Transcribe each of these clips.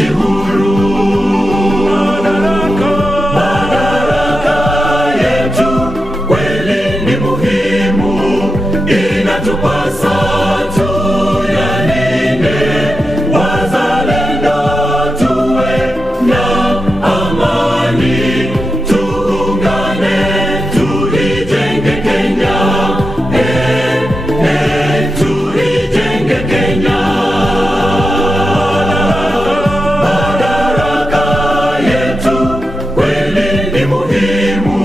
nchi huru. Madaraka yetu kweli ni muhimu, inatupasa tuyalinde. Wazalendo tuwe na amani, tuungane tuijenge Kenya, tuijenge Kenya. Madaraka yetu kweli ni muhimu,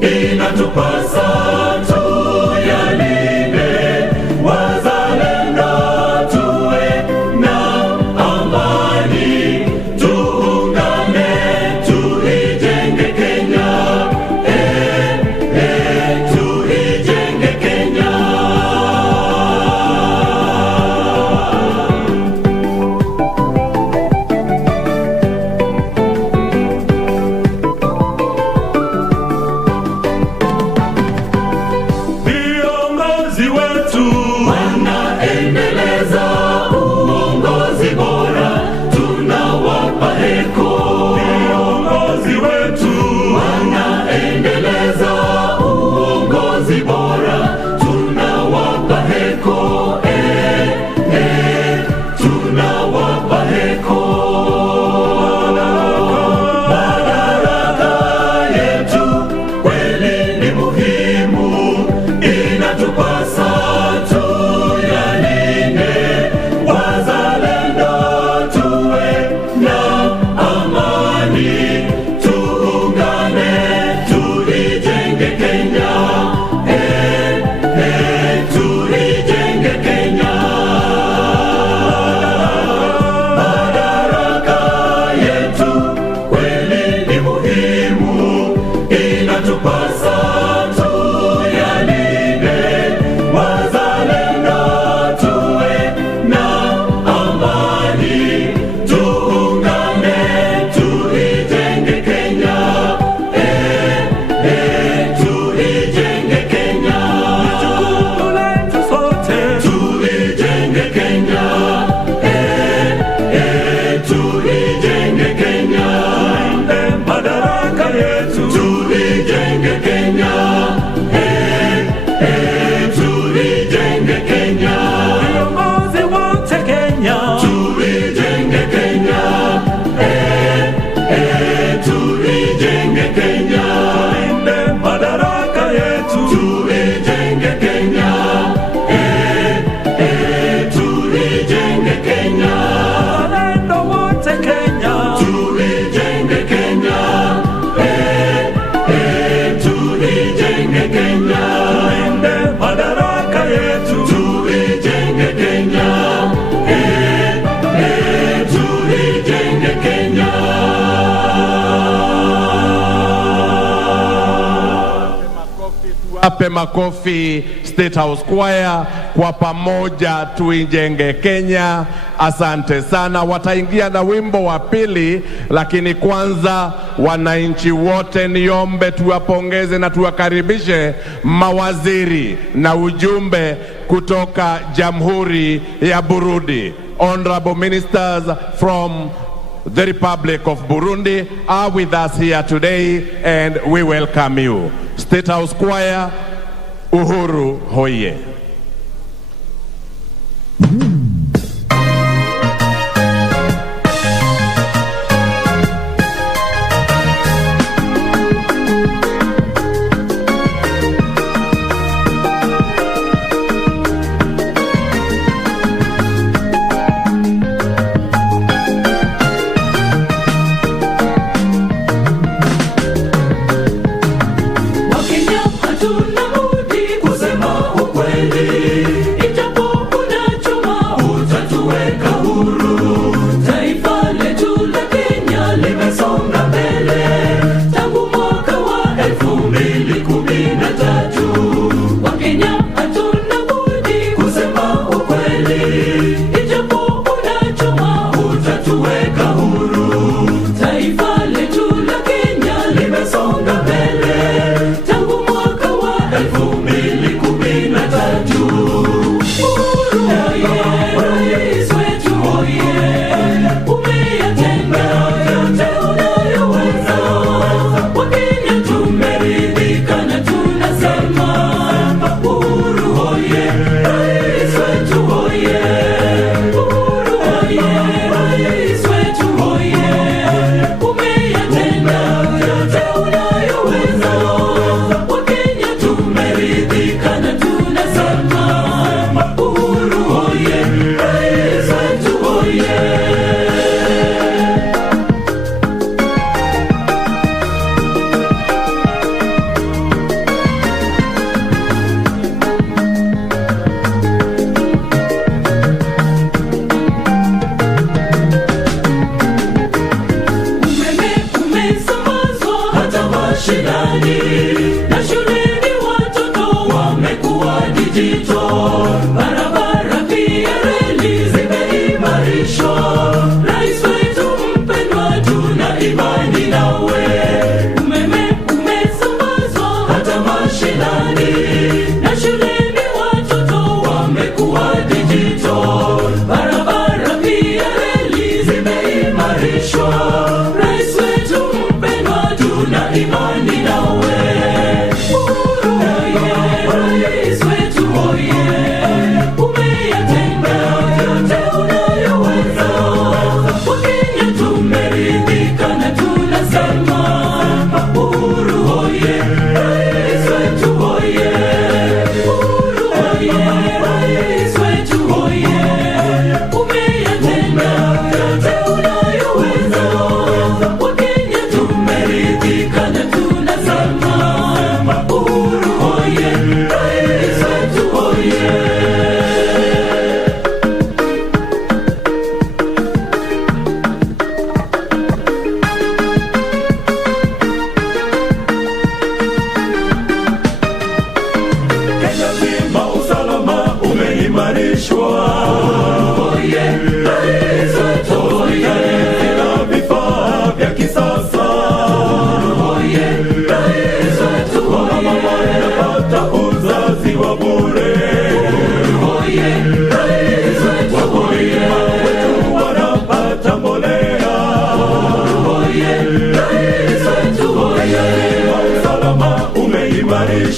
inatupasa tuyalinde. Wazalendo tuwe na amani, tuungane tuijenge Kenya, tuijenge Kenya. Viongozi wetu wanaendeleza uongozi bora, tunawapa heko. Viongozi wetu wanaendeleza uongozi bora, tunawapa heko. Tunawapa heko. Madaraka yetu kweli ni muhimu, inatupasa tuyalinde. Wazalendo tuwe na amani, tuungane tuijenge Kenya, tuijenge Kenya. Madaraka yetu kweli ni muhimu, inatupasa tuyalinde. Wazalendo tuwe na amani, tuungane tuijenge Kenya, tuijenge Kenya. Jukumu letu sote tuijenge Kenya, tuijenge Kenya. Madaraka yetu tuijenge Kenya, tuijenge Kenya. Viongozi wote Kenya tuijenge Kenya, tuijenge Kenya. Tulinde madaraka yetu tuijenge Kenya, tuijenge Kenya. Wazalendo wote Kenya tuijenge Kenya, tuijenge Kenya. Tulinde madaraka yetu tuijenge Kenya, tuijenge Kenya. Wape makofi Statehouse Choir, kwa pamoja tuijenge Kenya. Asante sana. Wataingia na wimbo wa pili, lakini kwanza wananchi wote niombe tuwapongeze na tuwakaribishe mawaziri na ujumbe kutoka Jamhuri ya Burundi. Honorable ministers from the Republic of Burundi are with us here today, and we welcome you. Statehouse Choir, Uhuru Hoye. Wakenya hatuna budi kusema ukweli.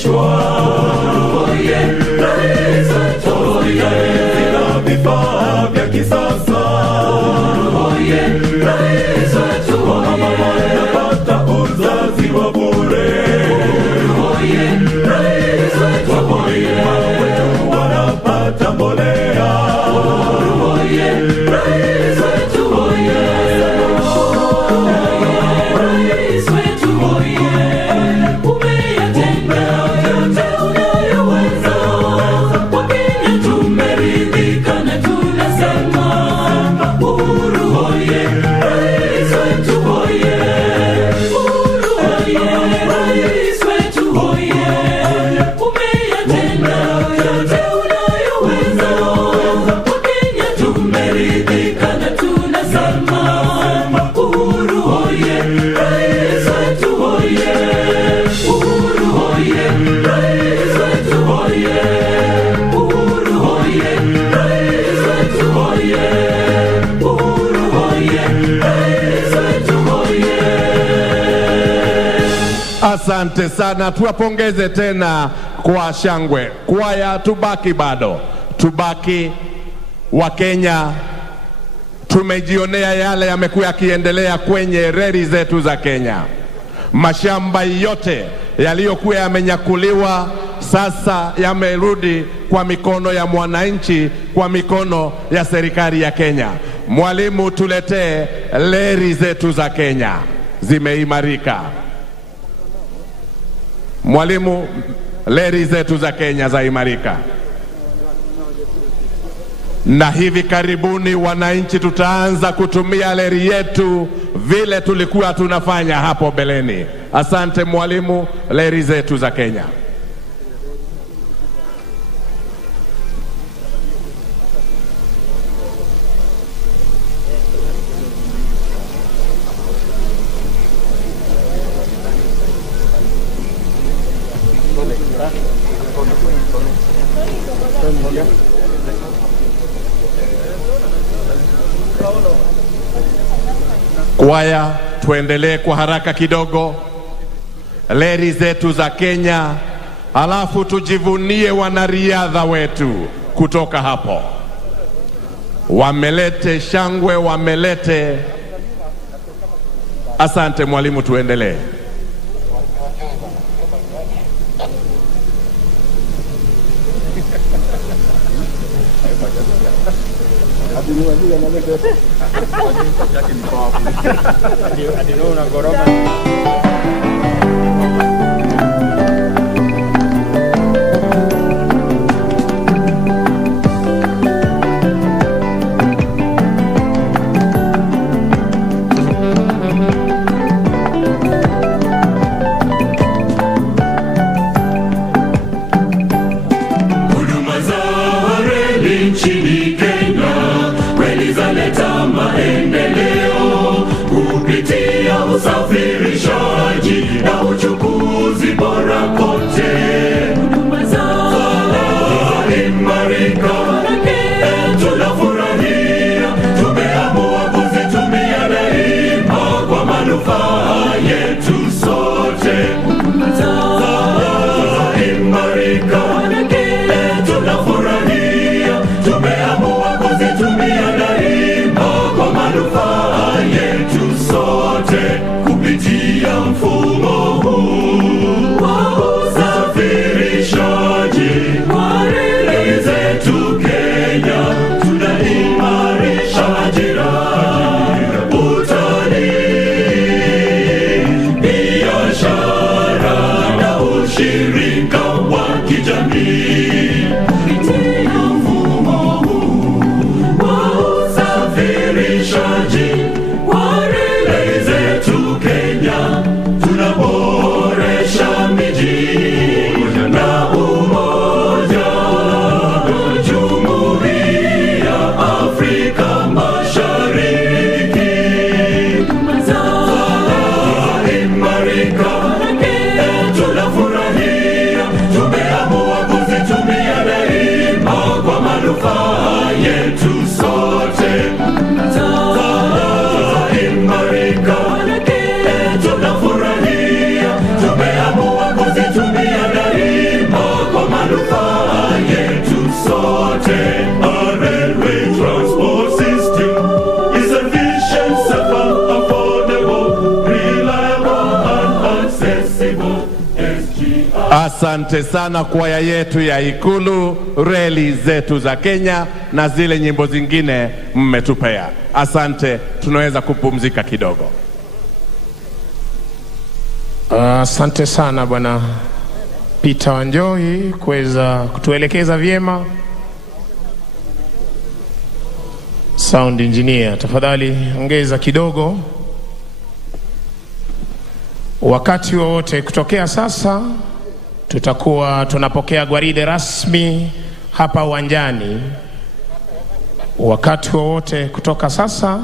kuimarishwa. Rais wetu na vifaa vya kisasa. Rais wetu wanapata uzazi wa bure. Rais wetu wanapata mbolea. Rais wetu umeyatenda yote unayoweza. Wakenya tumeridhika na tunasema Uhuru hoye, rais wetu hoye. Uhuru hoye, rais wetu hoye. Umeyatenda yote unayoweza. Wakenya tumeridhika na tunasema Uhuru hoye, rais wetu hoye. Uhuru hoye, rais wetu hoye. Uhuru hoye, rais wetu hoye. Uhuru hoye, rais wetu hoye. Asante sana, tuwapongeze tena kwa shangwe. Kwaya, tubaki bado, tubaki. Wakenya tumejionea yale yamekuwa yakiendelea kwenye reli zetu za Kenya. Mashamba yote yaliyokuwa yamenyakuliwa sasa yamerudi kwa mikono ya mwananchi, kwa mikono ya serikali ya Kenya. Mwalimu, tuletee reli zetu za Kenya zimeimarika. Mwalimu, reli zetu za Kenya zaimarika. Na hivi karibuni wananchi tutaanza kutumia reli yetu vile tulikuwa tunafanya hapo beleni. Asante mwalimu, reli zetu za Kenya. Kwaya, tuendelee kwa haraka kidogo. Reli zetu za Kenya, alafu tujivunie wanariadha wetu kutoka hapo. Wamelete shangwe, wamelete. Asante mwalimu, tuendelee. Huduma za reli nchini Kenya, reli zaleta maendeleo kupitia usafirishaji. Asante sana kwaya yetu ya Ikulu, reli zetu za Kenya na zile nyimbo zingine mmetupea. Asante, tunaweza kupumzika kidogo. Asante sana Bwana Peter Wanjohi kuweza kutuelekeza vyema. Sound engineer, tafadhali ongeza kidogo. Wakati wowote kutokea sasa tutakuwa tunapokea gwaride rasmi hapa uwanjani. Wakati wowote kutoka sasa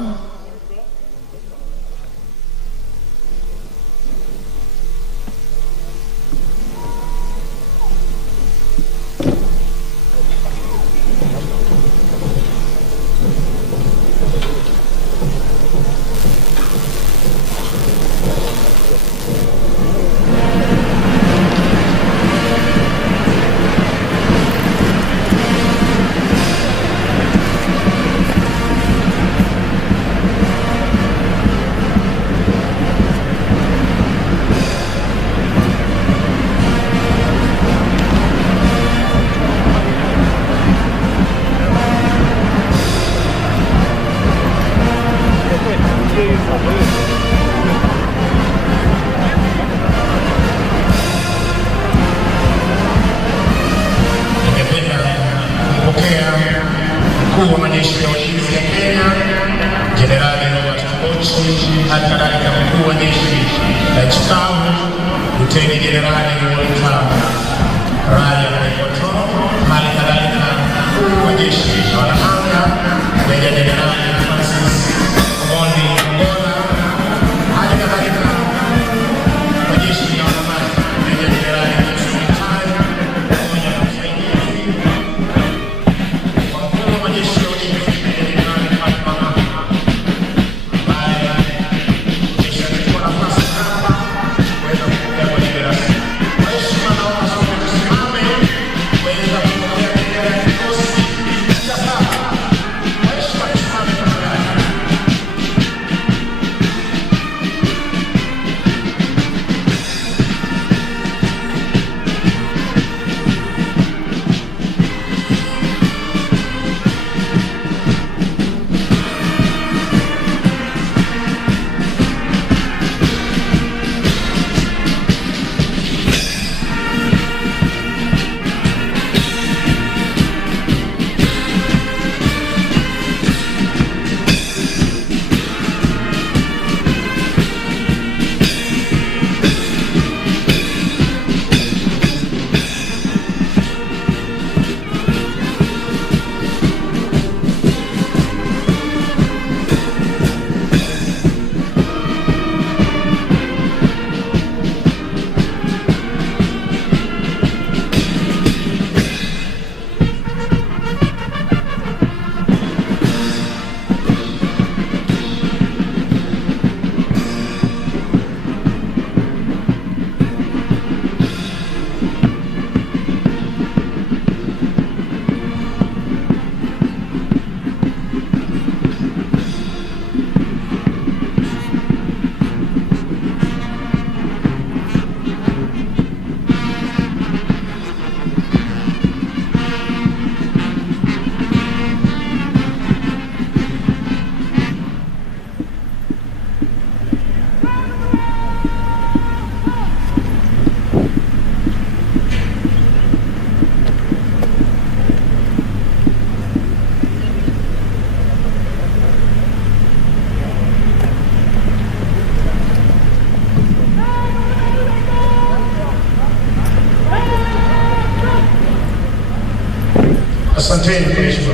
Asanteni kwa heshima.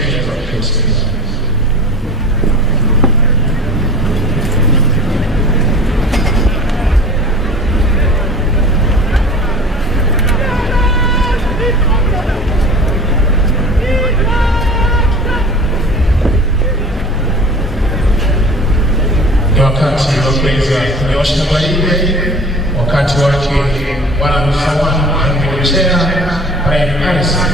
Ni wakati wa kuweza kunyosha gwaride, wakati wake wanamsawani angeochea Prime Minister.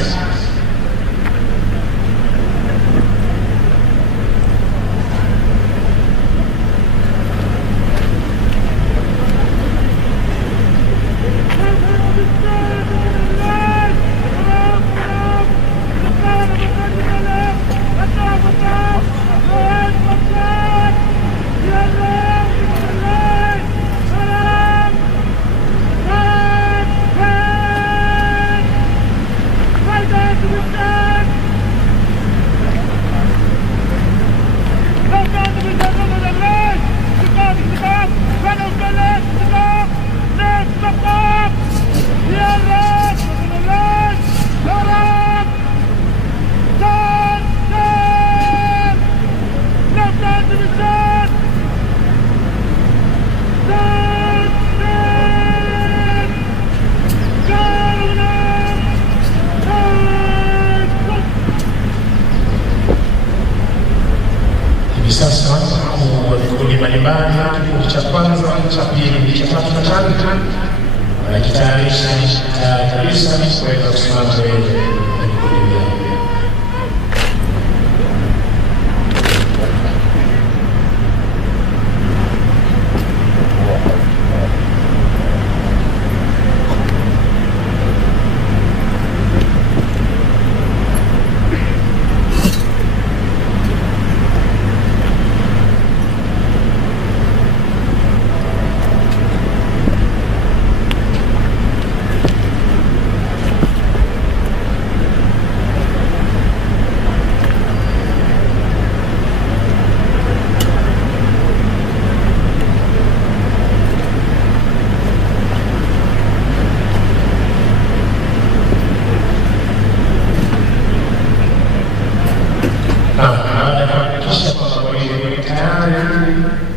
Hivi sasa wakuu wa vikundi mbalimbali, kikundi cha kwanza, cha pili, cha tatu na cha nne wanajitayarisha tayari kabisa kuweza kusimama mbele ya vikundi vyao.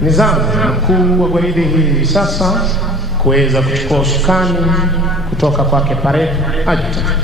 Nizamu mkuu wa gwaride hili sasa kuweza kuchukua usukani kutoka kwake parade adjutant.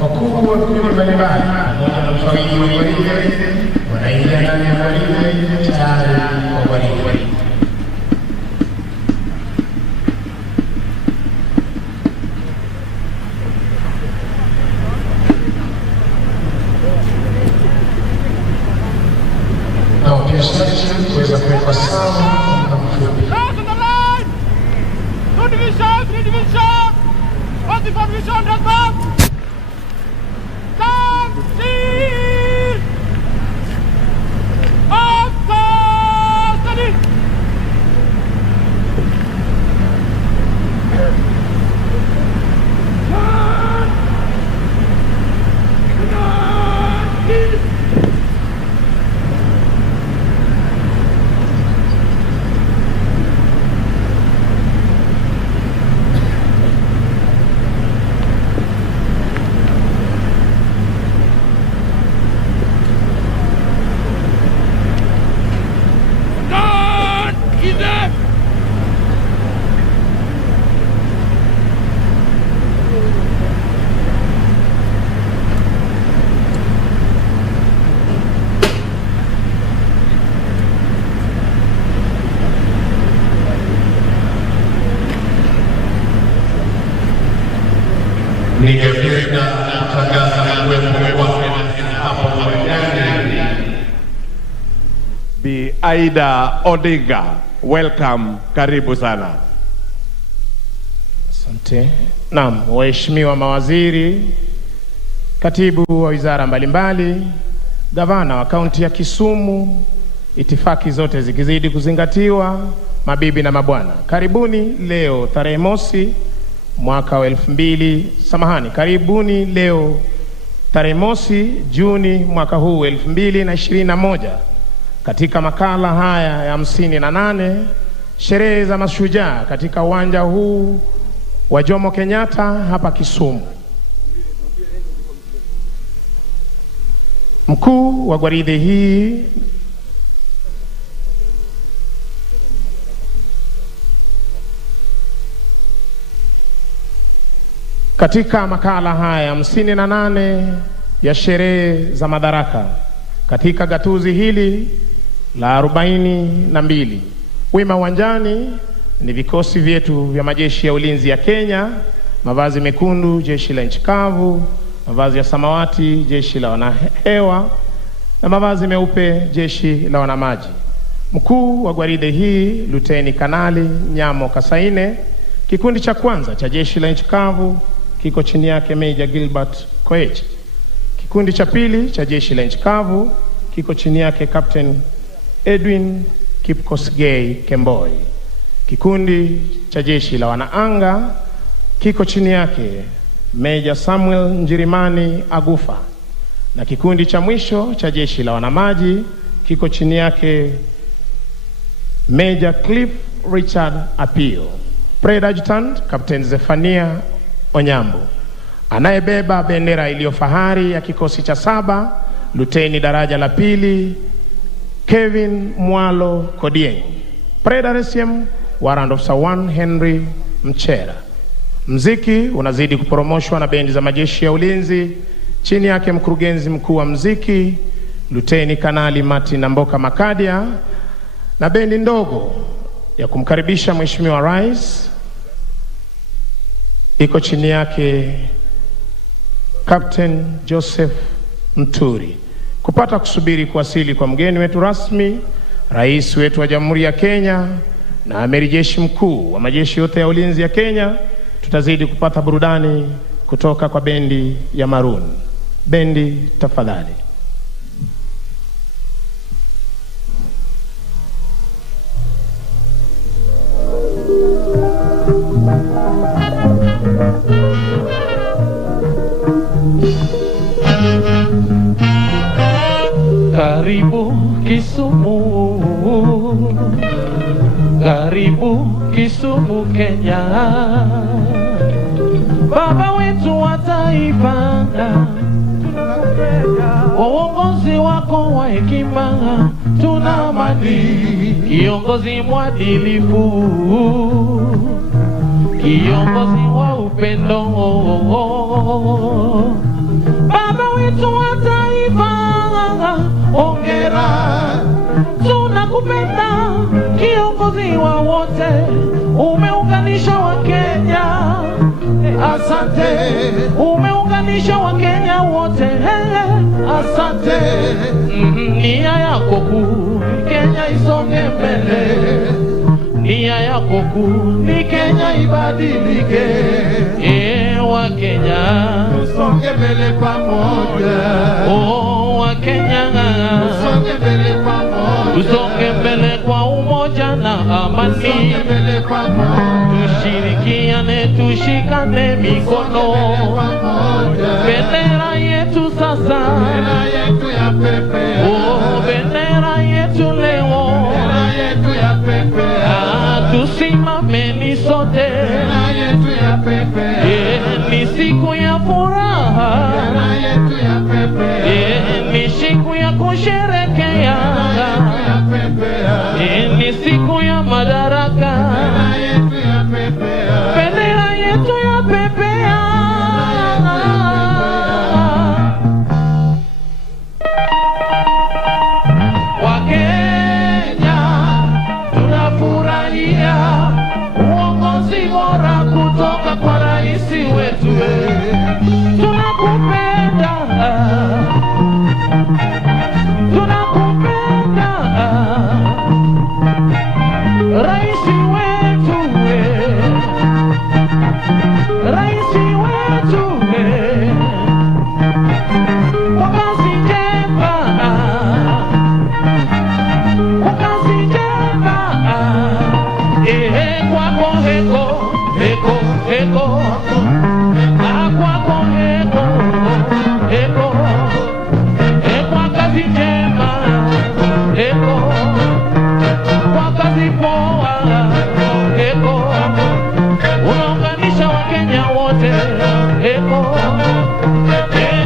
Wakuu wa vikundi mbalimbali pamoja na mfawidhi wa gwaride wanaingia ndani ya gwaride tayari kwa gwaride. Na pia sasa kuweza kuweka sawa na mfupi. Three division! What's the formation, Dorcas? Come see! After study! Ningependa kutangaza uwepo wake hapo uwanjani. Bi Aida Odinga, welcome, karibu sana. Asante. Naam, waheshimiwa mawaziri, katibu wa wizara mbalimbali, gavana wa kaunti ya Kisumu, itifaki zote zikizidi kuzingatiwa, mabibi na mabwana, karibuni leo tarehe mosi mwaka wa 2000, karibuni leo tarehe mosi Juni mwaka huu 2021 katika makala haya ya 58 sherehe za mashujaa katika uwanja huu wa Jomo Kenyatta hapa Kisumu. Mkuu wa gwaride hii katika makala haya 58 ya sherehe za madaraka katika gatuzi hili la 42. Wima uwanjani ni vikosi vyetu vya majeshi ya ulinzi ya Kenya, mavazi mekundu jeshi la nchi kavu, mavazi ya samawati jeshi la wanahewa na mavazi meupe jeshi la wanamaji. Mkuu wa gwaride hii Luteni Kanali Nyamo Kasaine. Kikundi cha kwanza cha jeshi la nchi kavu kiko chini yake Major Gilbert Koech. Kikundi cha pili cha jeshi la nchi kavu kiko chini yake Captain Edwin Kipkosgei Kemboi. Kikundi cha jeshi la wanaanga kiko chini yake Major Samuel Njirimani Agufa. Na kikundi cha mwisho cha jeshi la wanamaji kiko chini yake Major Cliff Richard Apio. Parade Adjutant Captain Zephania Onyambo. Anayebeba bendera iliyofahari ya kikosi cha 7 Luteni daraja la pili Kevin Mwalo Kodieng. Parade RCM Warrant Officer 1 Henry Mchera. Mziki unazidi kuporomoshwa na bendi za majeshi ya ulinzi chini yake mkurugenzi mkuu wa mziki Luteni Kanali Martin Namboka Makadia, na bendi ndogo ya kumkaribisha Mheshimiwa Rais iko chini yake Captain Joseph Mturi. Kupata kusubiri kuwasili kwa mgeni wetu rasmi, Rais wetu wa Jamhuri ya Kenya na Amiri Jeshi Mkuu wa majeshi yote ya ulinzi ya Kenya, tutazidi kupata burudani kutoka kwa bendi ya Maroon. Bendi tafadhali. Karibu Kisumu, karibu Kisumu Kenya, baba wetu wa taifa, uongozi wako wa hekima tunamani, kiongozi mwadilifu, kiongozi wa upendo, baba wetu wa taifa, ongera, tunakupenda kiongozi wa wote, umeunganisha wa Kenya, asante, umeunganisha wa Kenya wote, asante, nia yako kuu Kenya isonge mbele, nia yako kuu ni Kenya ibadilike, wa Kenya usonge mbele pamoja, wa Kenya usonge mbele pamoja, usonge mbele kwa umoja na amani, usonge mbele pamoja, tushirikiane tushikane mikono, bendera yetu sasa, bendera yetu ya pepea, bendera yetu leo, bendera yetu ya pepea, tusimameni sote, bendera yetu ya pepea, ni siku ya furaha, bendera yetu ya pepea, ni siku ya kusherekea, bendera yetu ya pepea, ni siku ya madaraka, bendera yetu ya pepea, bendera yetu ya pepea. Wakenya tunafurahia uongozi bora kutoka kwa rais wetu, tunakupenda, tunakupenda rais wetu, rais wetu, kwa kazi njema, kwa kazi njema, kwako heko, heko, heko, kwako heko, heko, kwa kazi njema, heko, kwa kazi poa, heko, unaunganisha Wakenya wote, heko,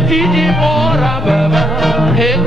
tiji bora baba, heko.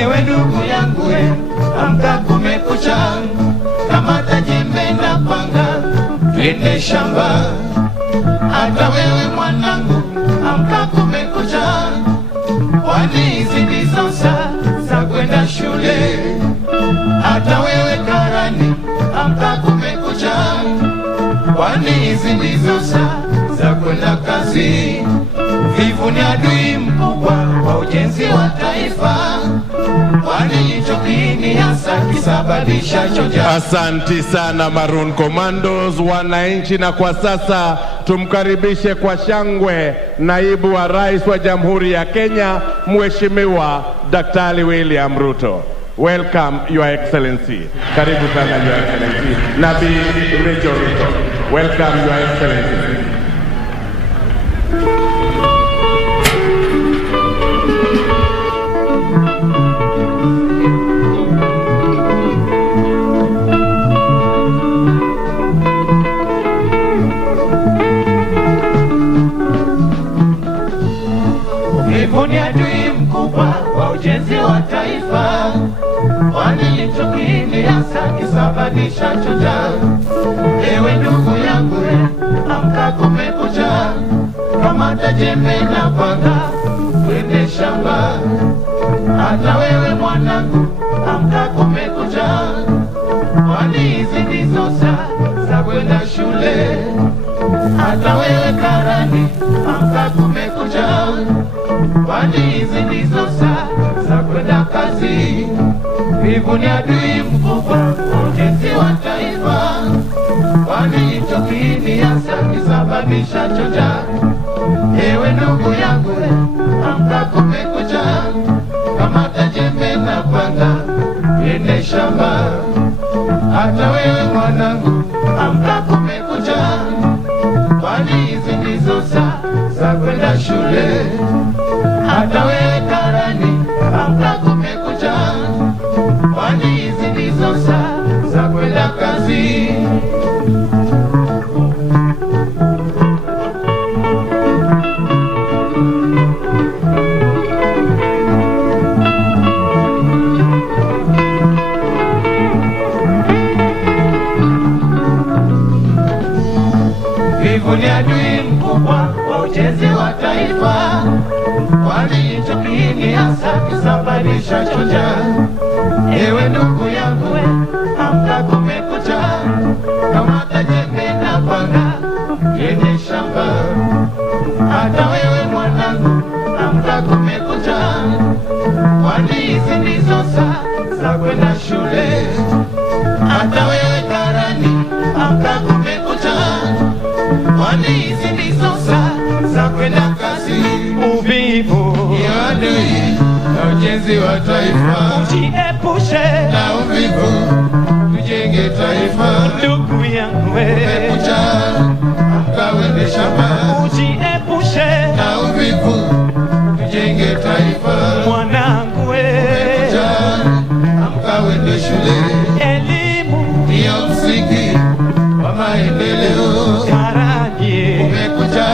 Ewe ndugu yangu amka kumekucha, kamata jembe na panga twende shamba. Hata wewe mwanangu amka kumekucha, kwani hizi ndizo saa za kwenda shule. Hata wewe karani amka kumekucha, kwani hizi ndizo saa za kwenda kazi. Vivu ni adui mkubwa wa ujenzi wa taifa, kwani hicho kiini hasa kisababisha choja. Asanti sana Maroon Commandos wananchi, na kwa sasa tumkaribishe kwa shangwe naibu wa rais wa Jamhuri ya Kenya Mheshimiwa Daktari William Ruto. Welcome Your Excellency. Karibu sana Your Excellency. Nabii Rigathi Ruto. Welcome Your Excellency. Ni adui mkubwa wa ujenzi wa taifa, kwani hicho kiini hasa kisababisha choja. Ewe ndugu yangu amka kumekucha, kamata jembe na panga twende shamba. Hata wewe mwanangu amka kumekucha, kwani hizi ndizo saa za kwenda shule. Hata wewe karani amka kumekucha, kwani hizi ndizo saa za kwenda kazi. Vivu ni adui mkubwa wa ujenzi wa taifa, kwani hicho kiini hasa kisababisha choja. Ewe ndugu yangu amka kumekucha, kamata jembe na panga twende shamba. Hata wewe mwanangu amka kumekucha, kwani hizi ndizo saa za kwenda shule. Hata wewe karani amka kumekucha, kwani hizi ndizo saa za kwenda kazi. Vivu ni adui mkubwa wa ujenzi wa taifa, kwani hicho kiini hasa kisababisha choja. Ewe ndugu yangu amka kumekucha, kamata jembe na panga twende shamba. Hata wewe mwanangu amka kumekucha, kwani hizi ndizo saa za kwenda shule. Hata wewe karani amka kumekucha, kwani hizi ndizo saa za kwenda kazi. Uvivu ni adui na ujenzi wa taifa, ujiepushe na uvivu tujenge taifa. Ndugu yangu kumekucha, amka wende shamba. Ujiepushe na uvivu tujenge taifa. Mwanangu kumekucha, amka wende shule. Elimu ndiyo msingi wa maendeleo. Karani kumekucha,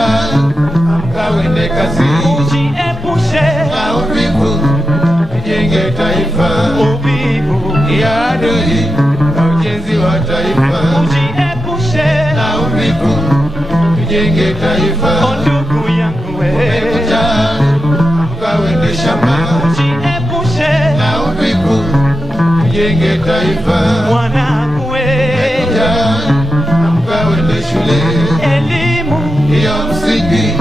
amka wende kazi. Ujiepushe na uvivu tujenge taifa. Uvivu ni adui na ujenzi wa taifa, ujiepushe na uvivu tujenge taifa. Ndugu yangu kumekucha, amka wende shamba. Ujiepushe na uvivu tujenge taifa. Mwanangu kumekucha, amka wende shule. Elimu ndiyo msingi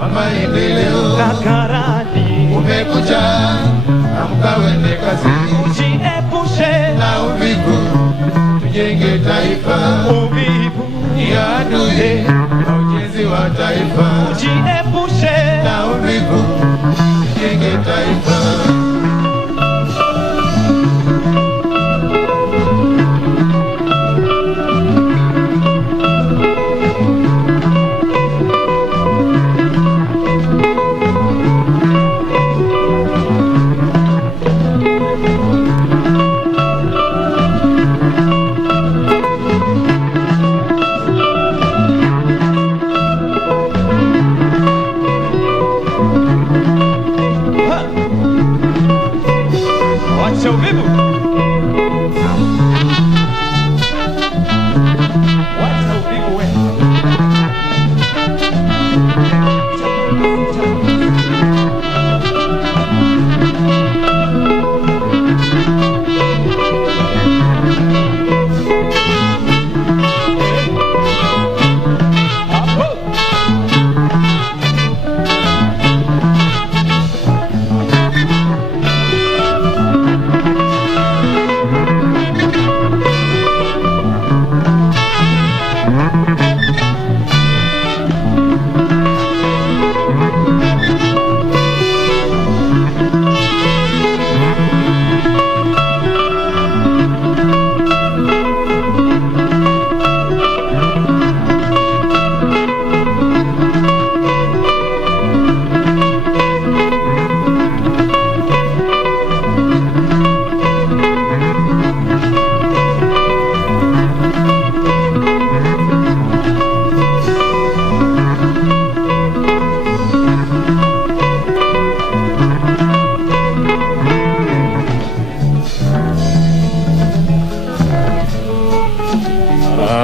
wa maendeleo. Karani kumekucha, taifa, jiepushe na uvivu, jenge taifa. Wacha uvivu, wacha uvivu we.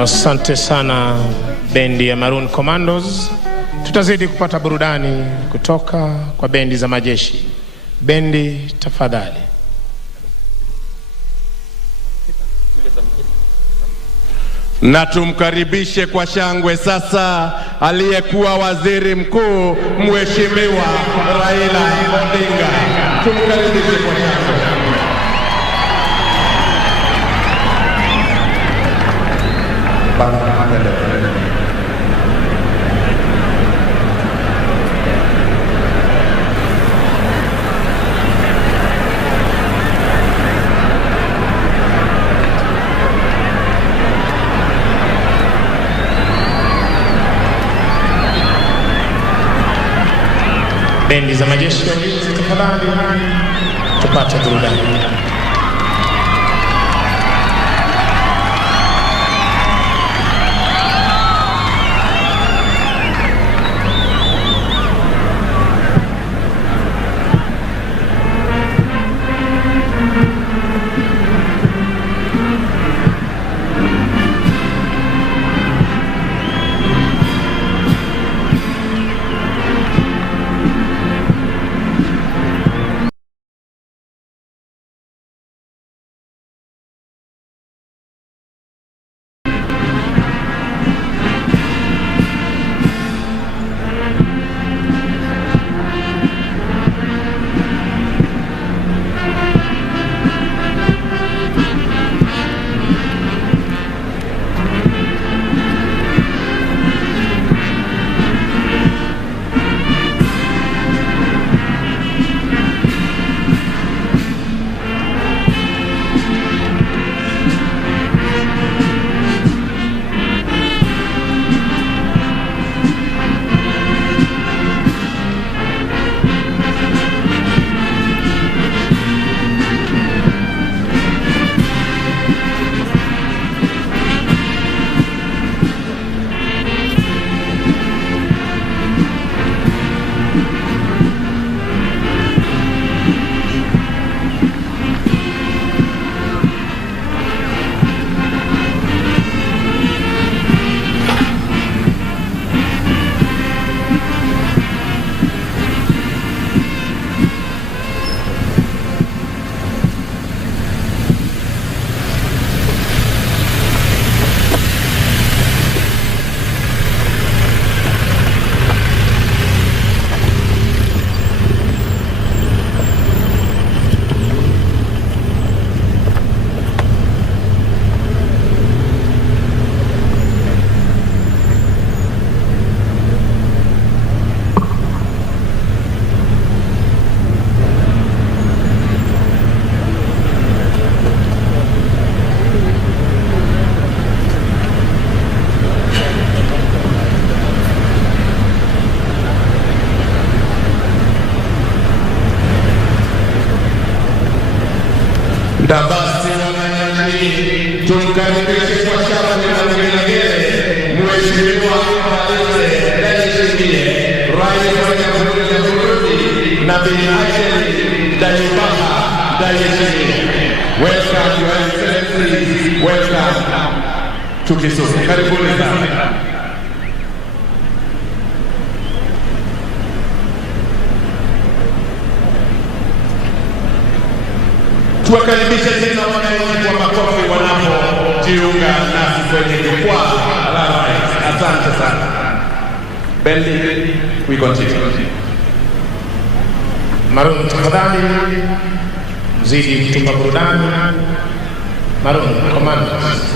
Asante sana bendi ya Maroon Commandos. Tutazidi kupata burudani kutoka kwa bendi za majeshi. Bendi tafadhali. Na tumkaribishe kwa shangwe sasa aliyekuwa waziri mkuu Mheshimiwa Raila Odinga. Tumkaribishe kwa shangwe. Bendi za majeshi tafadhali, tupate burudani. Tabasi wananchi, tumkaribishe kwa shangwe na vigelegele Mheshimiwa Rais wa Jamhuri ya Burundi na Bi Ndayishimiye. Welcome, Your Excellency. Welcome to Kisumu. Karibuni sana. Tuwakaribishe tena wananchi kwa makofi wanapojiunga nasi kwenye jukwaa la rais. Asante sana. Bendi, we continue. Maroon tafadhali, mzidi kutupa burudani. Maroon, Commandos.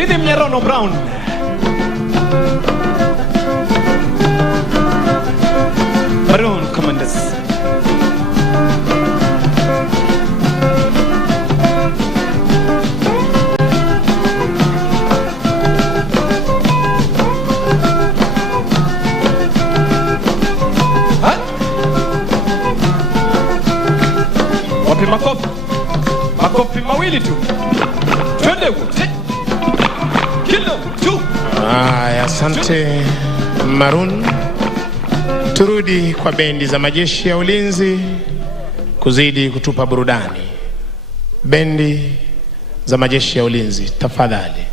Rhythm Nyerono Brown. Maroon Commanders. Wapi makofi? Makofi mawili tu. Twende wote. Kilo tu. Asante Maroon. Turudi kwa bendi za majeshi ya ulinzi kuzidi kutupa burudani. Bendi za majeshi ya ulinzi, tafadhali.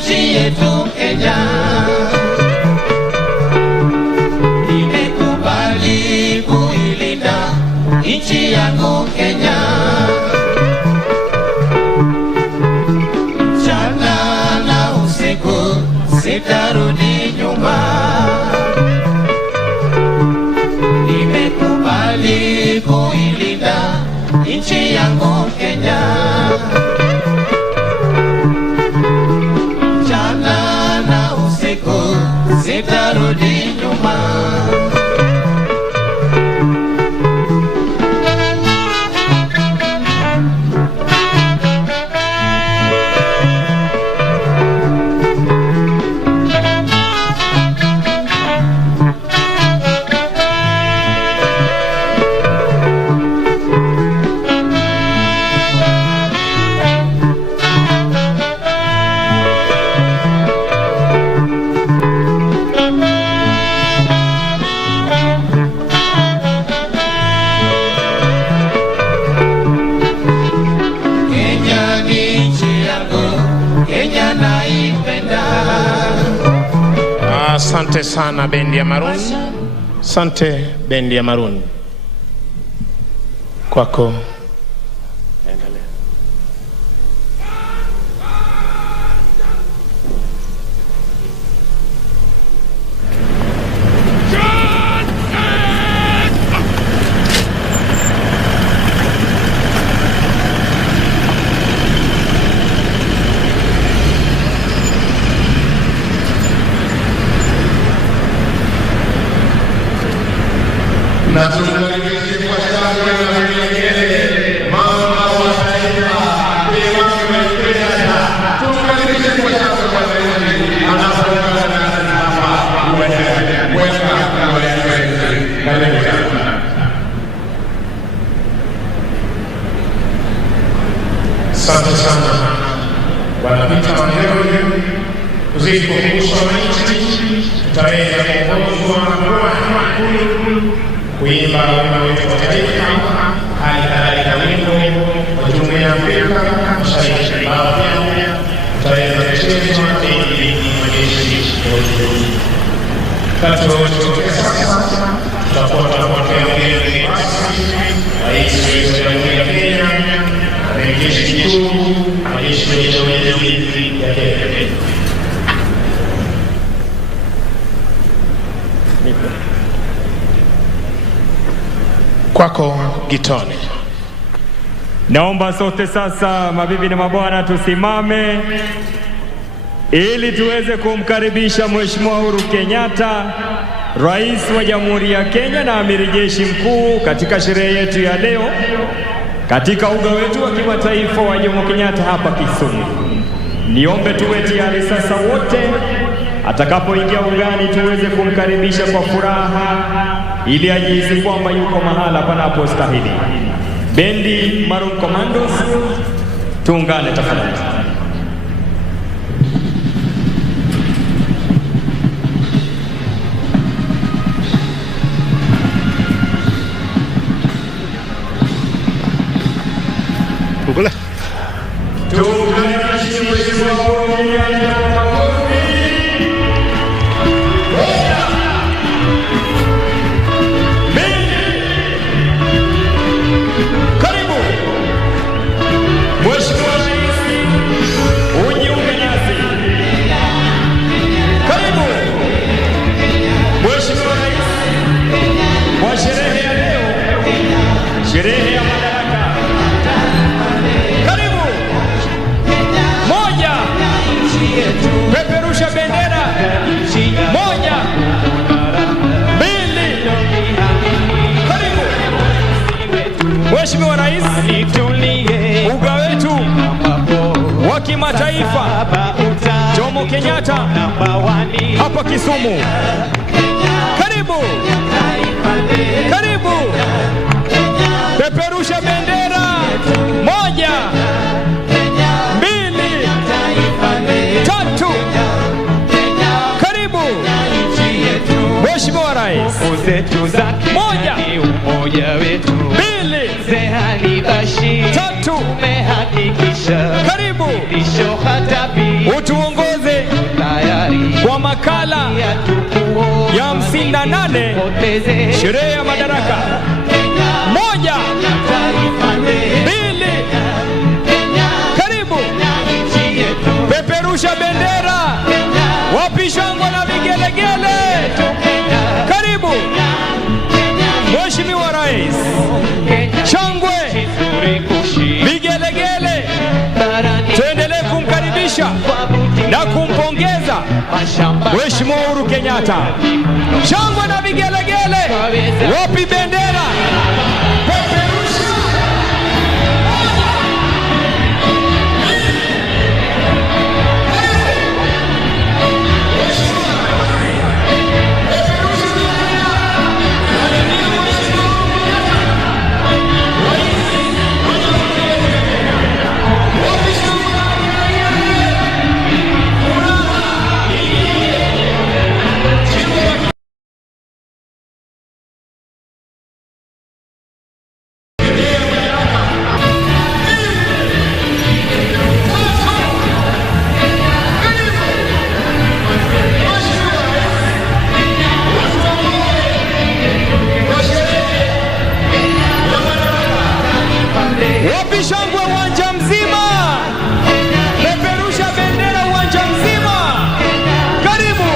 nchi yetu Kenya. Nimekubali kuilinda nchi yangu Kenya. Mchana na usiku sitarudi nyuma. Nimekubali kuilinda nchi yangu Kenya. Mchana na usiku sitarudi nyuma. Asante sana bendi ya Maroon. Asante bendi ya Maroon. Kwako. Na tunakaribisha kwa shangwe na vigelegele mama wa taifa Kenya. Tunakaribisha kwa shangwe kwa taifa anapoungana nasi hapa uwanjani. Karibu sana. Asante sana Bwana Peter Mandeo. Kuzidi kukumbusha wananchi tutaweza kuongozwa na kuimba wimbo wetu wa taifa, hali kadhalika wimbo wa Jumuiya ya Afrika Mashariki ambao pia tutaweza kuchezwa ili majeshi yote. Wakati wote sasa tutakuwa tunapokea mgeni rasmi, Rais wetu wa Jamhuri ya Kenya, Jeshi Kuu, majeshi yote ya Kenya. Kwako Gitone. Naomba sote sasa, mabibi na mabwana, tusimame ili tuweze kumkaribisha Mheshimiwa Uhuru Kenyatta, Rais wa Jamhuri ya Kenya na Amiri Jeshi Mkuu katika sherehe yetu ya leo katika uga wetu wa kimataifa wa Jomo Kenyatta hapa Kisumu. Niombe tuwe tayari sasa wote, atakapoingia ugani tuweze kumkaribisha kwa furaha ili ajihisi kwamba yuko mahala panapostahili. Bendi Maroon Commandos, tuungane tafadhali. Kukula. Sherehe ya madaraka. Karibu. Moja. Peperusha bendera. Moja. Mbili. Karibu. Mheshimiwa Rais, uga wetu wa kimataifa Jomo Kenyatta hapa Kisumu. Karibu. Karibu. Peperusha bendera. Moja. Mbili. Tatu. Karibu. Mheshimiwa Rais. Moja. Mbili. Tatu. Karibu. Utuongoze 38 sherehe ya madaraka. 1 2 karibu peperusha bendera, wapi shangwe na vigelegele. Karibu Mheshimiwa Rais, shangwe vigelegele, tuendelee kumkaribisha na kumpongeza Mheshimiwa Uhuru Kenyatta. Shangwe na vigelegele, wapi bendera, peperusha. Wapi shangwe uwanja mzima, peperusha bendera uwanja mzima. Karibu,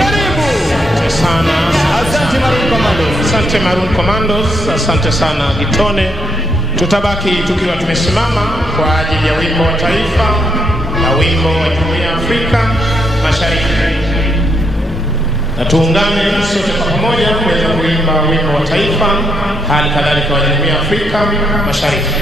karibu. Asante Maroon Commandos. Asante Maroon Commandos, asante sana Gitone. Tutabaki tukiwa tumesimama kwa ajili ya wimbo wa taifa na wimbo wa Jumuiya ya Afrika Mashariki. Na tuungane sote kwa pamoja kuweza kuimba wimbo wa taifa, hali kadhalika wa Jumuiya ya Afrika Mashariki.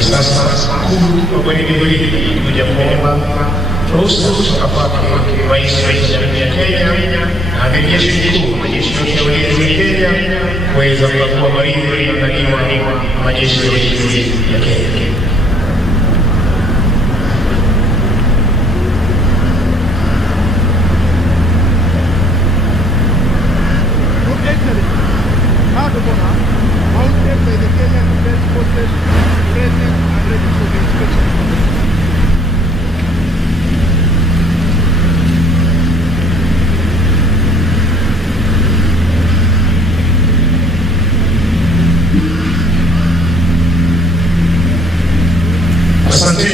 Sasa Nakuru kwa hili kuja kuomba ruhusa kutoka kwa Rais wa Jamhuri ya Kenya na Jeshi Mkuu wa Jeshi la Ulinzi la Kenya kuweza kukagua Baringo iliyoandaliwa na majeshi ya ulinzi ya Kenya. Asante.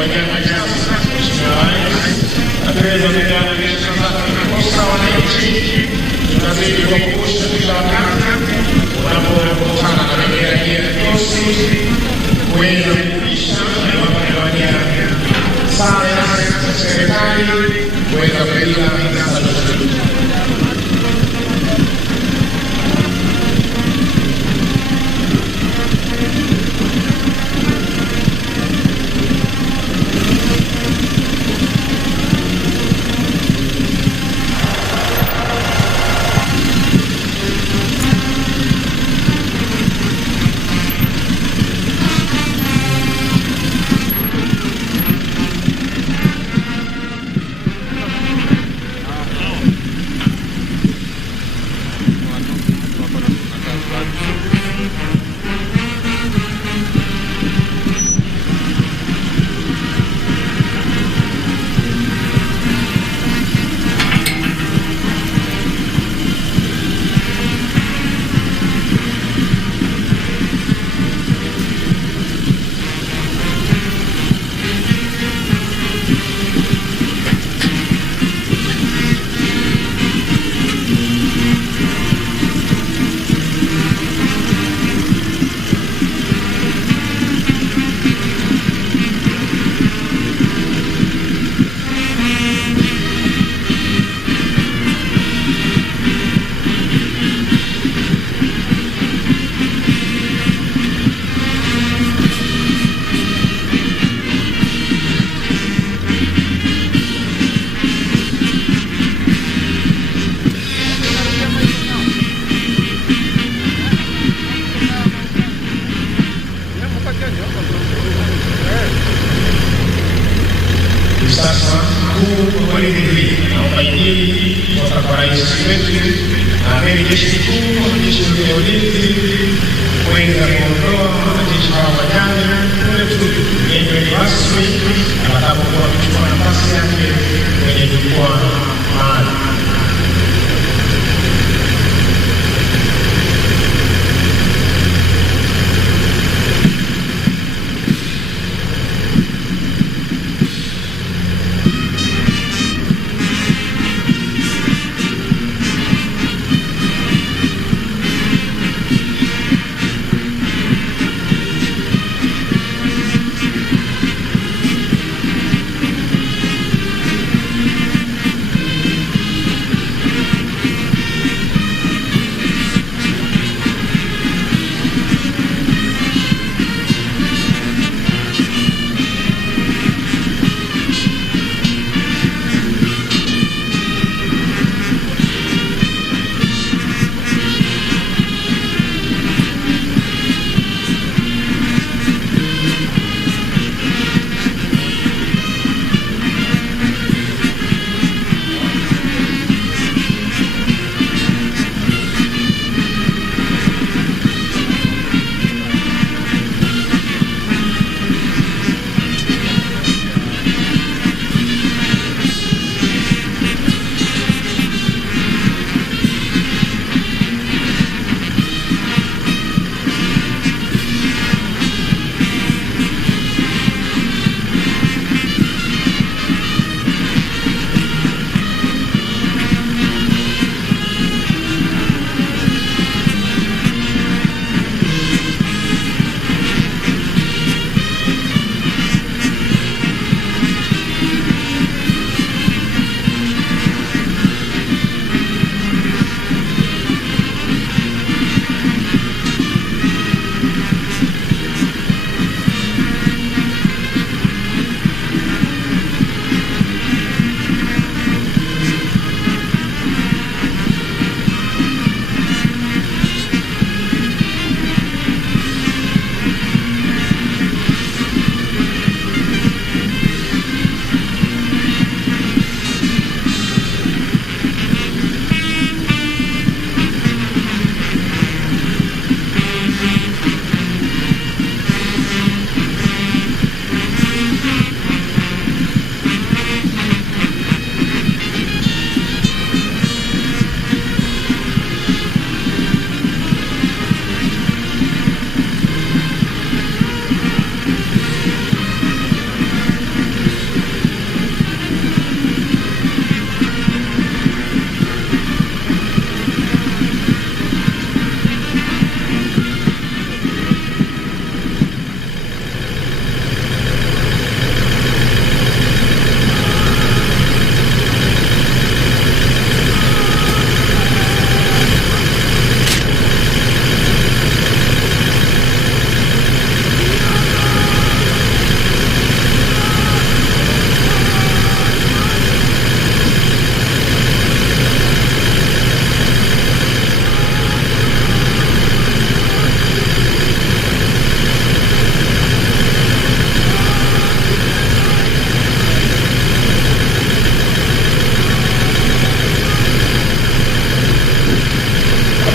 wanyama sasa, Mheshimiwa Rais, hatuweza kujana biashara zake kukosa wananchi. Tunazidi kukumbusha kila wakati unapokutana na bendera hii ya kikosi kuweza kuisha na kugawania sare za serikali kuweza kupiga vita. Sasa mkuu wa Rigathi naomba idhini kutoka kwa rais wetu na amiri jeshi mkuu wa jeshi la ulinzi kuweza kuondoa wanajeshi hawa wajane kule tu yenye rasmi atakapokuwa kuchukua nafasi yake kwenye jukwaa maalum.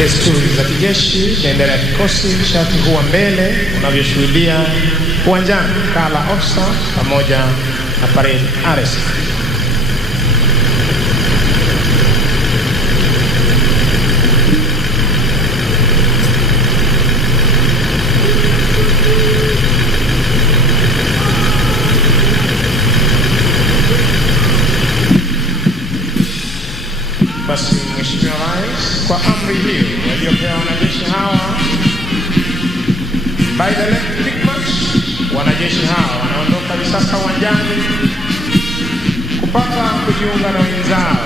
desturi za kijeshi, bendera ya kikosi, shati huwa mbele unavyoshuhudia uwanjani, kala officer pamoja na parade RS. Basi Mheshimiwa Rais, kwa amri hiyo waliopewa wanajeshi hawa by the electric march, wanajeshi hawa wanaondoka hivi sasa uwanjani kupata kujiunga na wenzao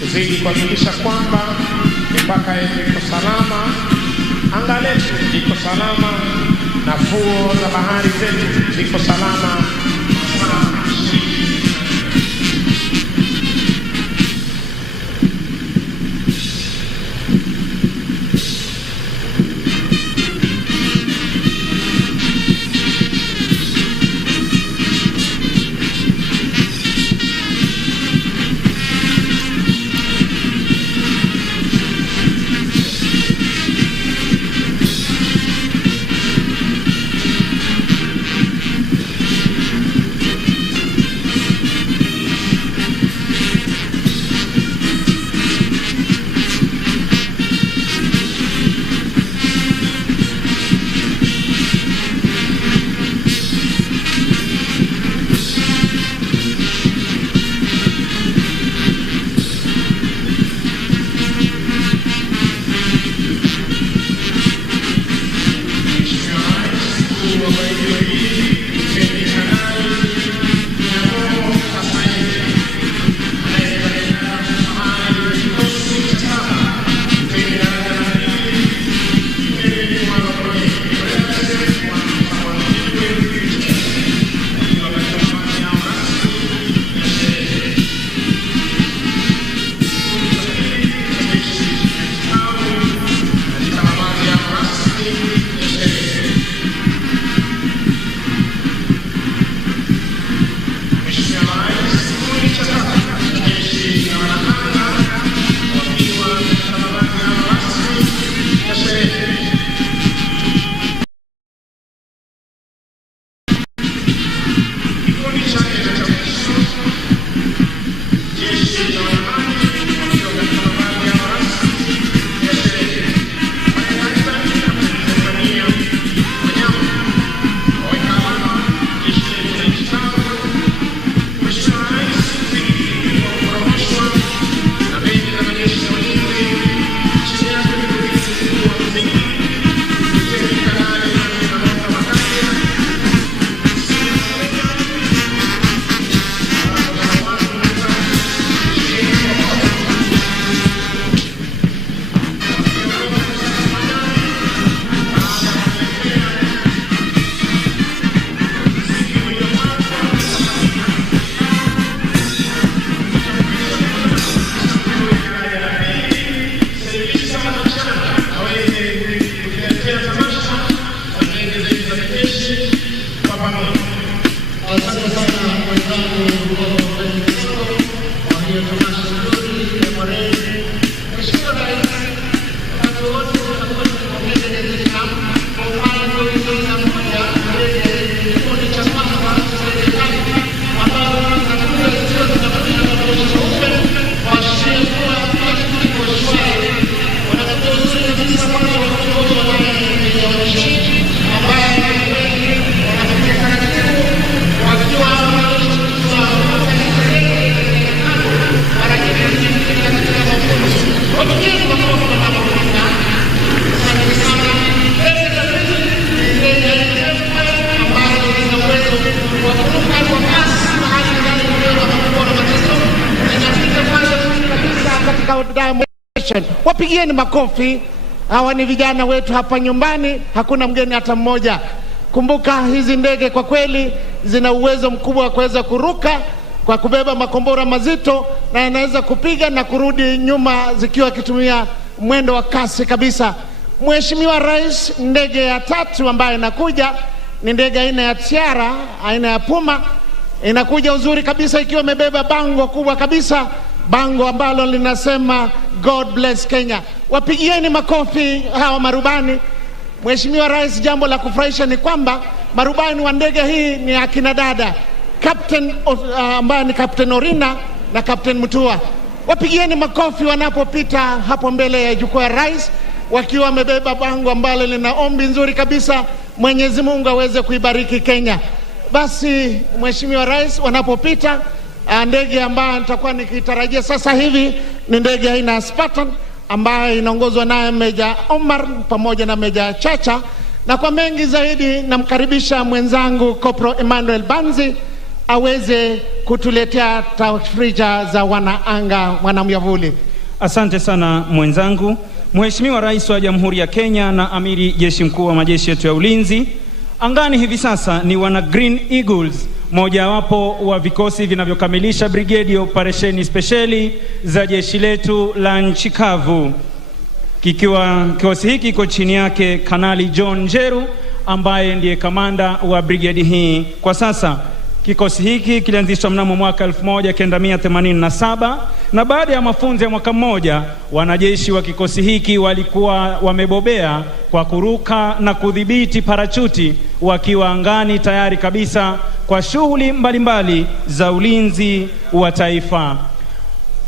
kuzidi kuhakikisha kwamba mipaka yetu iko salama, anga letu liko salama, na fuo za bahari zetu ziko salama. Wapigieni makofi. Hawa ni vijana wetu hapa nyumbani, hakuna mgeni hata mmoja. Kumbuka hizi ndege kwa kweli zina uwezo mkubwa wa kuweza kuruka kwa kubeba makombora mazito, na yanaweza kupiga na kurudi nyuma zikiwa kitumia mwendo wa kasi kabisa. Mheshimiwa Rais, ndege ya tatu ambayo inakuja ni ndege aina ya Tiara, aina ya Puma. Inakuja uzuri kabisa ikiwa imebeba bango kubwa kabisa bango ambalo linasema God bless Kenya. Wapigieni makofi hawa marubani. Mheshimiwa Rais, jambo la kufurahisha ni kwamba marubani wa ndege hii ni akina dada, Captain ambaye ni Captain Orina na Captain Mutua. Wapigieni makofi wanapopita hapo mbele ya jukwaa ya rais, wakiwa wamebeba bango ambalo lina ombi nzuri kabisa, Mwenyezi Mungu aweze kuibariki Kenya. Basi Mheshimiwa Rais, wanapopita ndege ambayo nitakuwa nikitarajia sasa hivi ni ndege aina ya Spartan ambayo inaongozwa naye Meja Omar pamoja na Meja Chacha, na kwa mengi zaidi namkaribisha mwenzangu Kopro Emmanuel Banzi aweze kutuletea tafrija za wanaanga wanamyavuli. Asante sana mwenzangu. Mheshimiwa Rais wa Jamhuri ya Kenya na Amiri Jeshi Mkuu wa majeshi yetu ya ulinzi, angani hivi sasa ni wana Green Eagles, mojawapo wa vikosi vinavyokamilisha brigade ya operesheni speciali za jeshi letu la nchi kavu. Kikosi hiki kiko chini yake Kanali John Njeru ambaye ndiye kamanda wa brigade hii kwa sasa. Kikosi hiki kilianzishwa mnamo mwaka 1987 na baada ya mafunzo ya mwaka mmoja, wanajeshi wa kikosi hiki walikuwa wamebobea kwa kuruka na kudhibiti parachuti wakiwa angani tayari kabisa kwa shughuli mbalimbali za ulinzi wa taifa.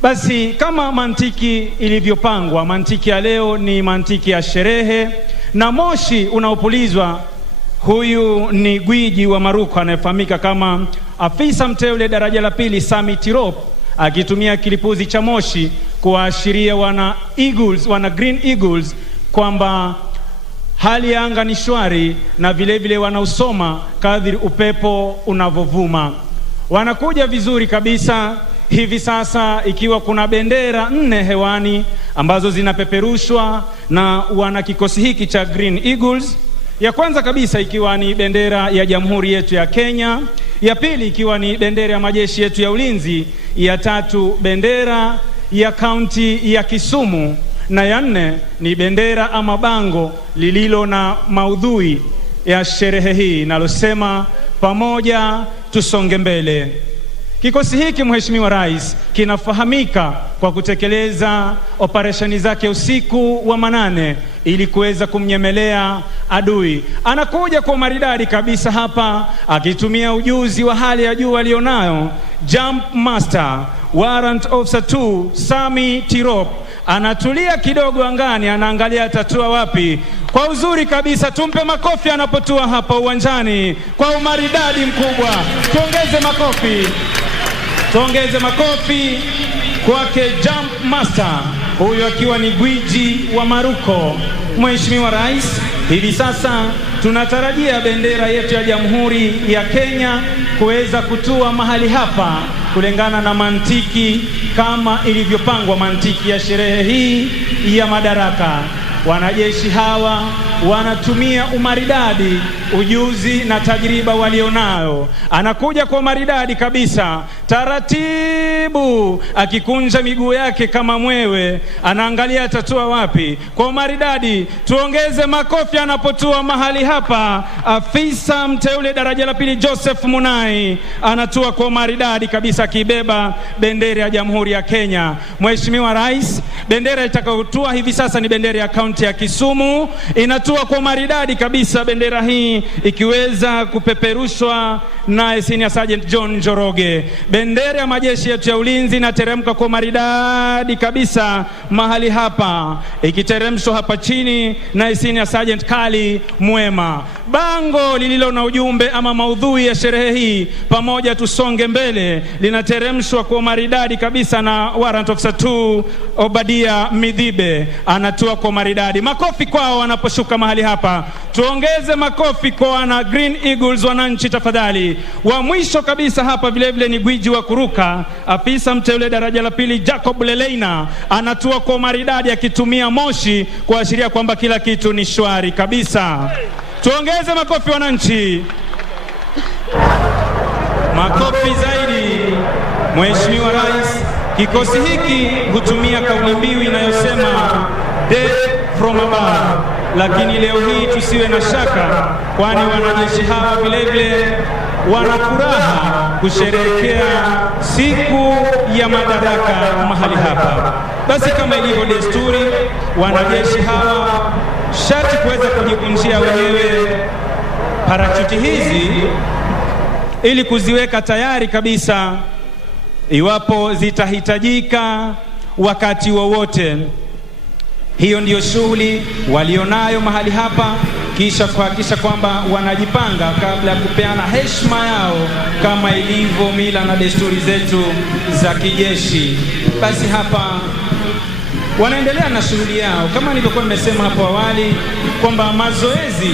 Basi kama mantiki ilivyopangwa, mantiki ya leo ni mantiki ya sherehe na moshi unaopulizwa. Huyu ni gwiji wa maruko anayefahamika kama afisa mteule daraja la pili Sami Tirop, akitumia kilipuzi cha moshi kuashiria wana Green Eagles kwamba hali ya anga ni shwari na vile wanausoma kadri upepo unavovuma. Wanakuja vizuri kabisa hivi sasa, ikiwa kuna bendera 4 hewani ambazo zinapeperushwa na wana kikosi hiki cha Green Eagles. Ya kwanza kabisa ikiwa ni bendera ya Jamhuri yetu ya Kenya, ya pili ikiwa ni bendera ya majeshi yetu ya ulinzi, ya tatu bendera ya kaunti ya Kisumu, na ya 4 ni bendera ama bango lililo na maudhui ya sherehe hii nalosema pamoja tusonge mbele. Kikosi hiki Mheshimiwa Rais kinafahamika kwa kutekeleza operesheni zake usiku wa manane ili kuweza kumnyemelea adui. Anakuja kwa maridadi kabisa hapa akitumia ujuzi wa hali ya juu alionayo Jump Master Warrant Officer 2 Sami Tirop. Anatulia kidogo angani, anaangalia atatua wapi. Kwa uzuri kabisa, tumpe makofi anapotua hapa uwanjani kwa umaridadi mkubwa. Tuongeze makofi kwake Jump Master, huyu akiwa ni gwiji wa maruko. Mheshimiwa Rais, hivi sasa tunatarajia bendera yetu ya Jamhuri ya Kenya kuweza kutua mahali hapa kulingana na mantiki kama ilivyopangwa, mantiki ya sherehe hii ya madaraka. Wanajeshi hawa wanatumia umaridadi, ujuzi na tajriba walionayo. Anakuja kwa maridadi kabisa, taratibu, akikunja miguu yake kama mwewe, anaangalia atatua wapi. Kwa maridadi, tuongeze makofi anapotua mahali hapa. Afisa mteule daraja la pili Joseph Munai anatua kwa maridadi kabisa, akibeba bendera ya Jamhuri ya Kenya. Mheshimiwa Rais, bendera itakayotua hivi sasa ni bendera ya kaunti ya Kisumu. Inatua kwa maridadi kabisa, bendera hii ikiweza kupeperushwa na Senior Sergeant John Njoroge. Bendera ya majeshi yetu ya ulinzi inateremka kwa maridadi kabisa mahali hapa, ikiteremshwa hapa chini na Senior Sergeant Kali Mwema. Bango lililo na ujumbe ama maudhui ya sherehe hii pamoja tusonge mbele linateremshwa kwa maridadi kabisa na Warrant Officer 2 Obadia Midhibe. Anatua kwa maridadi. Makofi kwao wanaposhuka mahali hapa. Tuongeze makofi kwa wana Green Eagles wananchi tafadhali. Wa mwisho kabisa hapa vile ni gwiji wa kuruka, afisa mteule daraja la pili Jacob Leleina, anatua kwa maridadi akitumia moshi kuashiria kwamba kila kitu ni shwari kabisa. Tuongeze makofi wananchi. Makofi zaidi. Mheshimiwa Rais, kikosi hiki hutumia kauli mbiu inayosema death from above, lakini leo hii tusiwe na shaka, kwani wanajeshi hawa vile wana furaha kusherehekea siku ya madaraka mahali hapa. Basi kama ilivyo desturi, wanajeshi hawa sharti kuweza kujikunjia wenyewe parachuti hizi ili kuziweka tayari kabisa iwapo zitahitajika wakati wowote. Hiyo ndiyo shughuli walionayo mahali hapa, kisha kuhakikisha kwamba wanajipanga kabla ya kupeana heshima yao kama ilivyo mila na desturi zetu za kijeshi. Basi hapa wanaendelea na shughuli yao kama nilivyokuwa nimesema hapo awali kwamba mazoezi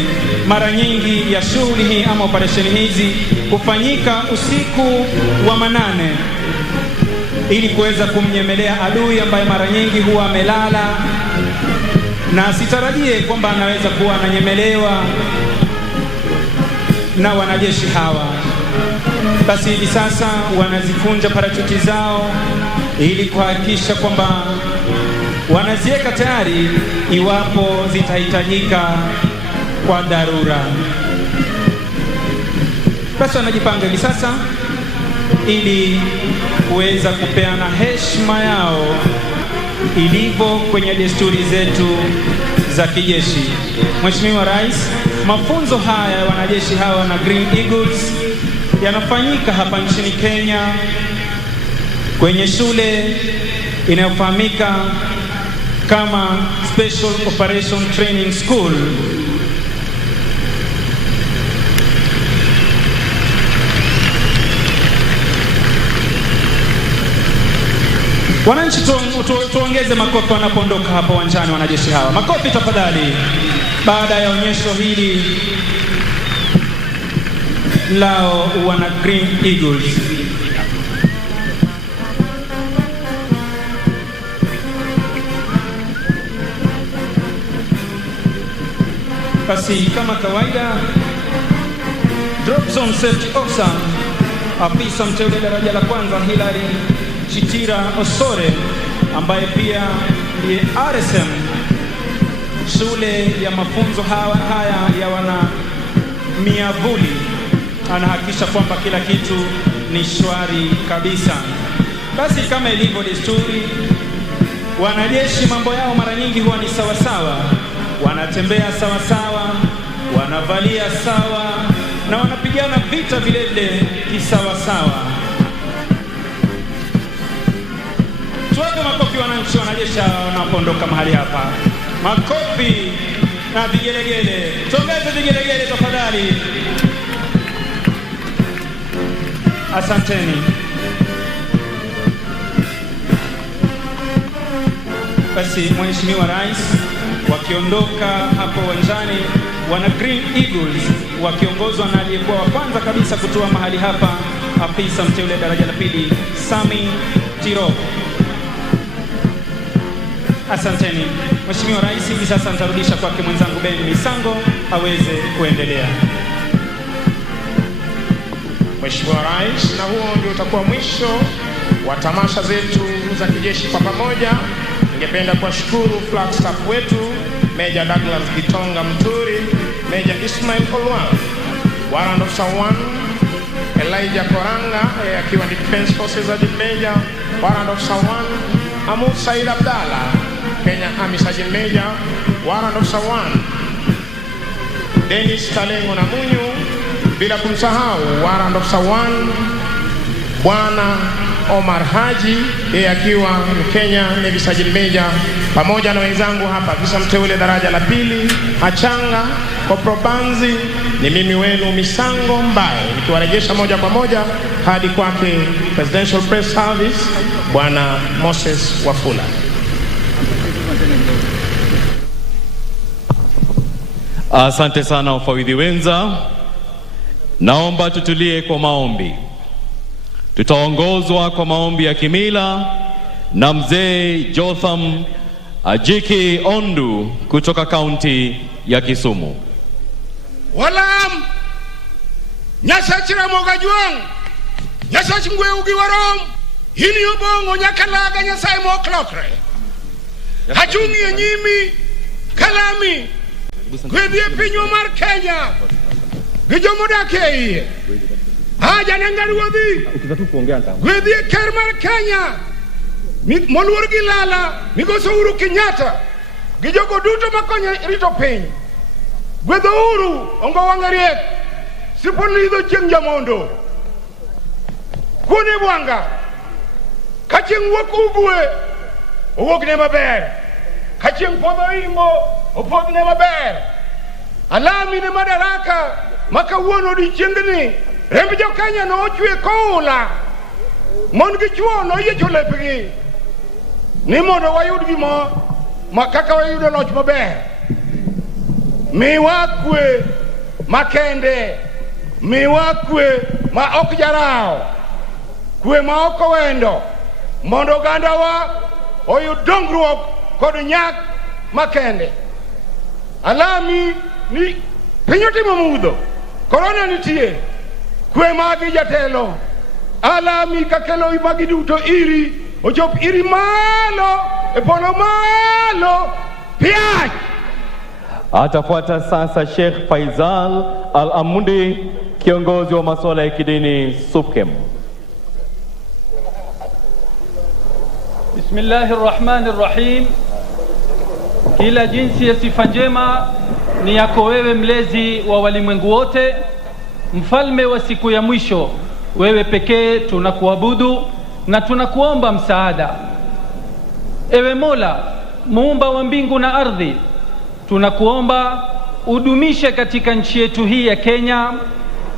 mara nyingi ya shughuli hii ama operesheni hizi hufanyika usiku wa manane ili kuweza kumnyemelea adui ambaye mara nyingi huwa amelala, na sitarajie kwamba anaweza kuwa ananyemelewa na wanajeshi hawa. Basi hivi sasa wanazikunja parachuti zao ili kuhakikisha kwamba wanaziweka tayari iwapo zitahitajika kwa dharura. Basi wanajipanga hivi sasa ili kuweza kupeana heshima yao ilivyo kwenye desturi zetu za kijeshi. Mheshimiwa Rais, mafunzo haya ya wanajeshi hawa na Green Eagles yanafanyika hapa nchini Kenya kwenye shule inayofahamika kama Special Operation Training School. Wananchi tuongeze makofi wanapoondoka hapa uwanjani wanajeshi hawa. Makofi tafadhali. Baada ya onyesho hili lao wana Green Eagles. Basi kama kawaida, Drop Zone Safety Officer afisa mteule daraja la kwanza Hilary Chitira Osore ambaye pia ndiye RSM shule ya mafunzo haya ya wana miavuli, anahakikisha kwamba kila kitu ni shwari kabisa. Basi kama ilivyo desturi, wanajeshi mambo yao mara nyingi huwa ni sawasawa, wanatembea sawasawa, wanavalia sawa na wanapigana vita vile vile kisawasawa. Tuwape makofi wananchi wanajeshi wanapoondoka mahali hapa. Makofi na vigelegele. Tuongeze vigelegele tafadhali. Asanteni. Basi Mheshimiwa Rais wakiondoka hapo uwanjani, wana Green Eagles wakiongozwa na aliyekuwa wa kwanza kabisa kutoa mahali hapa, afisa mteule daraja la pili Sami Tiro. Asanteni. Mheshimiwa Rais, hivi sasa nitarudisha kwake mwenzangu Ben Misango aweze kuendelea. Mheshimiwa Rais, na huo ndio utakuwa mwisho wa tamasha zetu za kijeshi kwa pamoja. Ningependa kuwashukuru flag staff wetu, Major Douglas Gitonga Mturi, Major Ismail Olwal, Warrant Officer 1 Elijah Koranga akiwa Defense Forces Sergeant Major, Warrant Officer 1 Amu Said Abdalla, Kenya Army Sergeant Major, Warrant Officer 1 Dennis Talengo na Munyu, bila kumsahau Warrant Officer 1 Bwana Omar Haji akiwa Kenya Navy Sergeant Major, pamoja na wenzangu hapa afisa mteule daraja la pili Achanga Koprobanzi. Ni mimi wenu Misango Mbae nikiwarejesha moja kwa moja hadi kwake Presidential Press Service Bwana Moses Wafula. Asante sana wafawidhi wenza. Naomba tutulie kwa maombi. Tutaongozwa kwa maombi ya kimila na mzee Jotham Ajiki Ondu kutoka kaunti ya Kisumu. Walam Nyasachira Mogajuang Nyasachingwe ugi warom hini obongo nyakalaga Nyasai moklokre hachungi nyimi kalami gwedhie pinywa mar Kenya gijomodakie iye haja nengari wadi ukitaka kuongea ndio wadi Kermar Kenya Moluor Gilala Migoso Uhuru Kenyatta gijogo duto makonyo rito piny gwedho uru ongo wangariek sipolidho chieng' jamondo kune bwanga ka chieng' wuok ugwe owuok ne maber ka chieng' podho imbo opodh ne maber alami ne madaraka makawuono odiochiengni remb jo Kenya no ochwe koula mon gi chuo noyiecho lepgi ni mondo wayud gimo kaka wayudo loch maber miwa kwe makende miwa kwe ma ok jarao kwe ma ok wendo mondo gandawa oyud dongruok kod nyak makende alami ni pinyo timo mudho korona nitie kwe magi jatelo alami kakelo magi duto iri ochop iri malo epono malo piach. Atafuata sasa Sheikh Faisal Al-Amundi, kiongozi wa masuala ya kidini SUPKEM. Bismillahirrahmanirrahim. Kila jinsi ya sifa njema ni yako wewe, mlezi wa walimwengu wote, mfalme wa siku ya mwisho. Wewe pekee tunakuabudu na tunakuomba msaada. Ewe Mola, muumba wa mbingu na ardhi, tunakuomba udumishe katika nchi yetu hii ya Kenya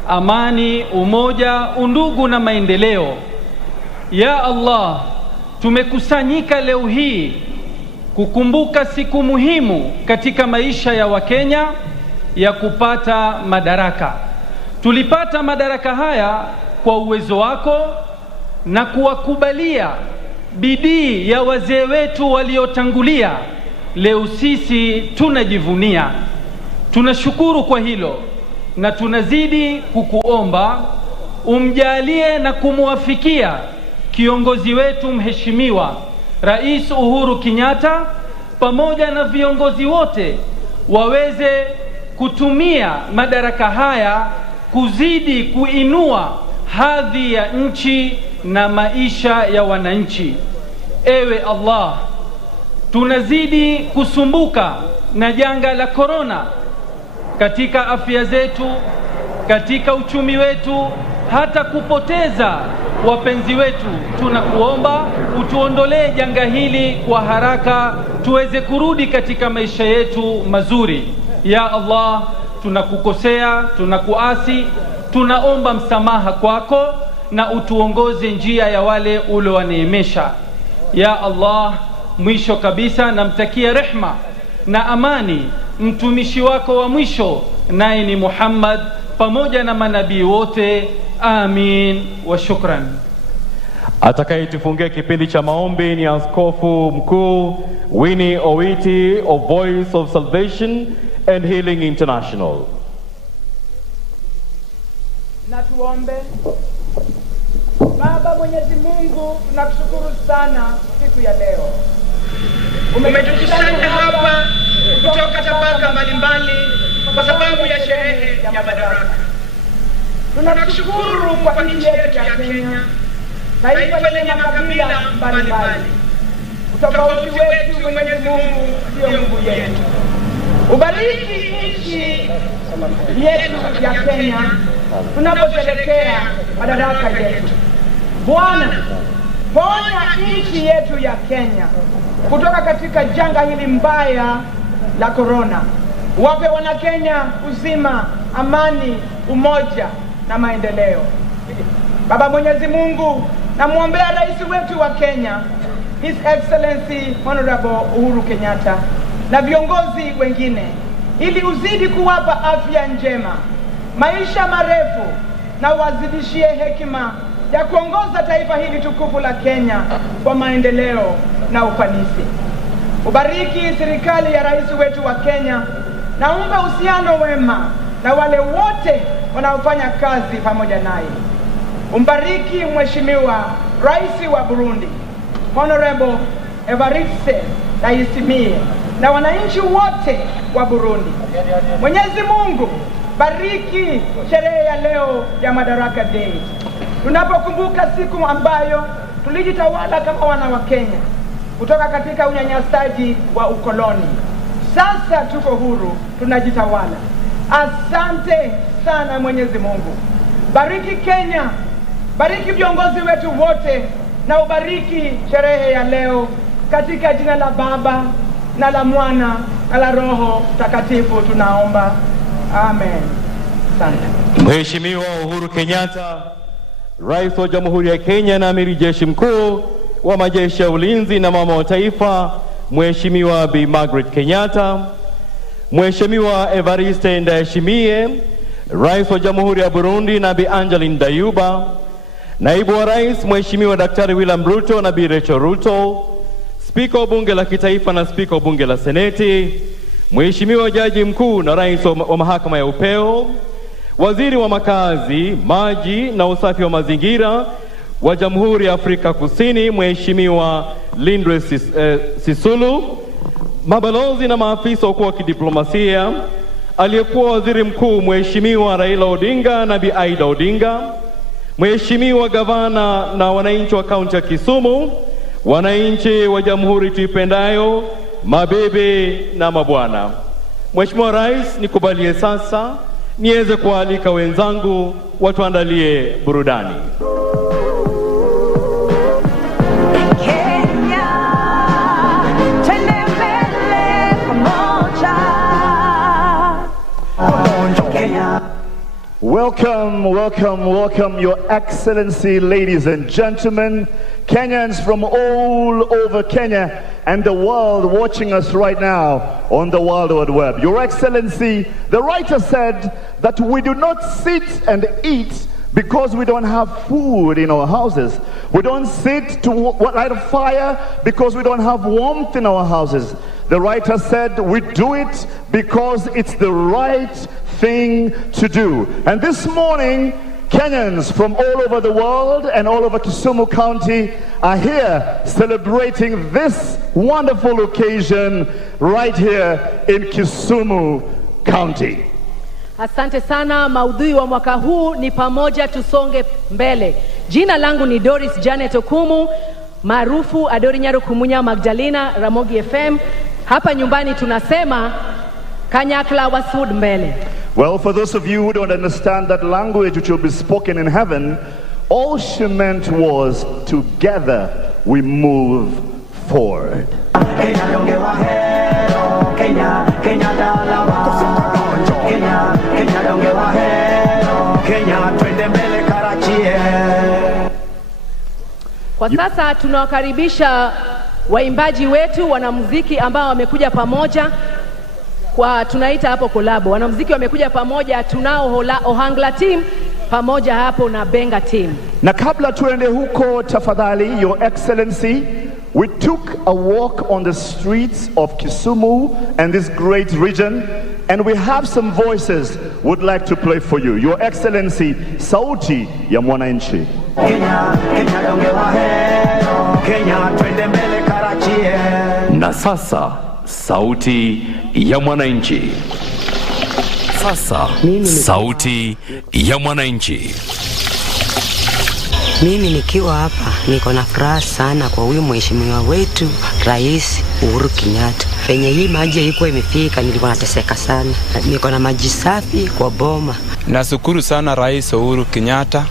amani, umoja, undugu na maendeleo. Ya Allah, tumekusanyika leo hii kukumbuka siku muhimu katika maisha ya Wakenya ya kupata madaraka. Tulipata madaraka haya kwa uwezo wako na kuwakubalia bidii ya wazee wetu waliotangulia. Leo sisi tunajivunia. Tunashukuru kwa hilo na tunazidi kukuomba umjalie na kumuafikia kiongozi wetu mheshimiwa Rais Uhuru Kenyatta pamoja na viongozi wote waweze kutumia madaraka haya kuzidi kuinua hadhi ya nchi na maisha ya wananchi. Ewe Allah, tunazidi kusumbuka na janga la korona katika afya zetu, katika uchumi wetu, hata kupoteza wapenzi wetu. Tunakuomba utuondolee janga hili kwa haraka, tuweze kurudi katika maisha yetu mazuri. Ya Allah, tunakukosea, tunakuasi, tunaomba msamaha kwako na utuongoze njia ya wale uliowaneemesha. Ya Allah, mwisho kabisa namtakia rehma na amani mtumishi wako wa mwisho, naye ni Muhammad, pamoja na manabii wote. Amin wa shukran. Atakayetufungia kipindi cha maombi ni Askofu Mkuu Winnie Owiti of Voice of Salvation and Healing International. Na tuombe. Baba Mwenyezi Mungu, tunakushukuru sana siku ya leo. Umetukusanya hapa kutoka tabaka mbalimbali kwa sababu ya sherehe ya madaraka. Tunakushukuru kwa nchi yetu ya Kenya, taifa lenye makabila mbalimbali. Utofauti wetu Mwenyezi Mungu ndio nguvu yetu. Ubariki nchi yetu ya Kenya tunaposherehekea madaraka yetu. Bwana, ponya nchi yetu ya Kenya kutoka katika janga hili mbaya la korona. Wape wana Kenya uzima, amani, umoja na maendeleo. Baba Mwenyezi Mungu, namuombea rais wetu wa Kenya, His Excellency Honorable Uhuru Kenyatta, na viongozi wengine, ili uzidi kuwapa afya njema, maisha marefu, na uwazidishie hekima ya kuongoza taifa hili tukufu la Kenya kwa maendeleo na ufanisi. Ubariki serikali ya rais wetu wa Kenya, na umpe uhusiano wema na wale wote wanaofanya kazi pamoja naye. Umbariki mheshimiwa rais wa Burundi, Honorable Evariste Ndayishimiye, na wananchi wote wa Burundi. Mwenyezi Mungu bariki sherehe ya leo ya Madaraka Day. Tunapokumbuka siku ambayo tulijitawala kama wana wa Kenya kutoka katika unyanyasaji wa ukoloni. Sasa tuko huru, tunajitawala. Asante sana Mwenyezi Mungu. Bariki Kenya, bariki viongozi wetu wote, na ubariki sherehe ya leo katika jina la Baba na la Mwana na la Roho Takatifu tunaomba. Amen. Asante. Mheshimiwa Uhuru Kenyatta, Rais wa Jamhuri ya Kenya na Amiri Jeshi Mkuu wa Majeshi ya Ulinzi na Mama wa Taifa, Mheshimiwa Bi Margaret Kenyatta, Mheshimiwa Evariste Ndayishimiye, Rais wa Jamhuri ya Burundi na Bi Angeline Dayuba, Naibu wa Rais Mheshimiwa Daktari William Ruto na Bi Rachel Ruto, Spika wa Bunge la Kitaifa na Spika wa Bunge la Seneti, Mheshimiwa Jaji Mkuu na Rais wa Mahakama ya Upeo, Waziri wa Makazi, Maji na Usafi wa Mazingira wa Jamhuri ya Afrika Kusini Mheshimiwa Lindwe Sisulu, mabalozi na maafisa wakuu wa kidiplomasia, aliyekuwa Waziri Mkuu Mheshimiwa Raila Odinga na Bi Aida Odinga, Mheshimiwa Gavana na wananchi wa kaunti ya Kisumu, wananchi wa Jamhuri tuipendayo, mabibi na mabwana. Mheshimiwa Rais, nikubalie sasa niweze kualika wenzangu watuandalie burudani. Welcome, welcome, welcome, Your Excellency, ladies and gentlemen, Kenyans from all over Kenya and the world watching us right now on the World Wide Web. Your Excellency, the writer said that we do not sit and eat because we don't have food in our houses. We don't sit to light a fire because we don't have warmth in our houses. The writer said we do it because it's the right thing to do. And this morning, Kenyans from all over the world and all over Kisumu County are here celebrating this wonderful occasion right here in Kisumu County. Asante sana. Maudhui wa mwaka huu ni pamoja tusonge mbele. Jina langu ni Doris Janet Okumu, maarufu Adori Nyaru Kumunya Magdalena, Ramogi FM. Hapa nyumbani tunasema kanyakla wasud mbele. Well, for those of you who don't understand that language which will be spoken in heaven, all she meant was together we move forward. Kwa sasa tunawakaribisha waimbaji wetu, wanamuziki ambao wamekuja pamoja kwa tunaita hapo kolabo. Wanamuziki wamekuja pamoja, tunao Ohangla team pamoja hapo na Benga team. Na kabla tuende huko tafadhali, Your Excellency, we took a walk on the streets of Kisumu and this great region, and we have some voices would like to play for you. Your Excellency, sauti ya mwananchi. Na sasa sauti ya mwananchi. Sasa sauti ya mwananchi. Mimi nikiwa hapa niko na furaha sana kwa huyu mheshimiwa wetu Rais Uhuru Kenyatta. Penye hii maji ilikuwa imefika nilikuwa nateseka sana. Niko na maji safi kwa boma. Nashukuru sana Rais Uhuru Kenyatta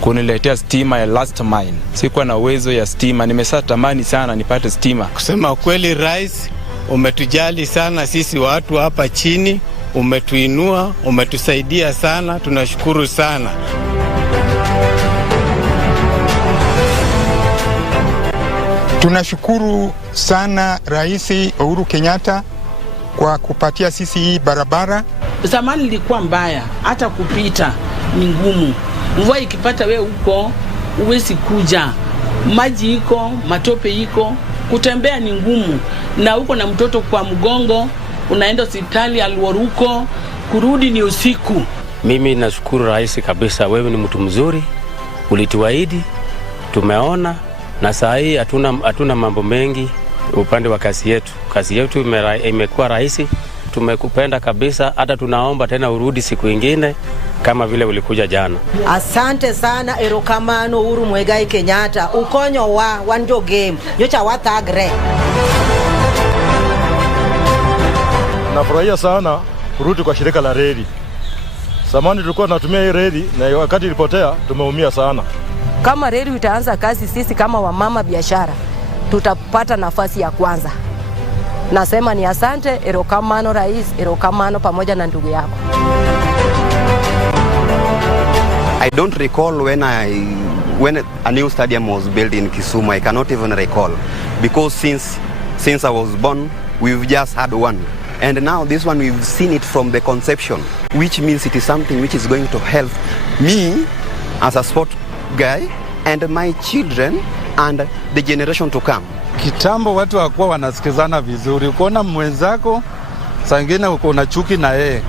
kuniletea stima ya last mile. Sikuwa na uwezo ya stima, nimeshatamani sana nipate stima. Kusema kweli Rais, umetujali sana sisi watu hapa chini, umetuinua, umetusaidia sana, tunashukuru sana. Tunashukuru sana Rais Uhuru Kenyatta kwa kupatia sisi hii barabara. Zamani ilikuwa mbaya, hata kupita ni ngumu. Mvua ikipata we huko uwezi kuja. Maji iko, matope iko, kutembea ni ngumu. Na huko na mtoto kwa mgongo, unaenda hospitali Alwaruko, kurudi ni usiku. Mimi nashukuru Rais kabisa, wewe ni mtu mzuri. Ulituahidi, tumeona, na saa hii hatuna mambo mengi upande wa kazi yetu. Kazi yetu imekuwa rahisi, tumekupenda kabisa, hata tunaomba tena urudi siku ingine kama vile ulikuja jana. Asante sana, erokamano Uhuru Muigai Kenyatta, ukonyo wa wanjo game, nyocha watagre. Nafurahia sana kurudi kwa shirika la reli. Zamani tulikuwa tunatumia hii reli na wakati ilipotea tumeumia sana. Kama reli itaanza kazi, sisi kama wamama biashara tutapata nafasi ya kwanza. Nasema ni asante, erokamano rais, erokamano pamoja na ndugu yako. I don't recall when a new stadium was built in Kisumu. I cannot even recall, because since I was born, we've just had one. And now this one, we've seen it from the conception, which means it is something which is going to help me as a sport guy and my children and the generation to come. Kitambo watu hawakuwa wanasikizana vizuri. Ukiona mwenzako, saa ingine uko na chuki na yeye.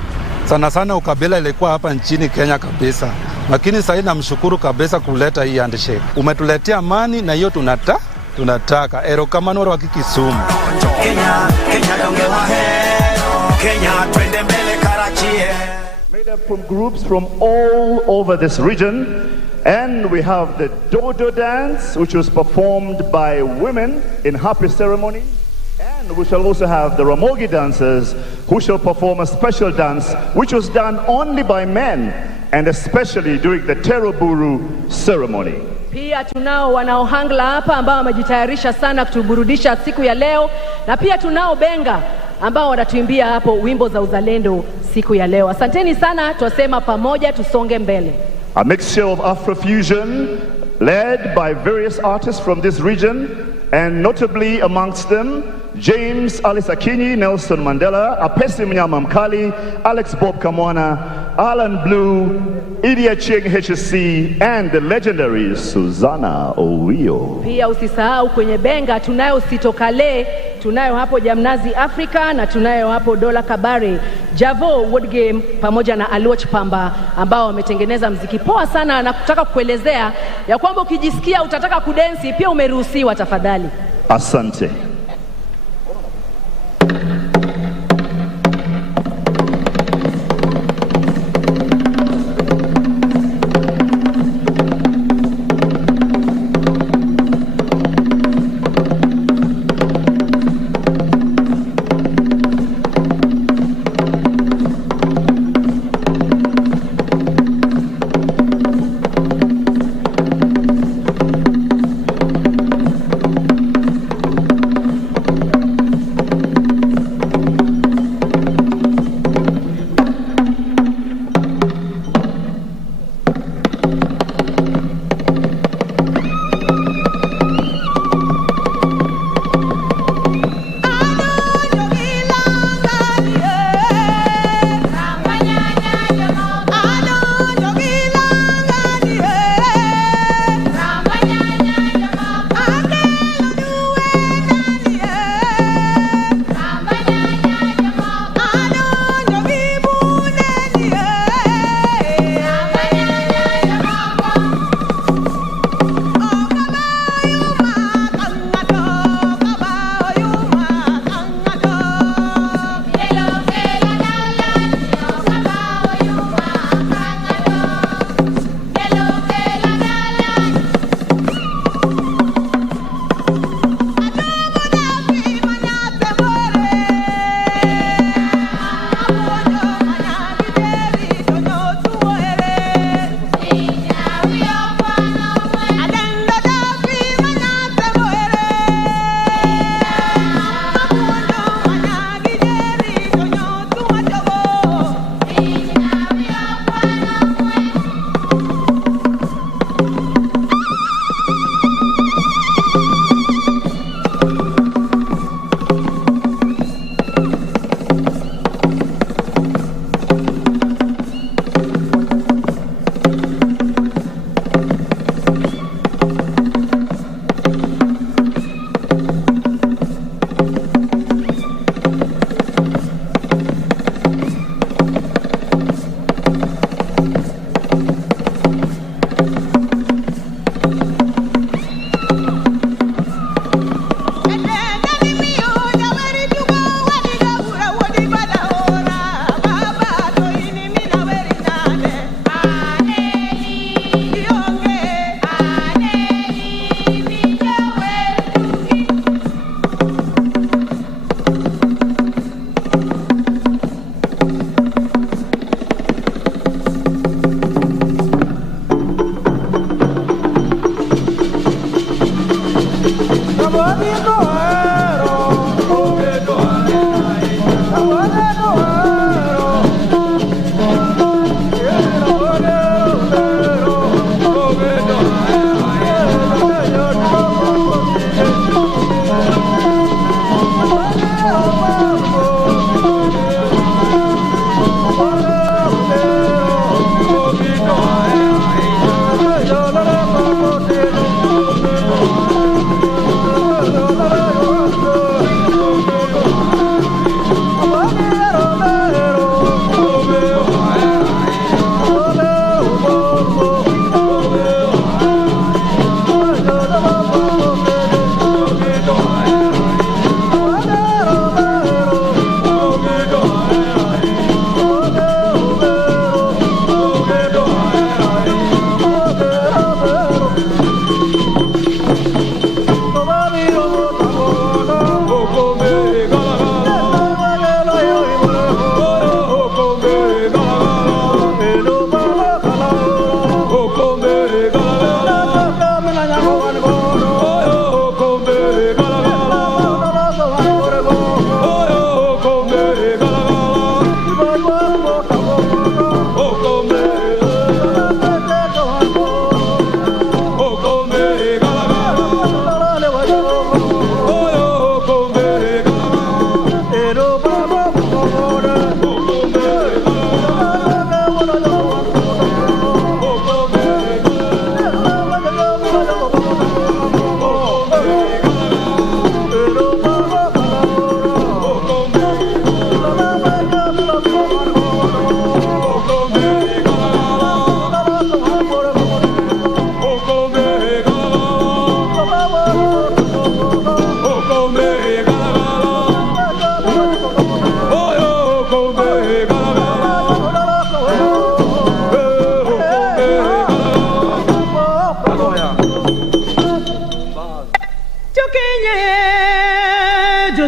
Sana sana ukabila ilikuwa hapa nchini Kenya kabisa. Lakini sasa namshukuru kabisa kuleta hii handshake. Umetuletea amani na hiyo tunataka. Erokamano wa Kisumu. Made up from groups from all over this region. And we have the Dodo dance, which was performed by women in happy ceremony. And we shall also have the Ramogi dancers, who shall perform a special dance, which was done only by men, and especially during the Teroburu ceremony. Pia tunao wanaohangla hapa ambao wamejitayarisha sana kutuburudisha siku ya leo, na pia tunao benga ambao watatuimbia hapo wimbo za uzalendo siku ya leo. Asanteni sana, twasema pamoja tusonge mbele. A mixture of Afrofusion led by various artists from this region, and notably amongst them James Alice Akinyi, Nelson Mandela, Apesi Mnyama Mkali, Alex Bob Kamwana, Alan Blue, Idi Achieng HSC, and the legendary Susanna Owio. Pia usisahau kwenye benga tunayo Sitokale, tunayo hapo Jamnazi Africa, na tunayo hapo Dola Kabare, Javo Wood Game pamoja na Aloch Pamba, ambao wametengeneza mziki poa sana, na kutaka kuelezea ya kwamba ukijisikia utataka kudensi pia umeruhusiwa, tafadhali. Asante.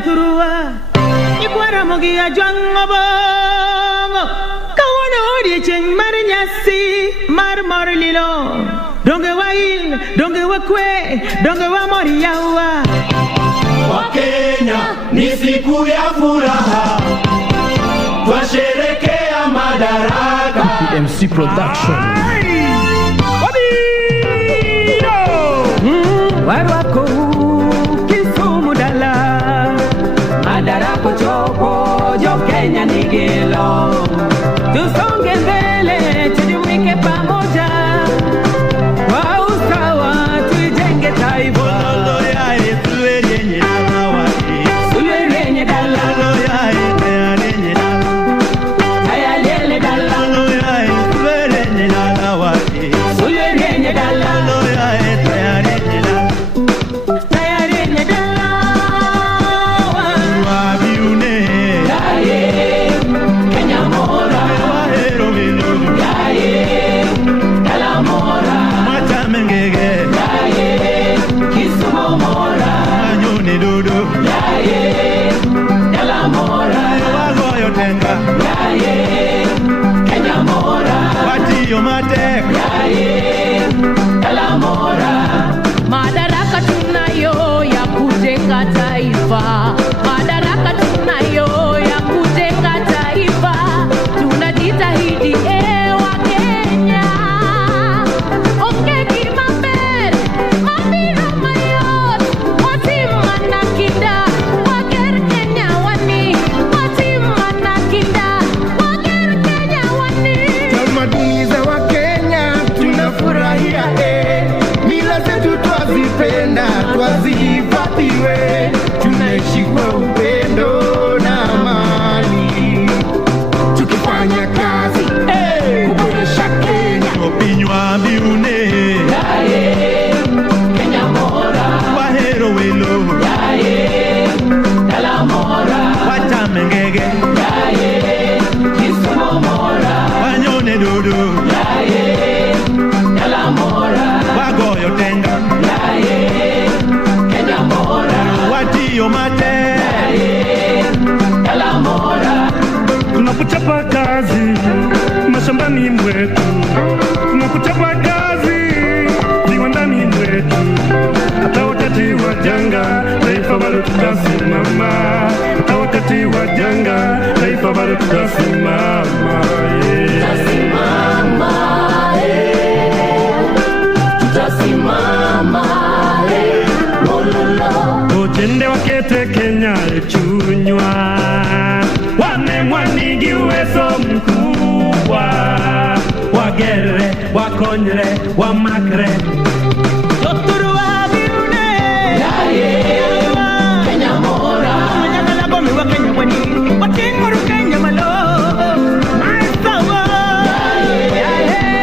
turua ikwara mogia jwango bongo kawono odi cheng mar nyasi mar lilo donge wail donge wakwe donge wa mori yawa Wakenya ni siku ya furaha twasherekea madaraka MC Production warwako Kisumu dala madaraka chopo jo Kenya nigelo tusonge mbele tujumuike pamoja kwa usawa tujenge taifa madaraka tunayo ya kujenga taifa, madaraka tunayo ya kujenga taifa, tunajitahidi wa Kenya. Ongeki maber, mabiro mayot, watima na kinda, wager Kenya wani, watima na kinda, wager Kenya wani. Tamaduni za Wakenya tunafurahia mila zetu twazipenda twazihifadhiwe tunaishi kwa upendo na amani tukifanya kazi kuboresha Kenya opinywa biune Kenya mora wahero welo dala mora watamengege Kisumu mora wanyone dudu dala mora wagoyo tenga Kenya mora watiyo mate dala mora tunapochapa kazi mashambani mwetu tunapochapa kazi viwandani mwetu hata wakati wa janga taifa bado tutasimama hata wakati wa janga taifa bado tutasimama tutasimama tutasimama Otende wakete Kenya chunywa wane mwanigi uwezo mkubwa wagere wakonyre wamakre Doturu wa birune Kenya mora Nyangala gomi wa Kenya wani Watinguru Kenya malo Maisawa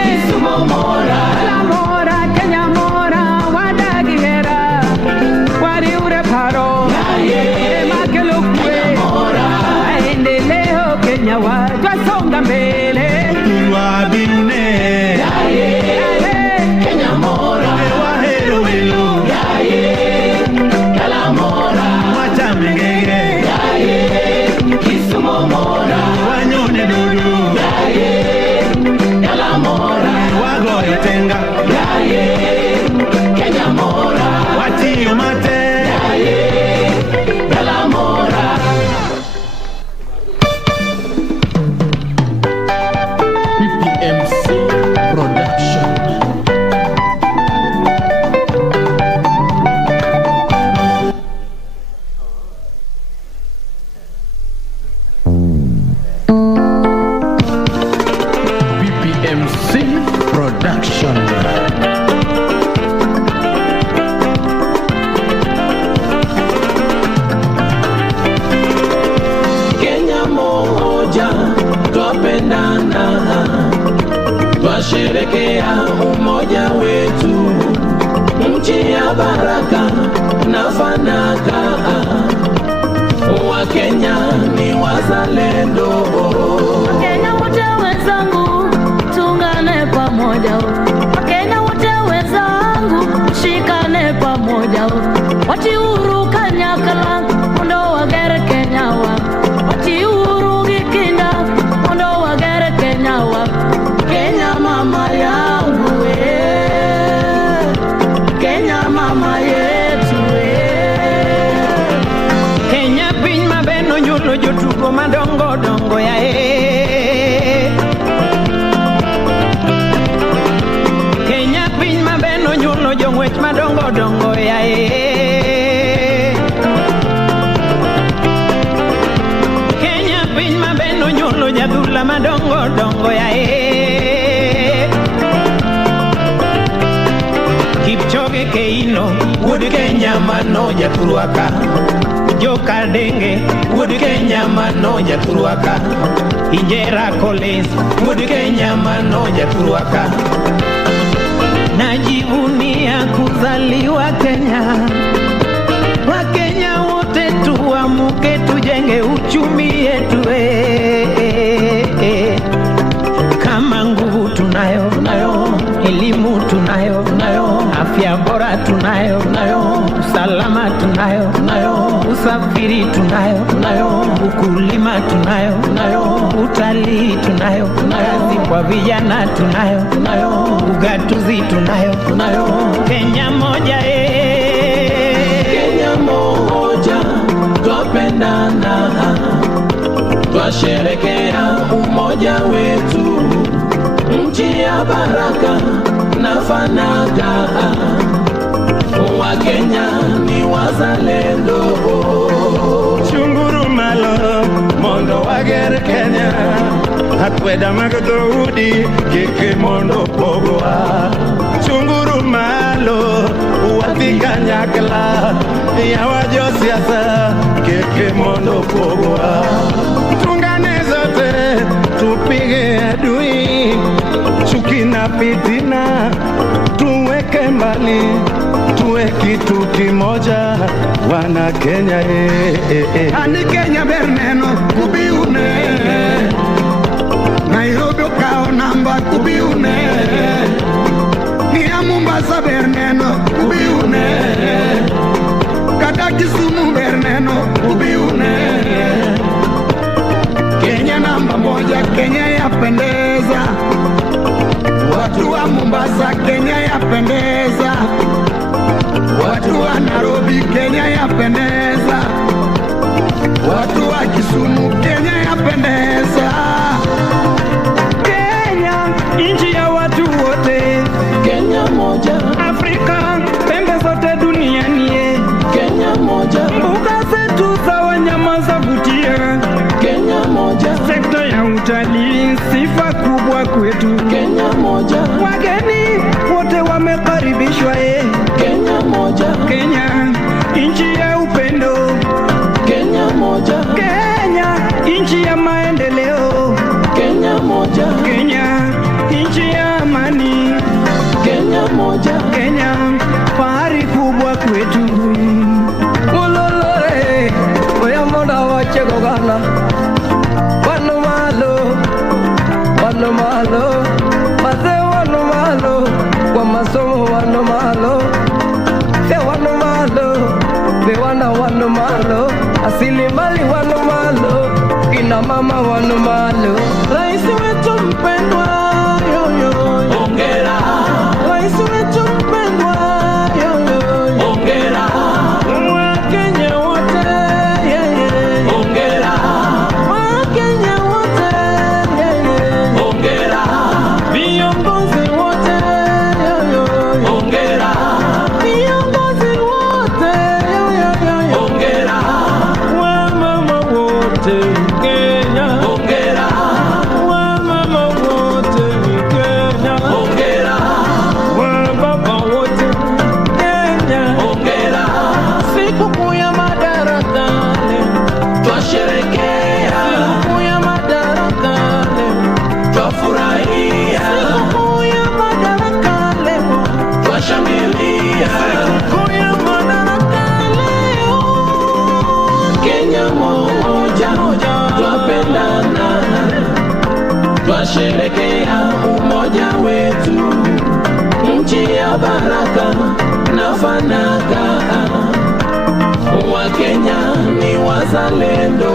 Kisumu mora La mora Kenya mora Wadagi hera Wari ure paro Makelo kwe Aendeleo Kenya wa Twasonga mbele Doturu wa birune Kenya mora wahero welo dala mora watamengege Kisumu mora wanyone dudu dala mora wagoyo tenga Kenya mora watiyo mate dala mora PPMC Production PPMC Production Kenya moja twapendana twasherekea umoja wetu nchi ya baraka na fanaka wa Kenya ni wazalendo Wakenya wote wenzangu tungane pamoja Wakenya wote wenzangu shikane pamoja wati uruka nyakala ndo mama yetu. Kenya piny mabeno nyulo jotugo madongo dongo ya Kenya piny mabeno nyulo jong'wech madongo dongo ya Kenya piny mabeno nyulo jadhula madongo dongo ya Kipchoge Keino wuod Kenya mano jathurwaka. Joka Denge wuod Kenya mano jathurwaka. Injera Collins wuod Kenya mano jathurwaka. Najivunia kuzaliwa Kenya. Wakenya wote tuamuke tujenge uchumi yetu. Kama nguvu tunayo, elimu tunayo, afya bora tunayo, usalama tunayo, usafiri tunayo, ukulima tunayo, utalii tunayo, kazi kwa vijana tunayo, ugatuzi tunayo, Kenya moja Kenya moja, twapendana, twasherekea umoja wetu, nchi ya baraka na fanaka. Wakenya ni wazalendo. Chunguru malo mondo wager Kenya, akweda mag dhoudi kik mondo pogwa. Chunguru malo wadhi kanyakla, yawa josiasa kik mondo pogwa. Tungane zote tupige adui, chuki na fitina tuweke mbali, tuwe kitu kimoja wana Kenya. Ani Kenya berneno kubiune, Nairobi kao namba kubiune, Nia Mombasa berneno kubiune, kata Kisumu berneno kubiune. Kenya namba moja, Kenya yapendeza. Watu wa Mombasa Kenya yapendeza. Watu wa Nairobi Kenya yapendeza. Watu wa Kisumu Kenya yapendeza. Kenya nchi ya watu wote, Kenya moja, Afrika pembe zote duniani. Kenya moja, mbuga zetu za wanyama zavutia. Kenya moja, sekta ya utalii sifa kubwa kwetu. Kenya moja, wageni wote wamekaribishwa. Kenya moja, Kenya nchi ya upendo. Kenya moja, Kenya nchi ya maendeleo. Kenya moja, Kenya nchi ya amani. Kenya moja, Kenya fahari kubwa kwetu. Ulolore oyamona wachegogana wano malo maze wano malo kwa masomo wano malo se wano malo bewana wano malo asili mali wano malo kina mama wano malo. Rais wetu mpendwa ongera, rais wetu mpendwa ongera, Wakenya wote ongera, Wakenya wote ongera, viongozi wote ongera, viongozi wote ongera, wamama wote Kenya ongera, wamama wote Kenya ongera, wababa wote Kenya ongera. sikukuu ya Madaraka Twasherekea, sikukuu ya Madaraka twafurahia, sikukuu ya Madaraka leo twashangilia. sikukuu ya Madaraka leo. Kenya moja, twapendana, twasherekea umoja wetu, nchi ya baraka na fanaka. Wakenya ni wazalendo.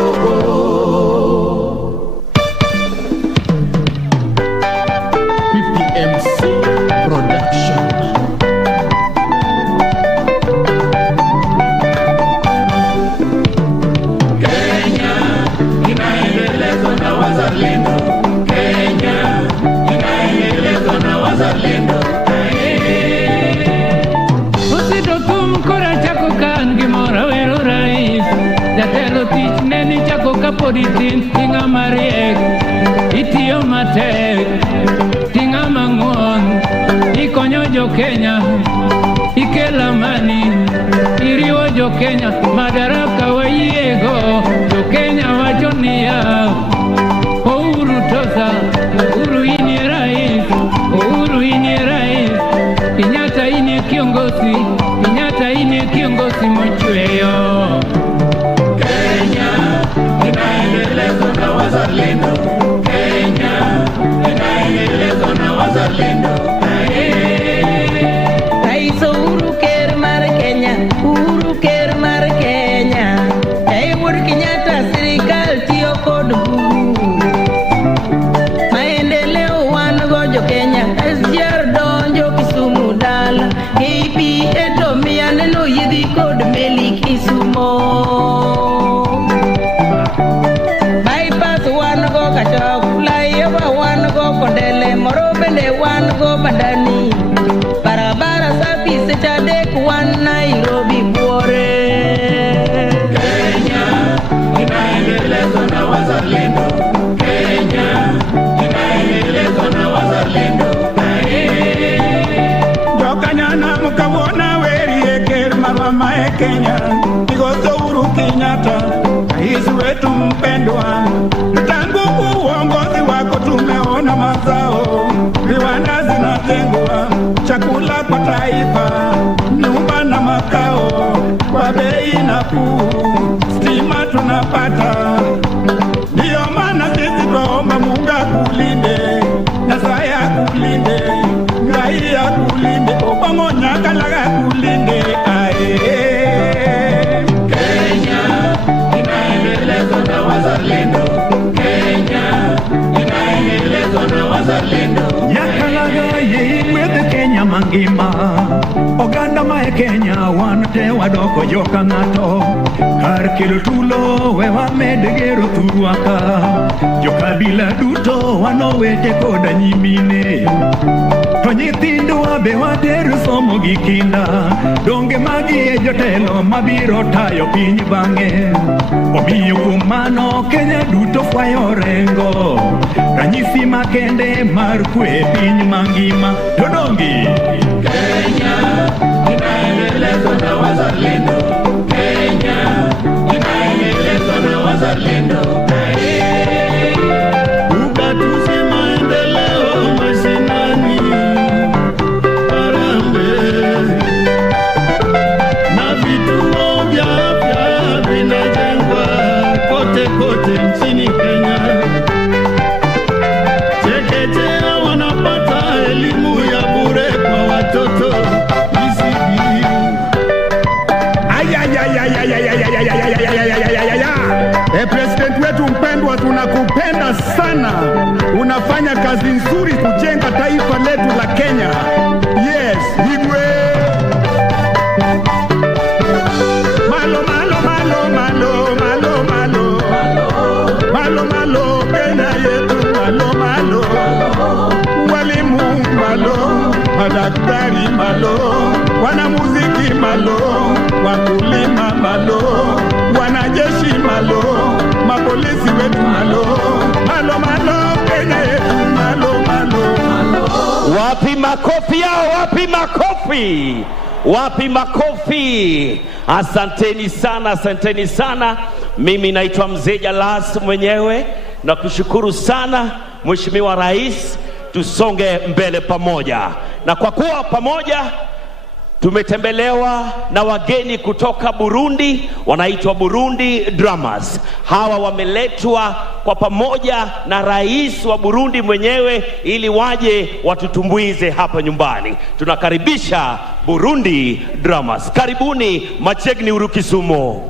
PPMC Production. kora chako kan gimora wero rais jatelo tich neni chako kapodi tin tinga mariek itiyo matek tinga mang'won ikonyo jo Kenya ikelo amani iriwo jo Kenya madaraka wayiego jo Kenya wacho niya Uhuru tosa Uhuru ini rais Uhuru ini rais Kenyatta ini kiongozi Kenyatta ini kiongozi mochweyo Kenya inaendelezwa na wazalendo Kenya inaendelezwa na wazalendo Rais Uhuru ker mar Kenya Uhuru ker mar Kenya Uhuru Kenyatta sirikal tiyo kod maendeleo wan go jo Kenya SGR donjo Kisumu dala KP eto mianeno yidhi kod meli Kisumu bypass wan go Kachok flyover wan go Kondele moro bende wan go Bandani barabara safi sechadek wan Nairobi bore Kenya inaendelezwa na wazalendo Kenya inaendelezwa na wazalendo Jokanyana mukawona weri ker marwa mae Kenya Igoto Uhuru Kenyatta rais wetu mpendwa tangu uongozi wako tumeona mazao viwanda zinajengwa chakula kwa taifa nyumba na makao kwa bei nafuu stima tunapata ndio maana sisi twaomba Mungu akulinde Nyasaye akulinde Ngai akulinde Obango nyakalaga akulinde Kenya inaendelezwa na wazalendo Kenya inaendelezwa na wazalendo Nyakalaga yikwedhe Kenya mangima Oganda mae Kenya wante wadoko joka ng'ato Kar kelo tulo we wamed gero thurwaka Jokabila duto wanowete koda nyimine To nyithindwa be wateru somo gi kinda Donge magi e jotelo mabiro tayo piny bang'e Omiyo kuom mano Kenya duto fwayo rengo Ranyisi makende mar kwe piny mangima To dongi Kenya inaendelezwa na wazalendo Kenya inaendelezwa na wazalendo Ugatuzi maendeleo mashinani Harambee na vituo vya afya vinajengwa kote kote nchini Kenya Chekechea wanapata elimu ya bure kwa watoto President wetu mpendwa, tunakupenda sana. Unafanya kazi nzuri kujenga taifa letu la Kenya. Yes, Igwe. Malo malo malo malo malo malo. Malo malo Kenya yetu malo malo. Walimu malo, madaktari malo, wanamuziki malo, wakulima malo, wanajeshi malo, mapolisi wetu malo, malo malo Kenya yetu malo malo malo. Wapi makofi yao? Wapi makofi? Wapi makofi? Asanteni sana, asanteni sana. Mimi naitwa Mzee Jalas mwenyewe na kushukuru sana Mheshimiwa Rais, tusonge mbele pamoja. Na kwa kuwa pamoja tumetembelewa na wageni kutoka Burundi, wanaitwa Burundi Drummers. Hawa wameletwa kwa pamoja na rais wa Burundi mwenyewe ili waje watutumbuize hapa nyumbani. Tunakaribisha Burundi Drummers. Karibuni Machegni Uru Kisumu.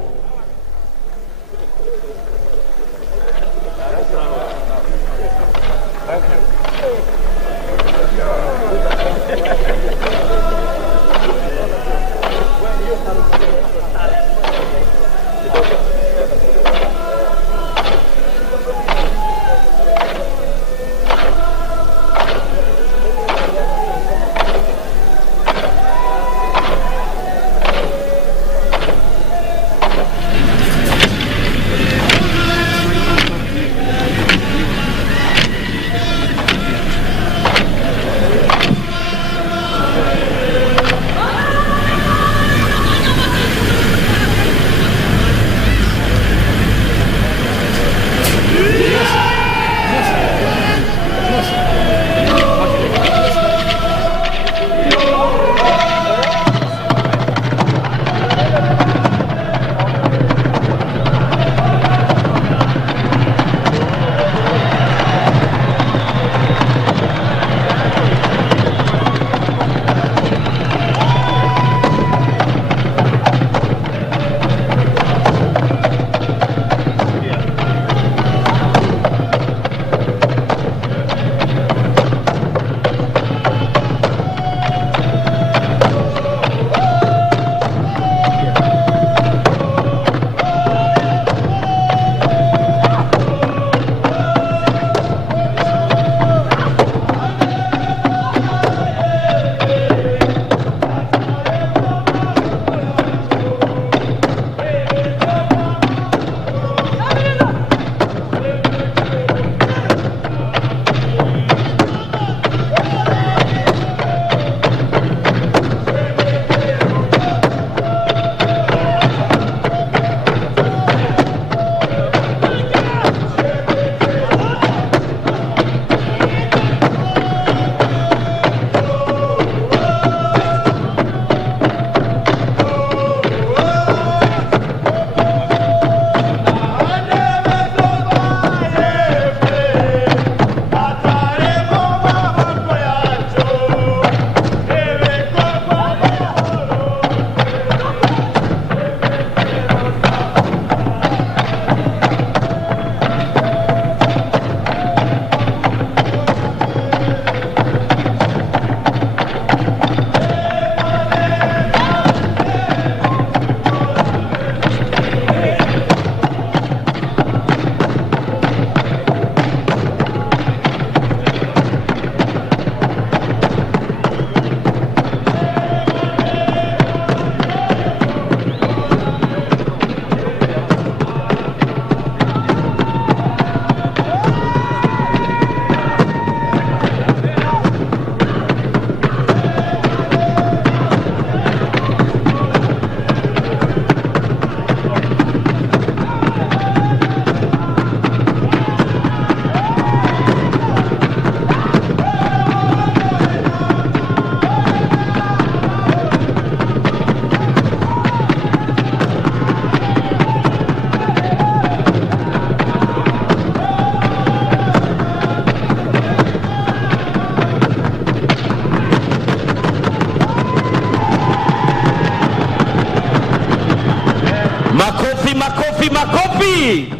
Wapi makofi?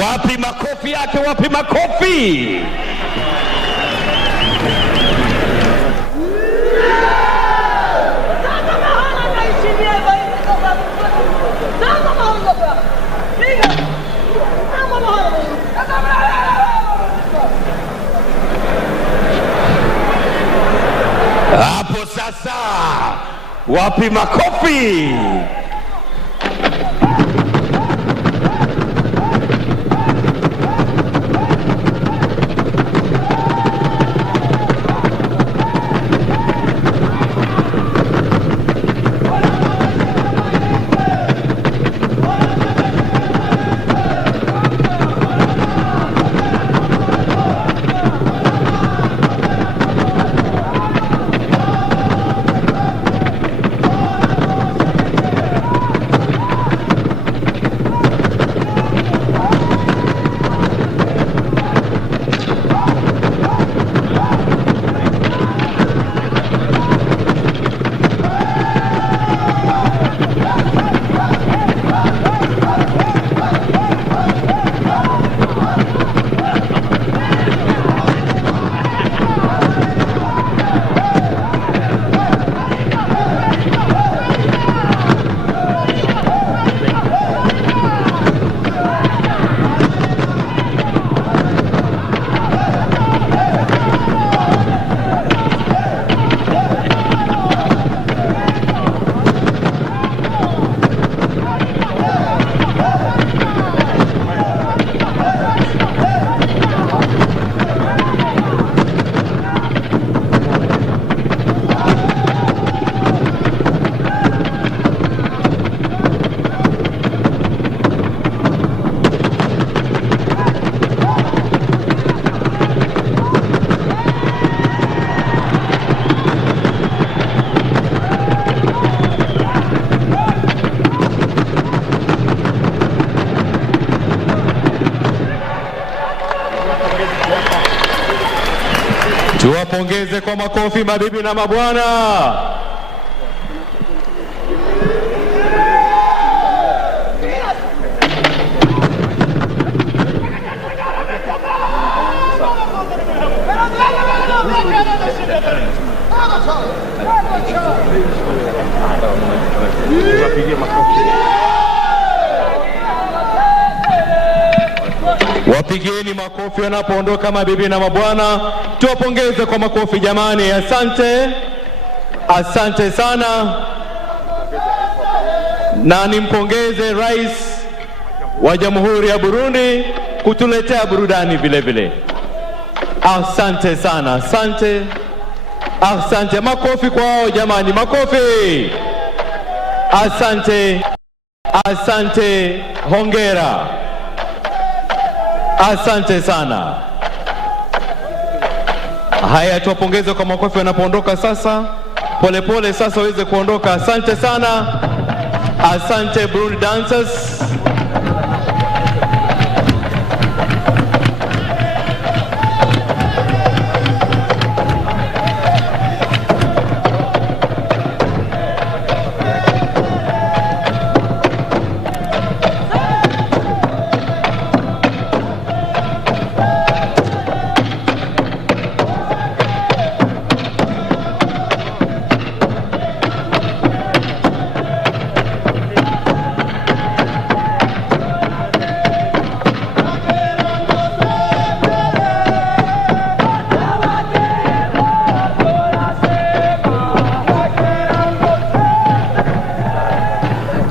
Wapi makofi yake? Wapi makofi? Hapo sasa, wapi makofi? Tuwapongeze kwa makofi mabibi na mabwana. Wapigeni makofi wanapoondoka mabibi na mabwana. Tuwapongeze kwa makofi jamani. Asante. Asante sana. Na nimpongeze Rais wa Jamhuri ya Burundi kutuletea burudani vile vile. Asante sana. Asante. Asante. Makofi kwao jamani. Makofi. Asante. Asante. Hongera. Asante sana. Haya, tuwapongeze kwa makofi wanapoondoka sasa. Polepole sasa waweze kuondoka. Asante sana. Asante Burundi dancers.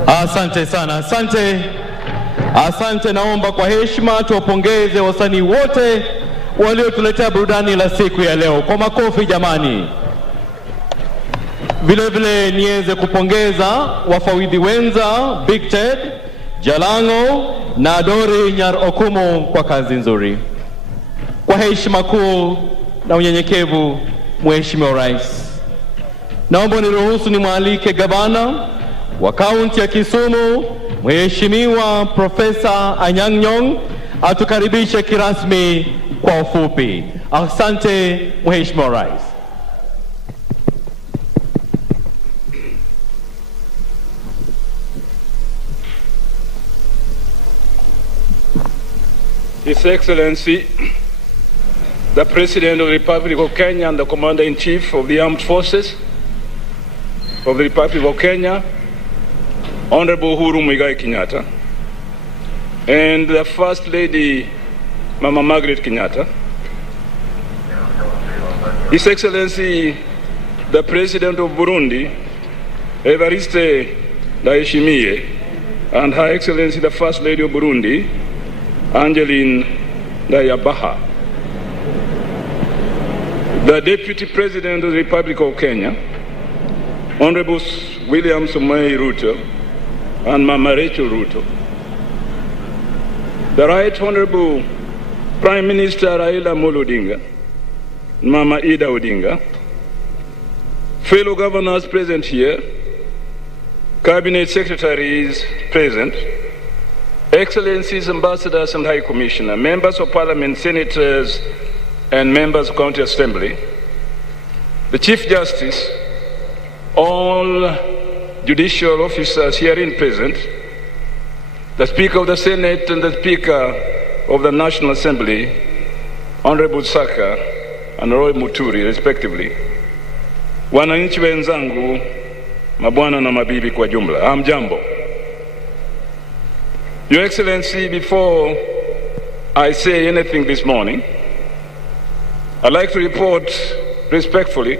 Asante sana. Asante. Asante. Naomba kwa heshima tuwapongeze wasanii wote waliotuletea burudani la siku ya leo kwa makofi jamani. Vile vile niweze kupongeza wafawidhi wenza Big Ted, Jalango na Dori Nyar Okumu kwa kazi nzuri. Kwa heshima kuu na unyenyekevu, Mheshimiwa Rais, naomba niruhusu nimwalike gavana wa kaunti ya Kisumu, Mheshimiwa Profesa Anyang' Nyong' atukaribishe kirasmi kwa ufupi. Asante Mheshimiwa Rais. His Excellency, the President of the Republic of Kenya and the Commander-in-Chief of the Armed Forces of the Republic of Kenya, Honorable Uhuru Muigai Kenyatta, and the First Lady, Mama Margaret Kenyatta, His Excellency, the President of Burundi, Evariste Ndayishimiye, and Her Excellency, the First Lady of Burundi, Angeline Ndayabaha, the Deputy President of the Republic of Kenya, Honorable William Samoei Ruto, and Mama Rachel Ruto, the Right Honorable Prime Minister Raila Amolo Odinga, Mama Ida Odinga, fellow governors present here, cabinet secretaries present, excellencies, ambassadors and high commissioner, members of parliament, senators and members of county assembly, the chief justice, all judicial officers herein present, the speaker of the senate and the speaker of the national assembly, Honorable Saka and Roy Muturi respectively, wananchi wenzangu, mabwana na mabibi kwa jumla, hamjambo. Your Excellency, before I say anything this morning, I'd like to report respectfully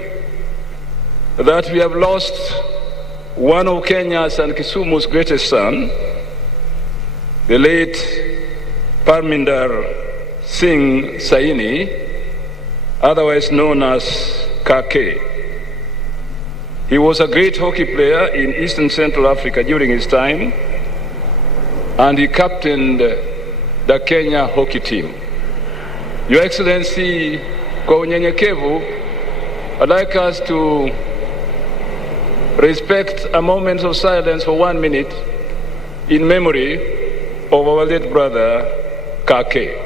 that we have lost one of Kenya's and Kisumu's greatest son, the late Parminder Singh Saini, otherwise known as Kake. He was a great hockey player in Eastern Central Africa during his time, and he captained the Kenya hockey team. Your Excellency, kwa unyenyekevu, I'd like us to respect a moment of silence for 1 minute in memory of our late brother, Kake.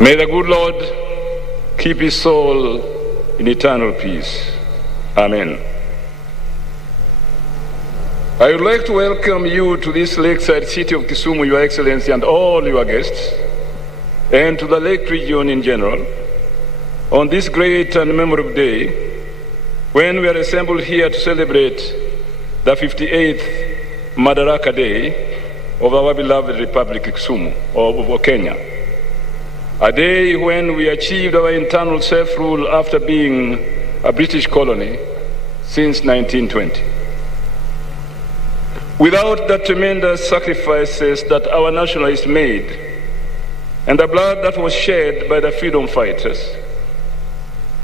May the good Lord keep his soul in eternal peace. Amen. I would like to welcome you to this lakeside city of Kisumu, Your Excellency, and all your guests, and to the Lake region in general, on this great and memorable day, when we are assembled here to celebrate the 58th Madaraka Day of our beloved Republic Kisumu, of Kenya. A day when we achieved our internal self-rule after being a British colony since 1920. Without the tremendous sacrifices that our nationalists made and the blood that was shed by the freedom fighters,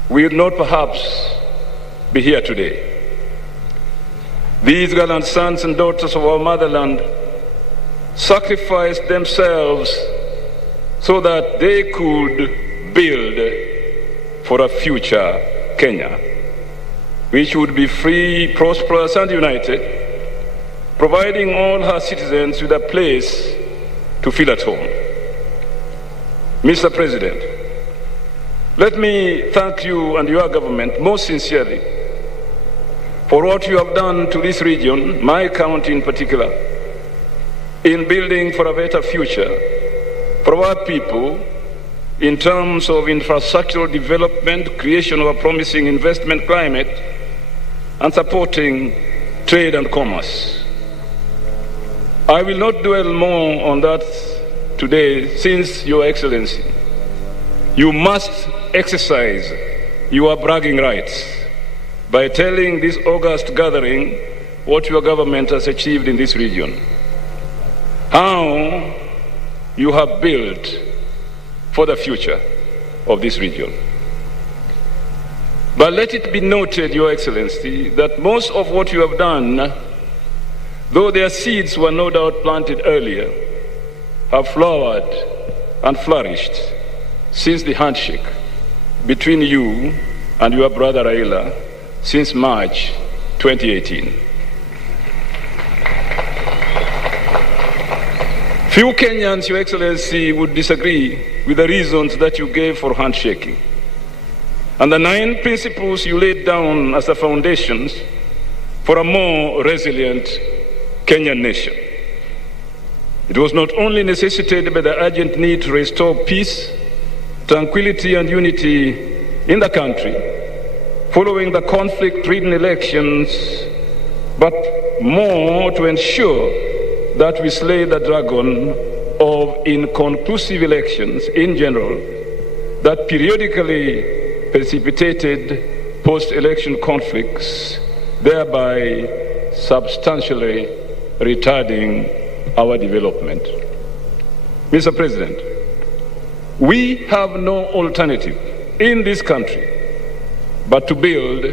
we would not perhaps be here today. These gallant sons and daughters of our motherland sacrificed themselves so that they could build for a future Kenya, which would be free, prosperous, and united, providing all her citizens with a place to feel at home. Mr. President, let me thank you and your government most sincerely for what you have done to this region, my county in particular, in building for a better future for our people in terms of infrastructural development, creation of a promising investment climate, and supporting trade and commerce. I will not dwell more on that today, since, Your Excellency, you must exercise your bragging rights by telling this august gathering what your government has achieved in this region, how you have built for the future of this region. But let it be noted, Your Excellency, that most of what you have done, though their seeds were no doubt planted earlier, have flowered and flourished since the handshake between you and your brother Raila since March 2018. Few Kenyans, Your Excellency, would disagree with the reasons that you gave for handshaking. and the 9 principles you laid down as the foundations for a more resilient Kenyan nation. It was not only necessitated by the urgent need to restore peace, tranquility, and unity in the country following the conflict-ridden elections, but more to ensure that we slay the dragon of inconclusive elections in general that periodically precipitated post-election conflicts, thereby substantially retarding our development. Mr. President, we have no alternative in this country but to build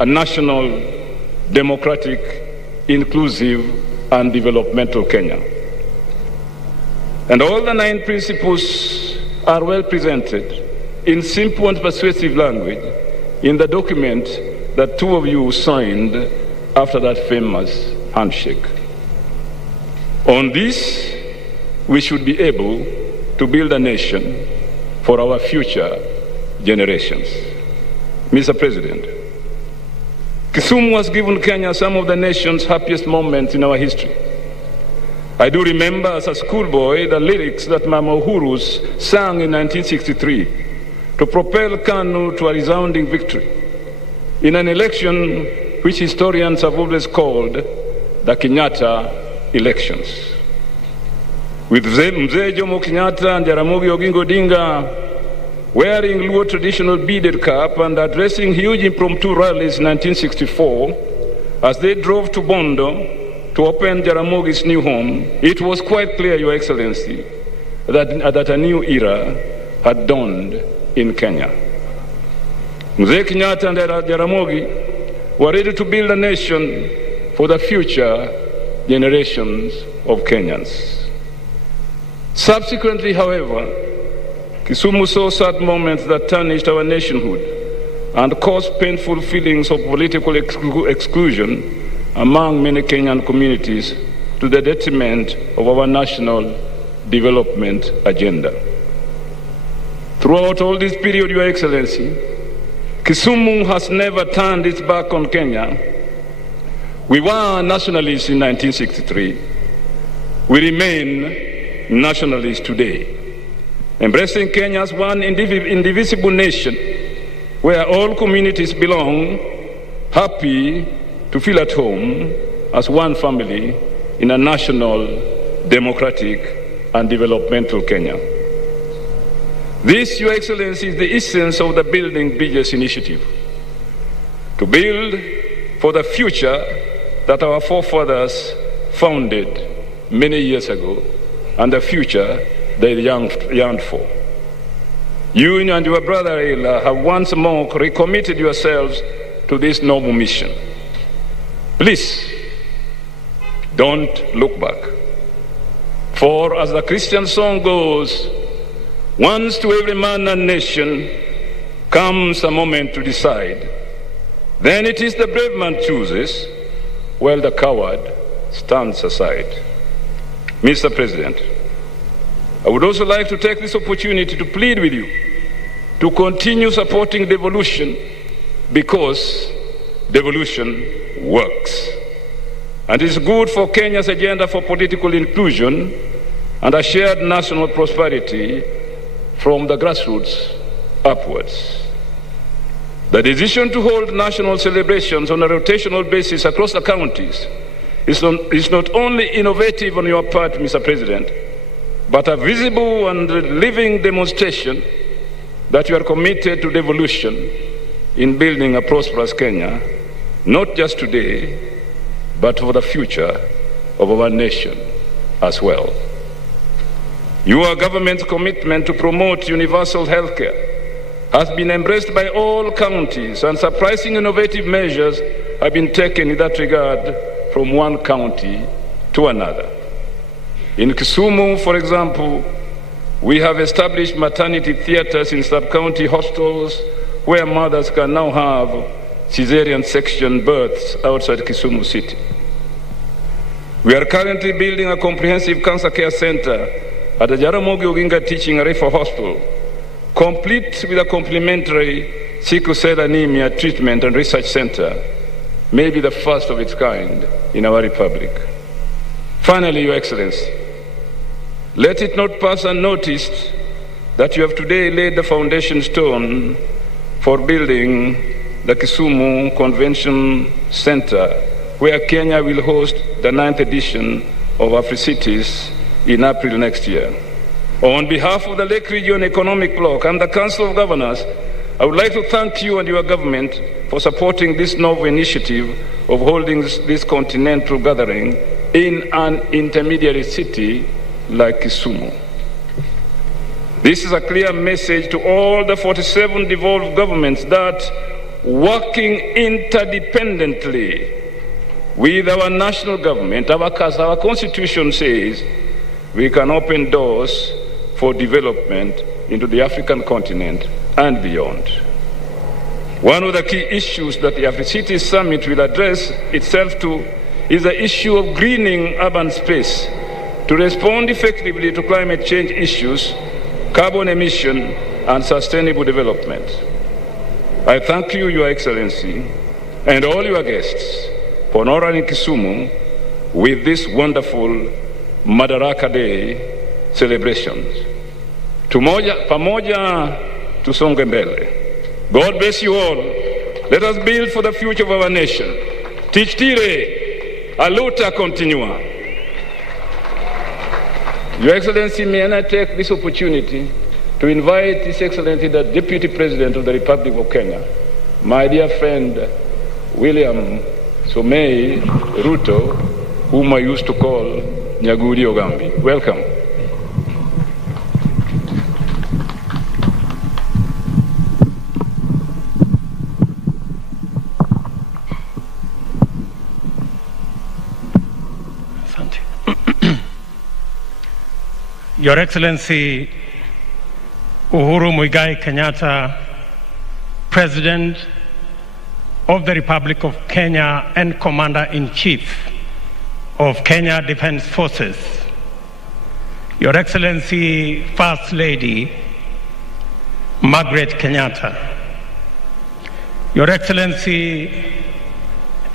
a national, democratic, inclusive, and developmental Kenya. And all the 9 principles are well presented in simple and persuasive language in the document that 2 of you signed after that famous handshake. On this, we should be able to build a nation for our future generations. Mr. President, Kisumu has given Kenya some of the nation's happiest moments in our history. I do remember as a schoolboy the lyrics that Mama Uhuru sang in 1963 to propel KANU to a resounding victory in an election which historians have always called the Kenyatta elections. With Mzee Jomo Kenyatta and Jaramogi Oginga Odinga wearing Luo traditional beaded cap and addressing huge impromptu rallies in 1964, as they drove to Bondo to open Jaramogi's new home, it was quite clear, Your Excellency, that a new era had dawned in Kenya. Mzee Kenyatta and Jaramogi were ready to build a nation for the future generations of Kenyans. Subsequently, however, Kisumu saw sad moments that tarnished our nationhood and caused painful feelings of political exclusion among many Kenyan communities to the detriment of our national development agenda. Throughout all this period, Your Excellency, Kisumu has never turned its back on Kenya. We were nationalists in 1963. We remain nationalists today, embracing Kenya as one indivisible nation where all communities belong, happy to feel at home as one family in a national, democratic, and developmental Kenya. This, Your Excellency, is the essence of the Building Bridges initiative. To build for the future that our forefathers founded many years ago, and the future they yearned for. You and your brother Ella have once more recommitted yourselves to this noble mission. Please, don't look back. For as the Christian song goes, once to every man and nation comes a moment to decide. Then it is the brave man chooses, while the coward stands aside. Mr. President, I would also like to take this opportunity to plead with you to continue supporting devolution because devolution works. And is good for Kenya's agenda for political inclusion and a shared national prosperity from the grassroots upwards. The decision to hold national celebrations on a rotational basis across the counties is not only innovative on your part, Mr. President, but a visible and living demonstration that you are committed to devolution in building a prosperous Kenya, not just today, but for the future of our nation as well. Your government's commitment to promote universal health care has been embraced by all counties, and surprising innovative measures have been taken in that regard from one county to another. In Kisumu, for example, we have established maternity theaters in sub-county hospitals where mothers can now have cesarean section births outside Kisumu city. We are currently building a comprehensive cancer care center at the Jaramogi Oginga Teaching and Referral Hospital, complete with a complementary Sickle Cell Anemia Treatment and Research Center may be the first of its kind in our republic. Finally, Your Excellency, let it not pass unnoticed that you have today laid the foundation stone for building the Kisumu Convention Center, where Kenya will host the 9th edition of AfriCities in April next year. On behalf of the Lake Region Economic Bloc and the Council of Governors, I would like to thank you and your government for supporting this novel initiative of holding this continental gathering in an intermediary city like Kisumu. This is a clear message to all the 47 devolved governments that working interdependently with our national government, as our constitution says, we can open doors for development into the African continent and beyond. One of the key issues that the AfriCities Summit will address itself to is the issue of greening urban space to respond effectively to climate change issues, carbon emission, and sustainable development. I thank you, Your Excellency, and all your guests for honoring Kisumu with this wonderful Madaraka Day celebrations. Pamoja tusonge mbele. God bless you all. Let us build for the future of our nation. Tichtire, aluta continua. Your Excellency, may I take this opportunity to invite His Excellency, the Deputy President of the Republic of Kenya, my dear friend William Somei Ruto, whom I used to call Nyaguri Ogambi. Welcome. Your Excellency Uhuru Muigai Kenyatta, President of the Republic of Kenya and Commander-in-Chief of Kenya Defense Forces, Your Excellency First Lady Margaret Kenyatta, Your Excellency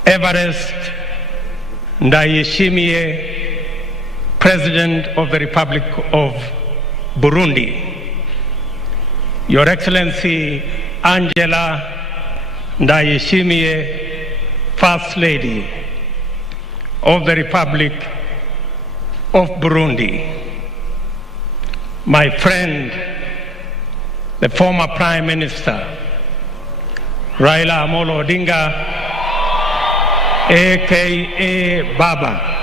Everest Ndayishimiye, President of the Republic of Burundi, Your Excellency Angela Ndayishimiye, First Lady of the Republic of Burundi, my friend, the former Prime Minister, Raila Amolo Odinga, aka Baba,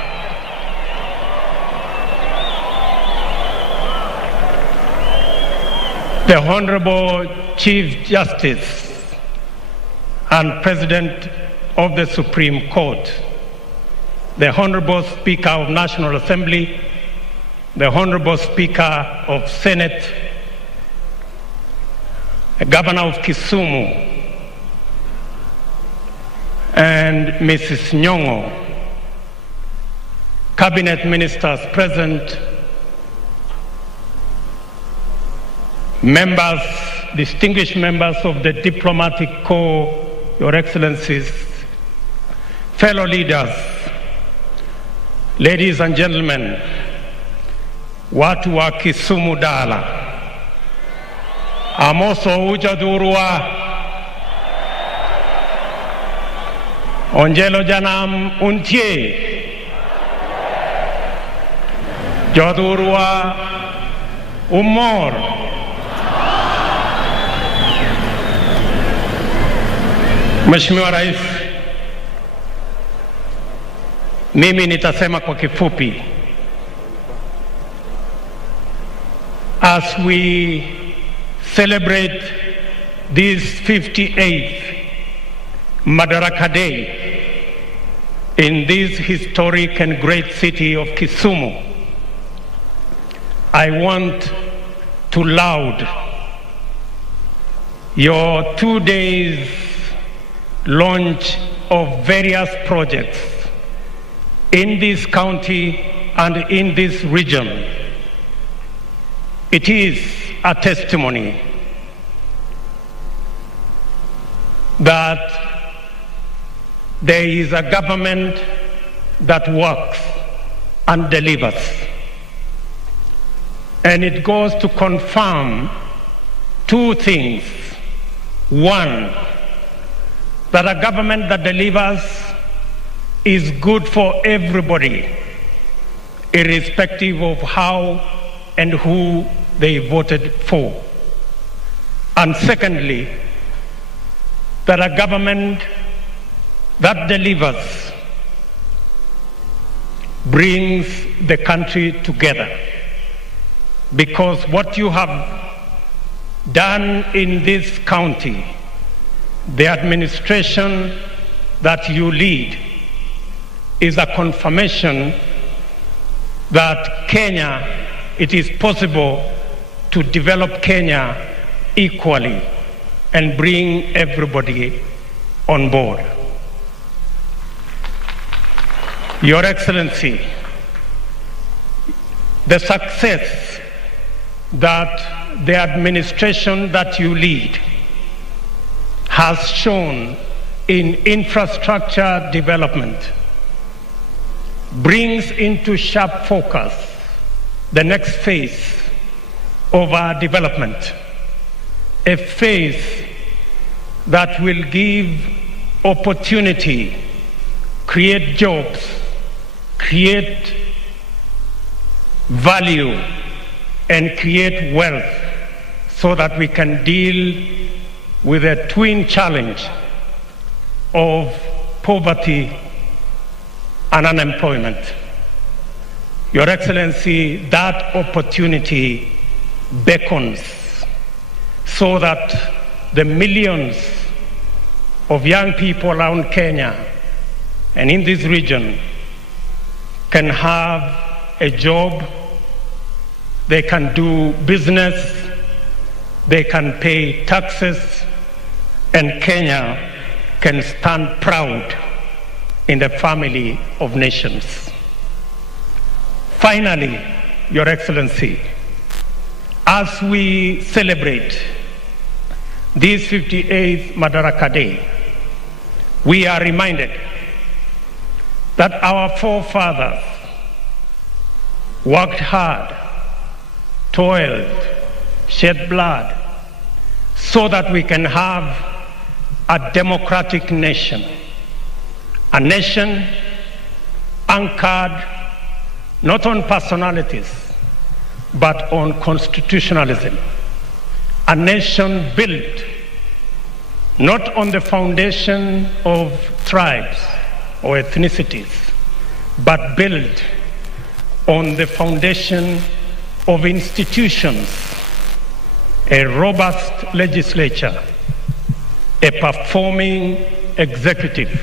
the Honorable Chief Justice and President of the Supreme Court, the Honorable Speaker of National Assembly, the Honorable Speaker of Senate, the Governor of Kisumu, and Mrs. Nyong'o, Cabinet Ministers present, members, distinguished members of the Diplomatic Corps, Your Excellencies, fellow leaders, ladies and gentlemen, watu wa Kisumu Dala, amoso ujadurua, onjelo janam untie, jadurua umor, Mheshimiwa Rais, mimi nitasema kwa kifupi. As we celebrate this 58th Madaraka Day in this historic and great city of Kisumu, I want to laud your 2 days launch of various projects in this county and in this region. It is a testimony that there is a government that works and delivers. And it goes to confirm two things. One, that a government that delivers is good for everybody, irrespective of how and who they voted for. And secondly, that a government that delivers brings the country together. Because what you have done in this county, the administration that you lead, is a confirmation that Kenya, it is possible to develop Kenya equally and bring everybody on board. Your Excellency, the success that the administration that you lead has shown in infrastructure development brings into sharp focus the next phase of our development, a phase that will give opportunity, create jobs, create value, and create wealth so that we can deal with a twin challenge of poverty and unemployment. Your Excellency, that opportunity beckons so that the millions of young people around Kenya and in this region can have a job, they can do business, they can pay taxes, and Kenya can stand proud in the family of nations. Finally, Your Excellency, as we celebrate this 58th Madaraka Day, we are reminded that our forefathers worked hard, toiled, shed blood, so that we can have a democratic nation, a nation anchored not on personalities, but on constitutionalism, a nation built not on the foundation of tribes or ethnicities, but built on the foundation of institutions, a robust legislature, a performing executive,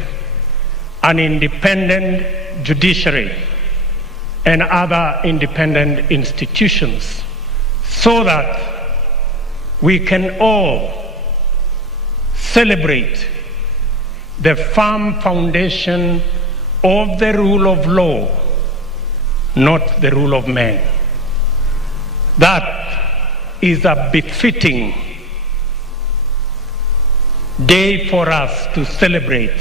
an independent judiciary, and other independent institutions, so that we can all celebrate the firm foundation of the rule of law, not the rule of man. That is a befitting day for us to celebrate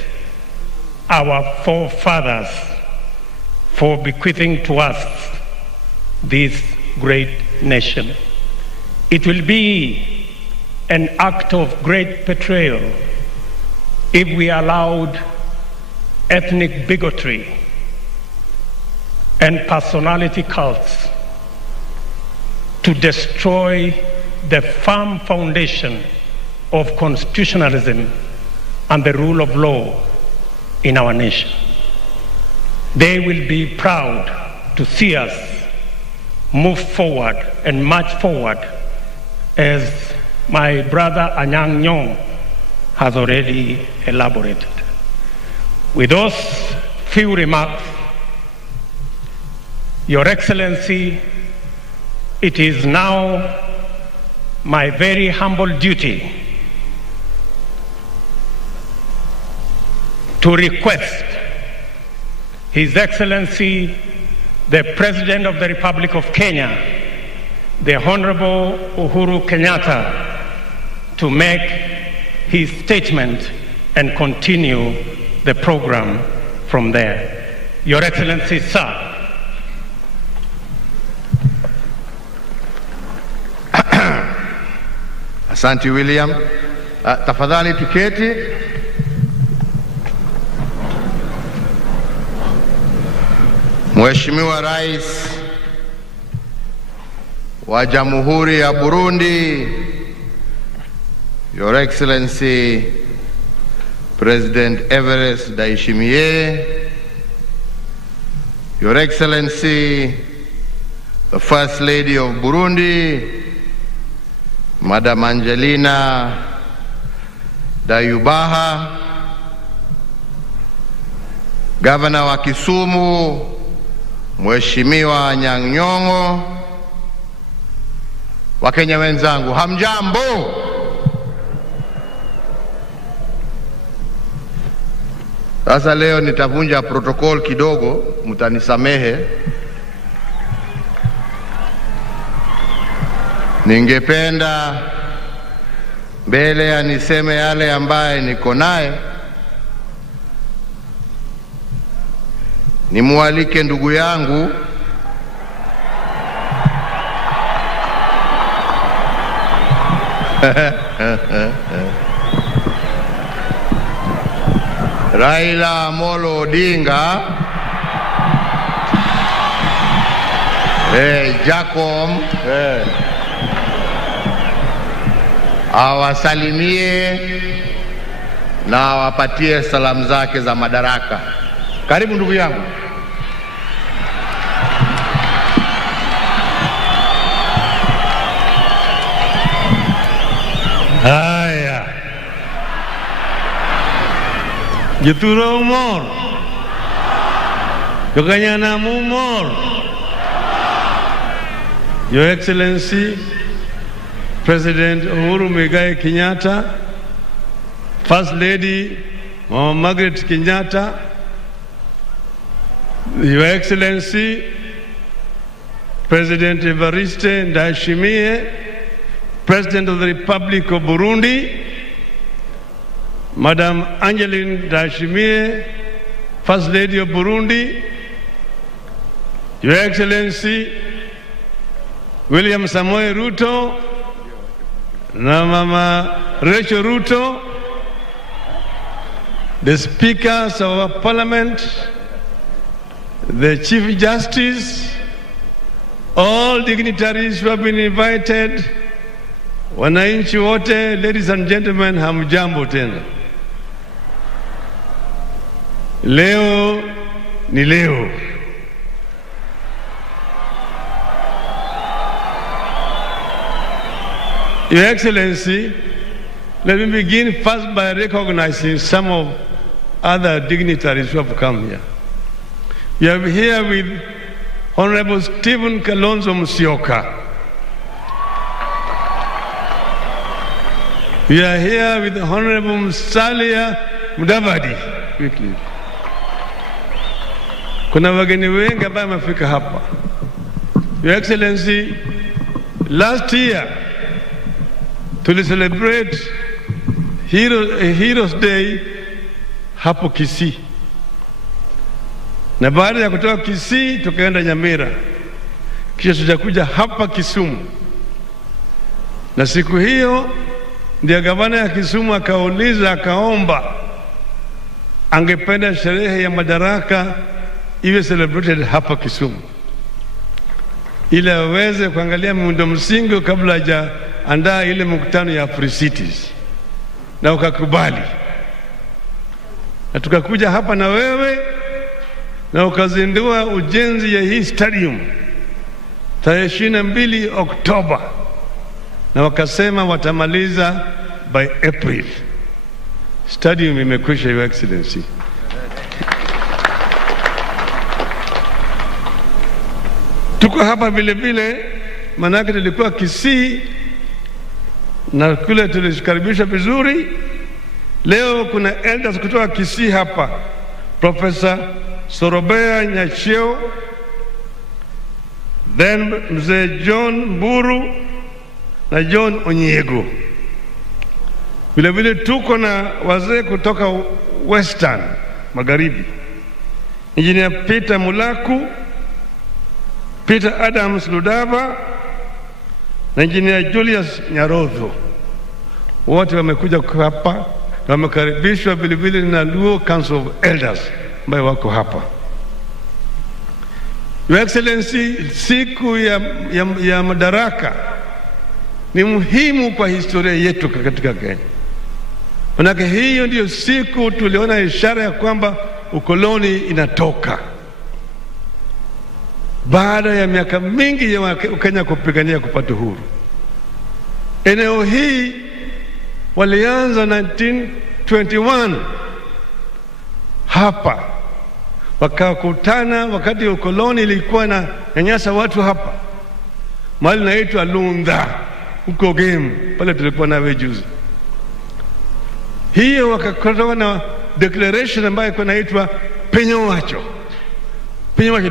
our forefathers for bequeathing to us this great nation. It will be an act of great betrayal if we allowed ethnic bigotry and personality cults to destroy the firm foundation of constitutionalism and the rule of law in our nation. They will be proud to see us move forward and march forward, as my brother Anyang' Nyong has already elaborated. With those few remarks, Your Excellency, it is now my very humble duty to request His Excellency, the President of the Republic of Kenya, the Honorable Uhuru Kenyatta, to make his statement and continue the program from there. Your Excellency, sir. Asante William. Tafadhali tuketi. Mheshimiwa Rais wa Jamhuri ya Burundi, Your Excellency President Everest Ndayishimiye, Your Excellency the First Lady of Burundi, Madam Angelina Dayubaha, Governor wa Kisumu, Mheshimiwa Nyang'nyong'o, Wakenya wenzangu, hamjambo? Sasa leo nitavunja protocol kidogo, mtanisamehe. Ningependa mbele ya niseme yale ambaye niko naye, nimualike ndugu yangu Raila Amolo Odinga, Jacob, awasalimie na awapatie salamu zake za madaraka. Karibu ndugu yangu. Haya. Juturo umor. Yokanyana umor. Your Excellency President Uhuru Muigai Kenyatta, First Lady Mama Margaret Kenyatta, Your Excellency President Evariste Ndayishimiye, President of the Republic of Burundi, Madam Angeline Ndayishimiye, First Lady of Burundi, Your Excellency William Samoei Ruto, na Mama Rachel Ruto, the speakers of our parliament, the Chief Justice, all dignitaries who have been invited, wananchi wote, ladies and gentlemen, hamjambo tena. Leo ni leo. Your Excellency, let me begin first by recognizing some of other dignitaries who have come here. We are here with Honorable Stephen Kalonzo Musyoka. We are here with Honorable Musalia Mudavadi. Quickly. Kuna wageni wengi ambao wamefika hapa. Your Excellency, last year to celebrate Heroes Day hapo Kisii. Na baada ya kutoka Kisii tukaenda Nyamira. Kisha tutakuja hapa Kisumu. Na siku hiyo ndio gavana ya Kisumu akaomba angependa sherehe ya madaraka iwe celebrated hapa Kisumu, ili aweze kuangalia miundo msingi kabla hajaandaa ile mkutano ya Free Cities, na ukakubali. Na tukakuja hapa na wewe na ukazindua ujenzi ya hii stadium tarehe 22 Oktoba, na wakasema watamaliza by April. Stadium imekwisha, Your Excellency. Tuko hapa vile vile manake tulikuwa Kisii na kule tulishikaribisha vizuri. Leo kuna elders kutoka Kisii hapa, Professor Sorobea Nyacheo, then Mzee John Mburu na John Onyego. Vile vile tuko na wazee kutoka Western Magharibi, Engineer Peter Mulaku, Peter Adams Ludava na Engineer Julius Nyarodho. Wote wamekuja hapa na wamekaribishwa vile vile na Luo Council of Elders ambao wako hapa. Your Excellency, siku ya madaraka ni muhimu kwa historia yetu katika Kenya. Manake hiyo ndio siku tuliona ishara ya kwamba ukoloni inatoka. Baada ya miaka mingi ya Kenya kupigania kupata uhuru. Eneo hii walianza 1921 hapa. Wakakutana wakati ukoloni ilikuwa na nyanyasa watu hapa. Mahali naitwa Lunda huko Game, pale tulikuwa nawe juzi. Hiyo wakakutana na declaration ambayo ilikuwa inaitwa Penyowacho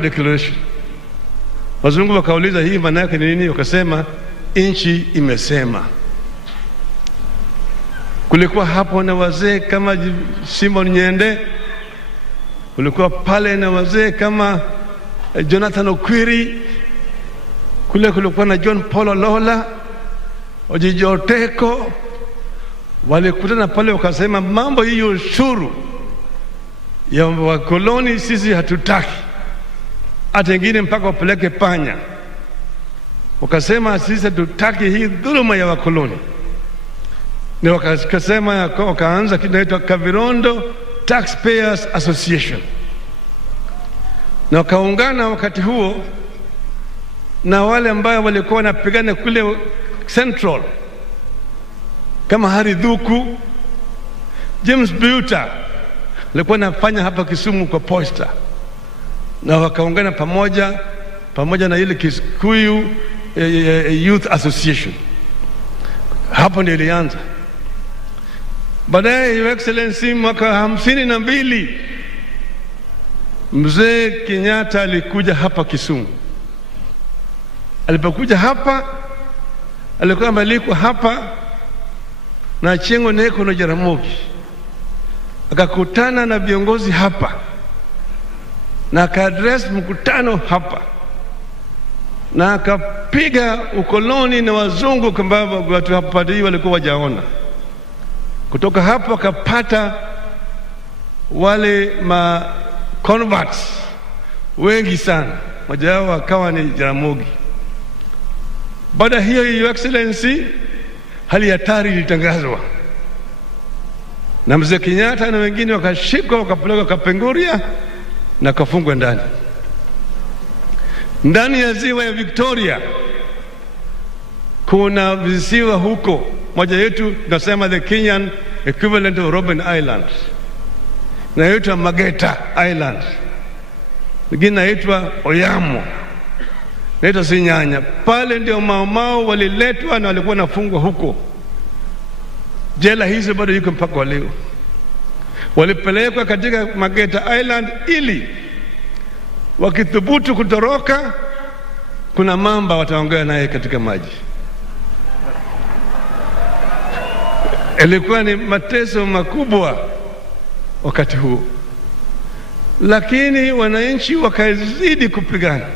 Declaration. Wazungu wakauliza hii maana yake ni nini? Wakasema inchi imesema. Kulikuwa hapo na wazee kama Simon Nyende, kulikuwa pale na wazee kama Jonathan Okwiri, kulikuwa na John Paul Lola, Ojijoteko. Walikutana pale wakasema mambo hiyo ushuru ya wakoloni sisi hatutaki, hata wengine mpaka wapeleke panya. Wakasema sisi hatutaki hii dhuluma ya wakoloni. Na wakasema wakaanza kinaitwa Kavirondo Taxpayers Association, na wakaungana wakati huo na wale ambao walikuwa wanapigana kule Central kama Hari Dhuku, James Buta alikuwa anafanya hapa Kisumu kwa posta, na wakaungana pamoja na ile Kikuyu Youth Association. Hapo ndio ilianza. Baadaye Your Excellency mwaka 52 Mzee Kenyatta alikuja hapa Kisumu. Alipokuja hapa alikuwa amealikwa hapa na Chengo Neko na Jaramogi. Akakutana na viongozi hapa na akaadress mkutano hapa na akapiga ukoloni na wazungu kwamba watu hapa hii walikuwa wajaona. Kutoka hapo akapata wale converts wengi sana, moja wao akawa ni Jaramogi. Baada hiyo Your Excellency, hali hatari ilitangazwa na Mzee Kenyatta na wengine wakashikwa wakapelekwa Kapenguria na kafungwa ndani ya ziwa ya Victoria. Kuna visiwa huko, moja yetu tunasema the Kenyan equivalent of Robben Island, na inaitwa Mageta Island, nyingine inaitwa Oyamo, inaitwa Sinyanya. Pale ndio Mau waliletwa na walikuwa nafungwa huko. Jela hizo bado yuko mpaka leo. Walipelekwa katika Mageta Island ili wakithubutu kutoroka, kuna mamba wataongea naye katika maji. Ilikuwa ni mateso makubwa wakati huo, lakini wananchi wakazidi kupigana.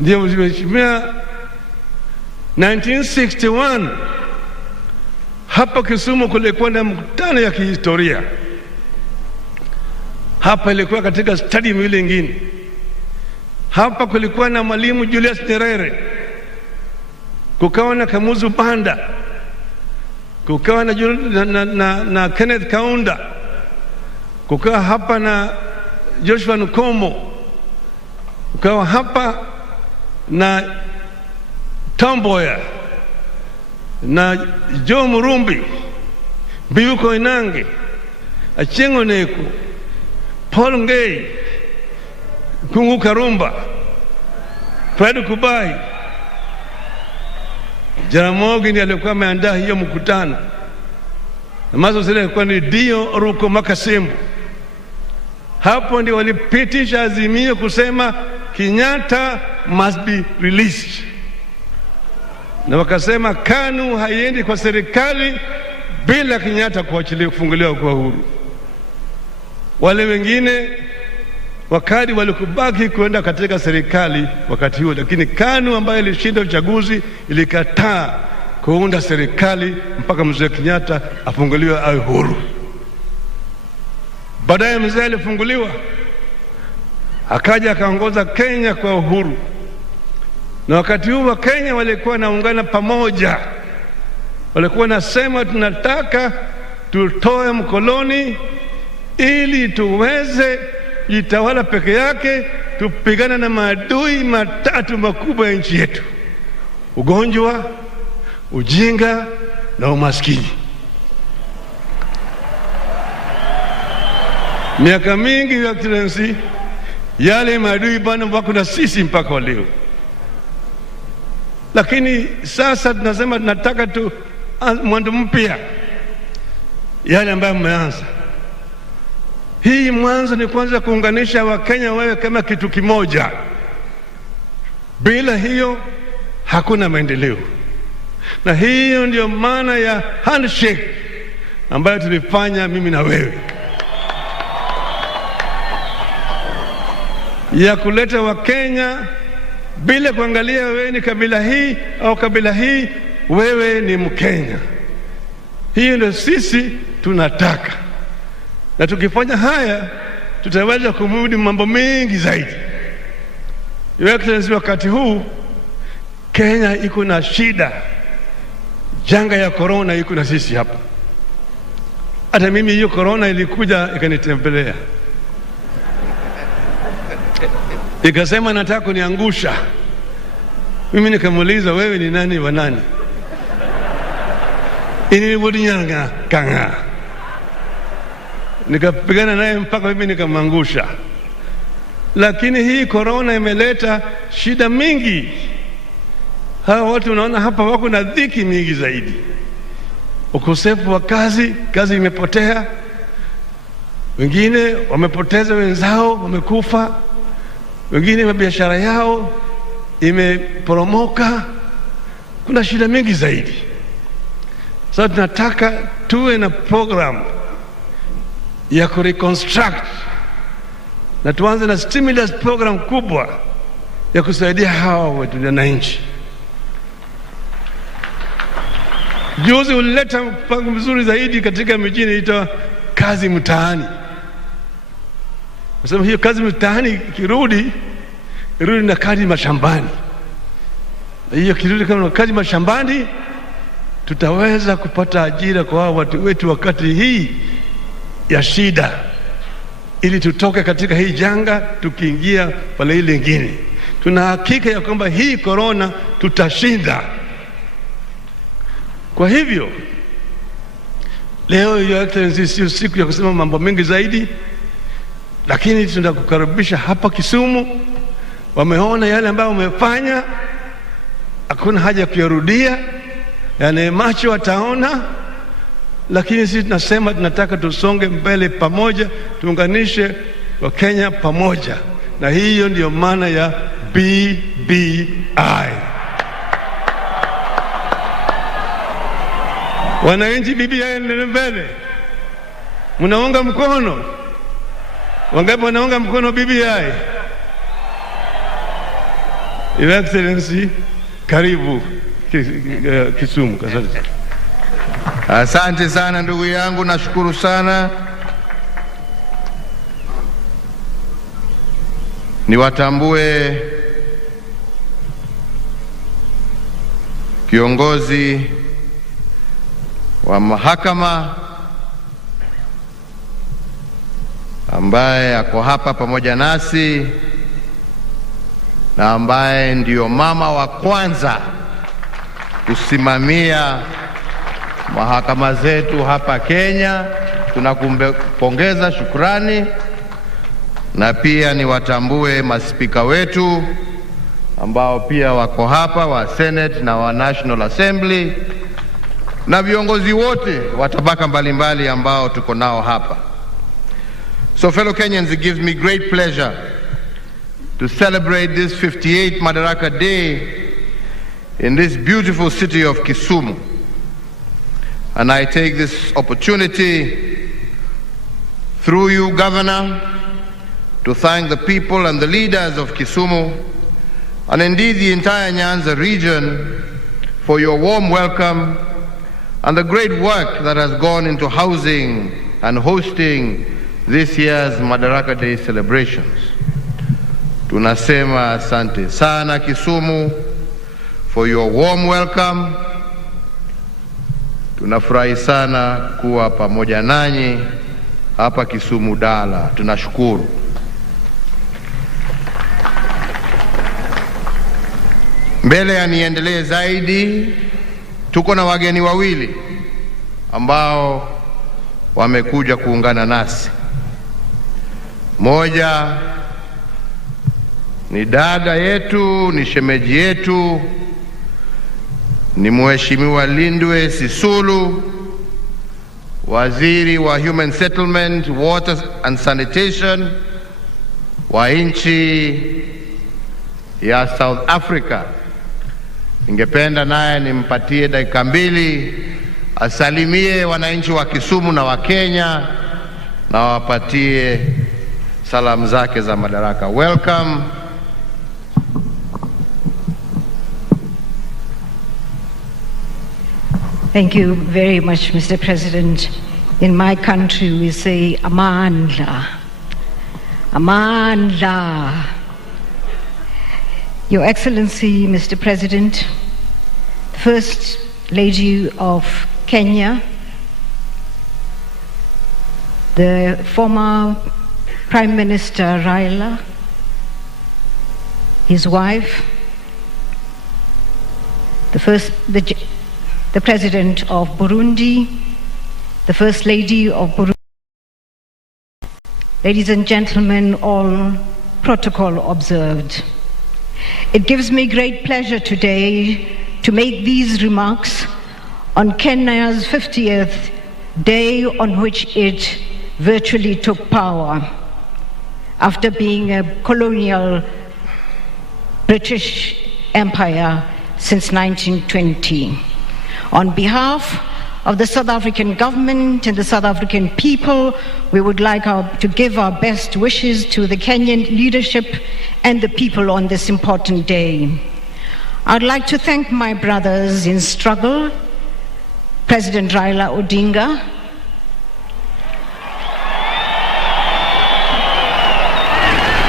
Ndio mheshimiwa 1961 hapa Kisumu kulikuwa na mkutano ya kihistoria. Hapa ilikuwa katika stadium ile nyingine. Hapa kulikuwa na Mwalimu Julius Nyerere, kukawa na Kamuzu Banda, kukawa na Kenneth Kaunda, kukawa hapa na Joshua Nkomo, kukawa hapa na Tomboya na Joe Murumbi, Biu Koinange, Achengo Neko, Paul Ngei, Kungu Karumba, Fred Kubai. Jaramogi ndiye alikuwa ameandaa hiyo mkutano, na mazo zile alikuwa ni Dio Ruko Makasembu. Hapo ndio walipitisha azimio kusema Kenyatta must be released, na wakasema KANU haiendi kwa serikali bila Kenyatta kufunguliwa kwa uhuru. Wale wengine wakati walikubaki kwenda katika serikali wakati huo, lakini KANU ambayo ilishinda uchaguzi ilikataa kuunda serikali mpaka mzee Kenyatta afunguliwe awe huru. Baadaye mzee alifunguliwa, akaja akaongoza Kenya kwa uhuru, na wakati huo Kenya walikuwa naungana pamoja, walikuwa nasema tunataka tutoe mkoloni ili tuweze jitawala peke yake, tupigana na maadui matatu makubwa ya nchi yetu: ugonjwa, ujinga na umaskini. Miaka mingi, Your Excellency, yale maadui bado wako na sisi mpaka leo. Lakini sasa tunasema tunataka tu mwanzo mpya, yale ambayo mmeanza. Hii mwanzo ni kwanza kuunganisha Wakenya wewe kama kitu kimoja. Bila hiyo hakuna maendeleo. Na hiyo ndio maana ya handshake ambayo tulifanya mimi na wewe, ya kuleta Wakenya bila kuangalia wewe ni kabila hii au kabila hii, wewe ni Mkenya. Hiyo ndio sisi tunataka, na tukifanya haya tutaweza kumudi mambo mengi zaidi. Your Excellency, wakati huu Kenya iko na shida, janga ya corona iko na sisi hapa. Hata mimi hiyo corona ilikuja ikanitembelea, ikasema nataka kuniangusha. Mimi nikamuuliza, wewe ni nani wa nani? Inilibudinyanga kanga. Nikapigana naye mpaka mimi nikamangusha. Lakini hii corona imeleta shida mingi. Hawa watu unaona hapa wako na dhiki mingi zaidi. Ukosefu wa kazi imepotea. Wengine wamepoteza wenzao, wamekufa. Wengine biashara yao imeporomoka. Kuna shida mingi zaidi. Sasa tunataka tuwe na program ya kureconstruct, na tuanze na stimulus program kubwa ya kusaidia hawa wananchi. Juzi ulileta mpango mzuri zaidi katika mijini, inaitwa kazi mtaani. Nasema hiyo kazi mtaani kirudi na kazi mashambani. Na hiyo kirudi kama kazi mashambani, tutaweza kupata ajira kwa watu wetu wakati hii ya shida, ili tutoke katika hii janga tukiingia pale ile nyingine. Tuna hakika ya kwamba hii corona tutashinda. Kwa hivyo leo, Your Excellency, sio siku ya kusema mambo mengi zaidi, lakini tunakukaribisha hapa Kisumu. Wameona yale ambayo umefanya, hakuna haja ya kuyarudia, yale macho wataona. Lakini sisi tunasema tunataka tusonge mbele pamoja, tuunganishe Wakenya pamoja, na hiyo ndio maana ya BBI. Wananchi, BBI ndio mbele. Mnaunga mkono? Wangapi wanaunga mkono BBI? Your Excellency, karibu Kisumu. Asante sana ndugu yangu, nashukuru sana. Niwatambue kiongozi wa mahakama ambaye ako hapa pamoja nasi na ambaye ndio mama wa kwanza kusimamia mahakama zetu hapa Kenya. Tunakumpongeza, shukrani. Na pia niwatambue maspika wetu ambao pia wako hapa, wa Senate na wa National Assembly, na viongozi wote wa tabaka mbalimbali ambao tuko nao hapa. So fellow Kenyans, it gives me great pleasure to celebrate this 58th Madaraka Day in this beautiful city of Kisumu. And I take this opportunity through you, Governor, to thank the people and the leaders of Kisumu and indeed the entire Nyanza region for your warm welcome and the great work that has gone into housing and hosting this year's Madaraka Day celebrations. Tunasema asante sana Kisumu for your warm welcome. Tunafurahi sana kuwa pamoja nanyi hapa Kisumu Dala. Tunashukuru. Mbele ya niendelee zaidi, tuko na wageni wawili ambao wamekuja kuungana nasi. Moja ni dada yetu, ni shemeji yetu, ni Mheshimiwa Lindwe Sisulu, Waziri wa Human Settlement, Water and Sanitation wa nchi ya South Africa. Ningependa naye nimpatie dakika mbili asalimie wananchi wa Kisumu na wa Kenya na wapatie salamu zake za madaraka. Welcome. Thank you very much, Mr. President. In my country, we say Amandla. Amandla. Your Excellency, Mr. President, First Lady of Kenya, the former Prime Minister Raila, his wife, the President of Burundi, the First Lady of Burundi, ladies and gentlemen, all protocol observed. It gives me great pleasure today to make these remarks on Kenya's 50th day on which it virtually took power after being a colonial British empire since 1920. On behalf of the South African government and the South African people, we would like to give our best wishes to the Kenyan leadership and the people on this important day. I'd like to thank my brothers in struggle, President Raila Odinga,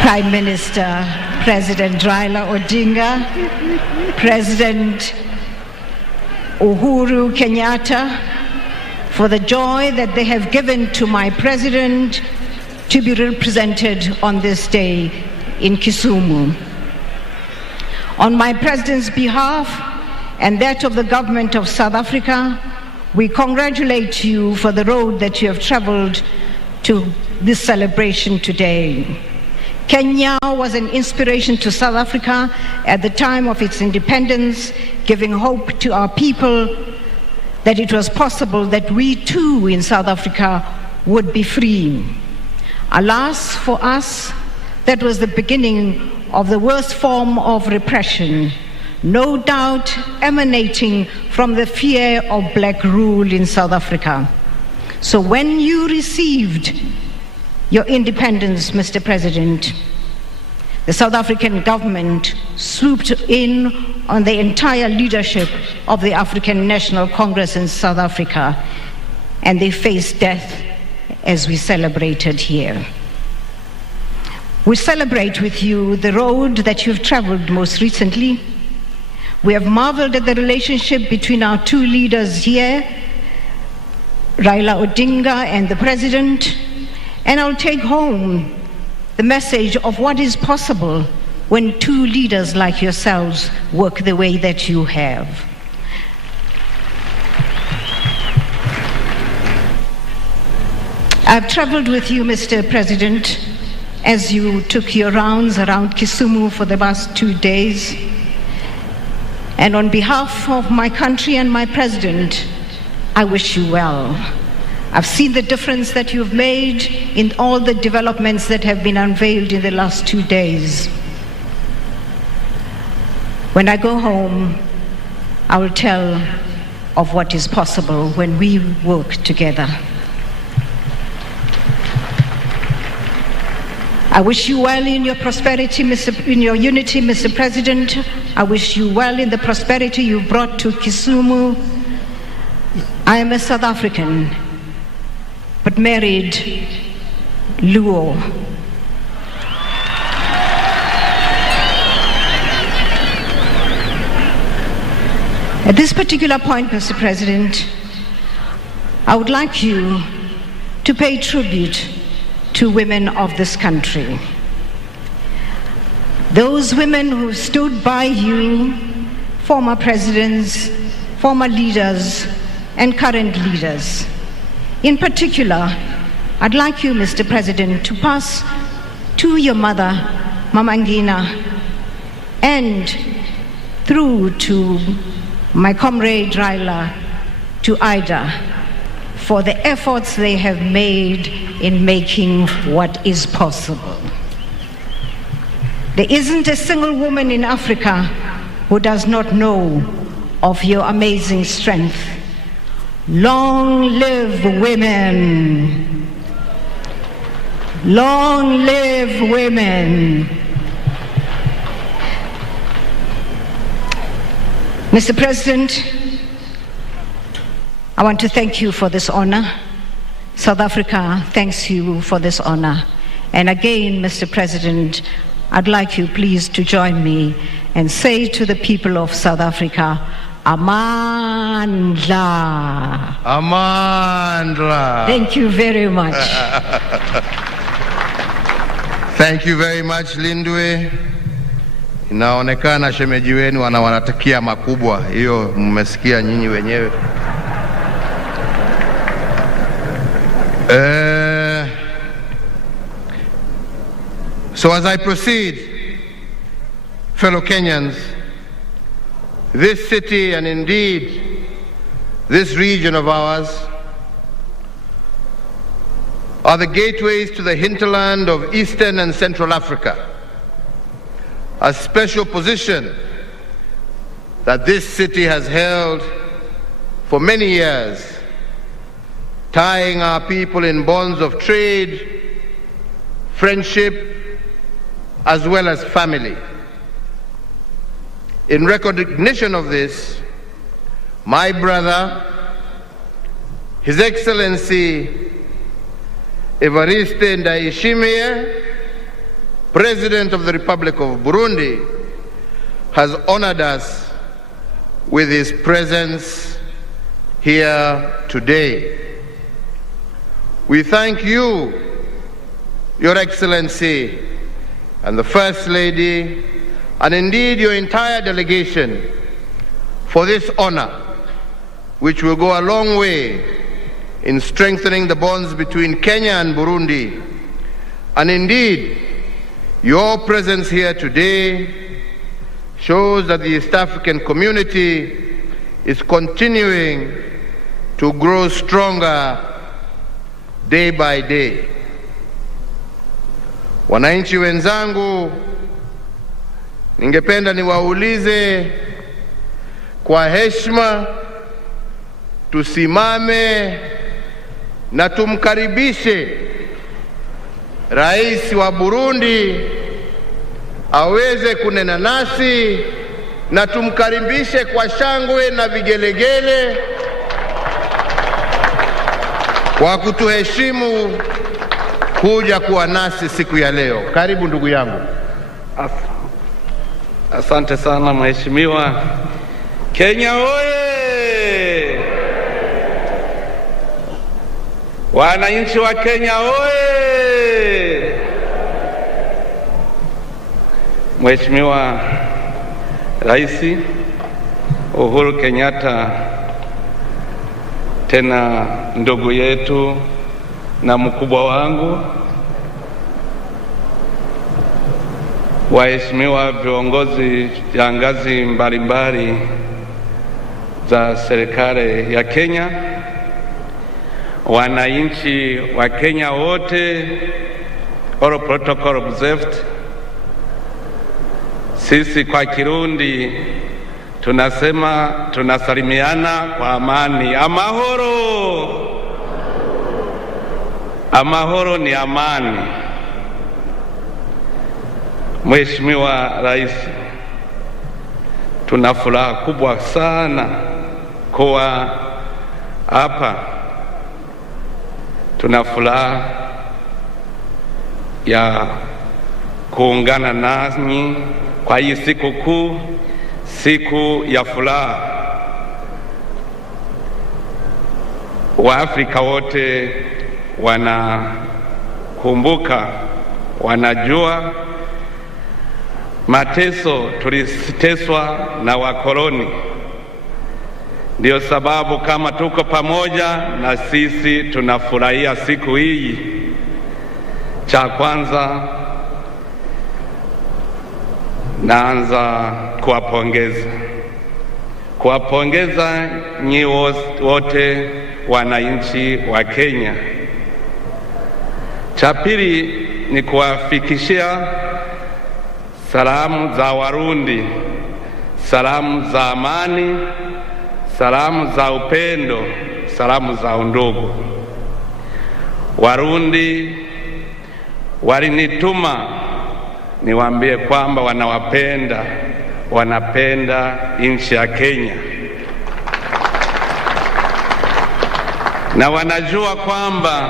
Prime Minister President Raila Odinga, President Uhuru Kenyatta, for the joy that they have given to my president to be represented on this day in Kisumu. On my president's behalf and that of the government of South Africa, we congratulate you for the road that you have traveled to this celebration today. Kenya was an inspiration to South Africa at the time of its independence, giving hope to our people that it was possible that we too in South Africa would be free. Alas, for us, that was the beginning of the worst form of repression, no doubt emanating from the fear of black rule in South Africa. So when you received your independence, Mr. President, the South African government swooped in on the entire leadership of the African National Congress in South Africa, and they faced death as we celebrated here. We celebrate with you the road that you've traveled most recently. We have marveled at the relationship between our two leaders here, Raila Odinga and the President, and I'll take home the message of what is possible when two leaders like yourselves work the way that you have. I've traveled with you, Mr. President, as you took your rounds around Kisumu for the past 2 days. And on behalf of my country and my president, I wish you well. I've seen the difference that you've made in all the developments that have been unveiled in the last 2 days. When I go home, I will tell of what is possible when we work together. I wish you well in your prosperity, in your unity, Mr. President. I wish you well in the prosperity you brought to Kisumu. I am a South African, but married Luo. At this particular point, Mr. President, I would like you to pay tribute to women of this country. Those women who stood by you, former presidents, former leaders, and current leaders. In particular, I'd like you, Mr. President, to pass to your mother, Mama Ngina, and through to my comrade Raila, to Ida, for the efforts they have made in making what is possible. There isn't a single woman in Africa who does not know of your amazing strength. Long live women. Long live women. Mr. President, I want to thank you for this honor. South Africa thanks you for this honor. And again, Mr. President, I'd like you please to join me and say to the people of South Africa, Amandla. Amandla. Thank you very much. Thank you very much, Lindwe. Inaonekana shemeji wenu wanawatakia makubwa. Hiyo mmesikia nyinyi wenyewe. So as I proceed, fellow Kenyans, this city and indeed this region of ours are the gateways to the hinterland of Eastern and Central Africa, a special position that this city has held for many years, tying our people in bonds of trade, friendship, as well as family. In recognition of this, my brother, His Excellency Evariste Ndayishimiye, President of the Republic of Burundi, has honored us with his presence here today. We thank you, Your Excellency, and the First Lady, and indeed your entire delegation, for this honor, which will go a long way in strengthening the bonds between Kenya and Burundi. And indeed, your presence here today shows that the East African community is continuing to grow stronger day by day. Wananchi wenzangu, ningependa niwaulize kwa heshima, tusimame na tumkaribishe Rais wa Burundi aweze kunena nasi, na tumkaribishe kwa shangwe na vigelegele kwa kutuheshimu kuja kuwa nasi siku ya leo. Karibu ndugu yangu. Asante sana mheshimiwa. Kenya oye! Wananchi wa Kenya oye! Mheshimiwa Rais Uhuru Kenyatta, tena ndugu yetu na mkubwa wangu, waheshimiwa viongozi ya ngazi mbalimbali za serikali ya Kenya, wananchi wa Kenya wote, all protocol observed. Sisi kwa Kirundi tunasema tunasalimiana kwa amani. Amahoro. Amahoro ni amani. Mheshimiwa Rais, tuna furaha kubwa sana kuwa hapa. Tuna furaha ya kuungana nanyi kwa hii siku kuu, siku ya furaha. Waafrika wote wanakumbuka, wanajua mateso tuliteswa na wakoloni. Ndio sababu kama tuko pamoja na sisi tunafurahia siku hii. Cha kwanza naanza kuwapongeza nyi wote wananchi wa Kenya. Cha pili ni kuwafikishia salamu za Warundi, salamu za amani, salamu za upendo, salamu za undugu. Warundi walinituma niwaambie kwamba wanapenda nchi ya Kenya, na wanajua kwamba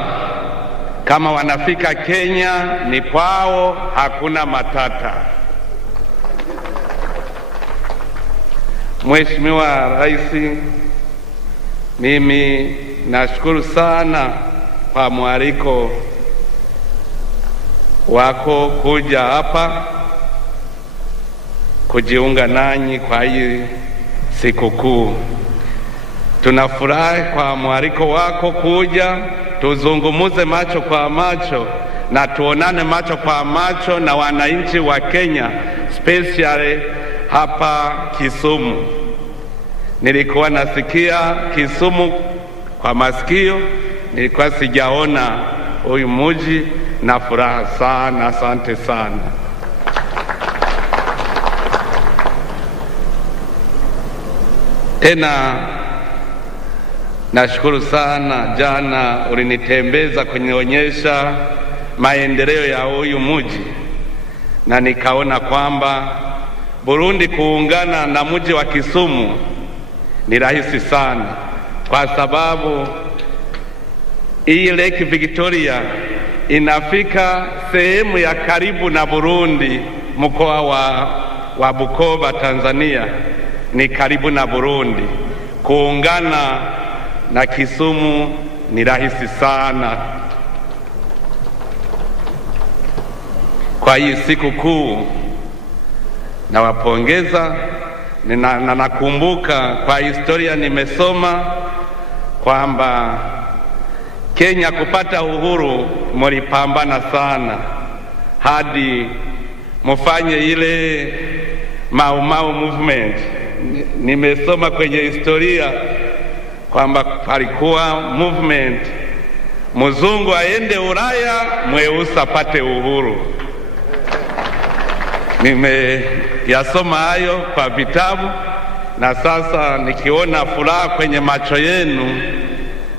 kama wanafika Kenya ni kwao, hakuna matata. Mheshimiwa Rais, mimi nashukuru sana kwa mwaliko wako kuja hapa kujiunga nanyi kwa hii sikukuu. Tunafurahi kwa mwaliko wako kuja tuzungumuze macho kwa macho na tuonane macho kwa macho na wananchi wa Kenya, especially hapa Kisumu. Nilikuwa nasikia Kisumu kwa masikio, nilikuwa sijaona huyu mji, na furaha sana. Asante sana. Tena nashukuru sana, jana ulinitembeza kunionyesha maendeleo ya huyu mji, na nikaona kwamba Burundi kuungana na mji wa Kisumu ni rahisi sana, kwa sababu hii Lake Victoria inafika sehemu ya karibu na Burundi. Mkoa wa Bukoba, Tanzania ni karibu na Burundi. Kuungana na Kisumu ni rahisi sana. Kwa hii siku kuu nawapongeza, na nakumbuka kwa historia nimesoma kwamba Kenya kupata uhuru mulipambana sana hadi mufanye ile Mau Mau movement. Nimesoma kwenye historia kwamba palikuwa movement mzungu aende Ulaya, mweusi apate uhuru. Nimeyasoma hayo kwa vitabu, na sasa nikiona furaha kwenye macho yenu,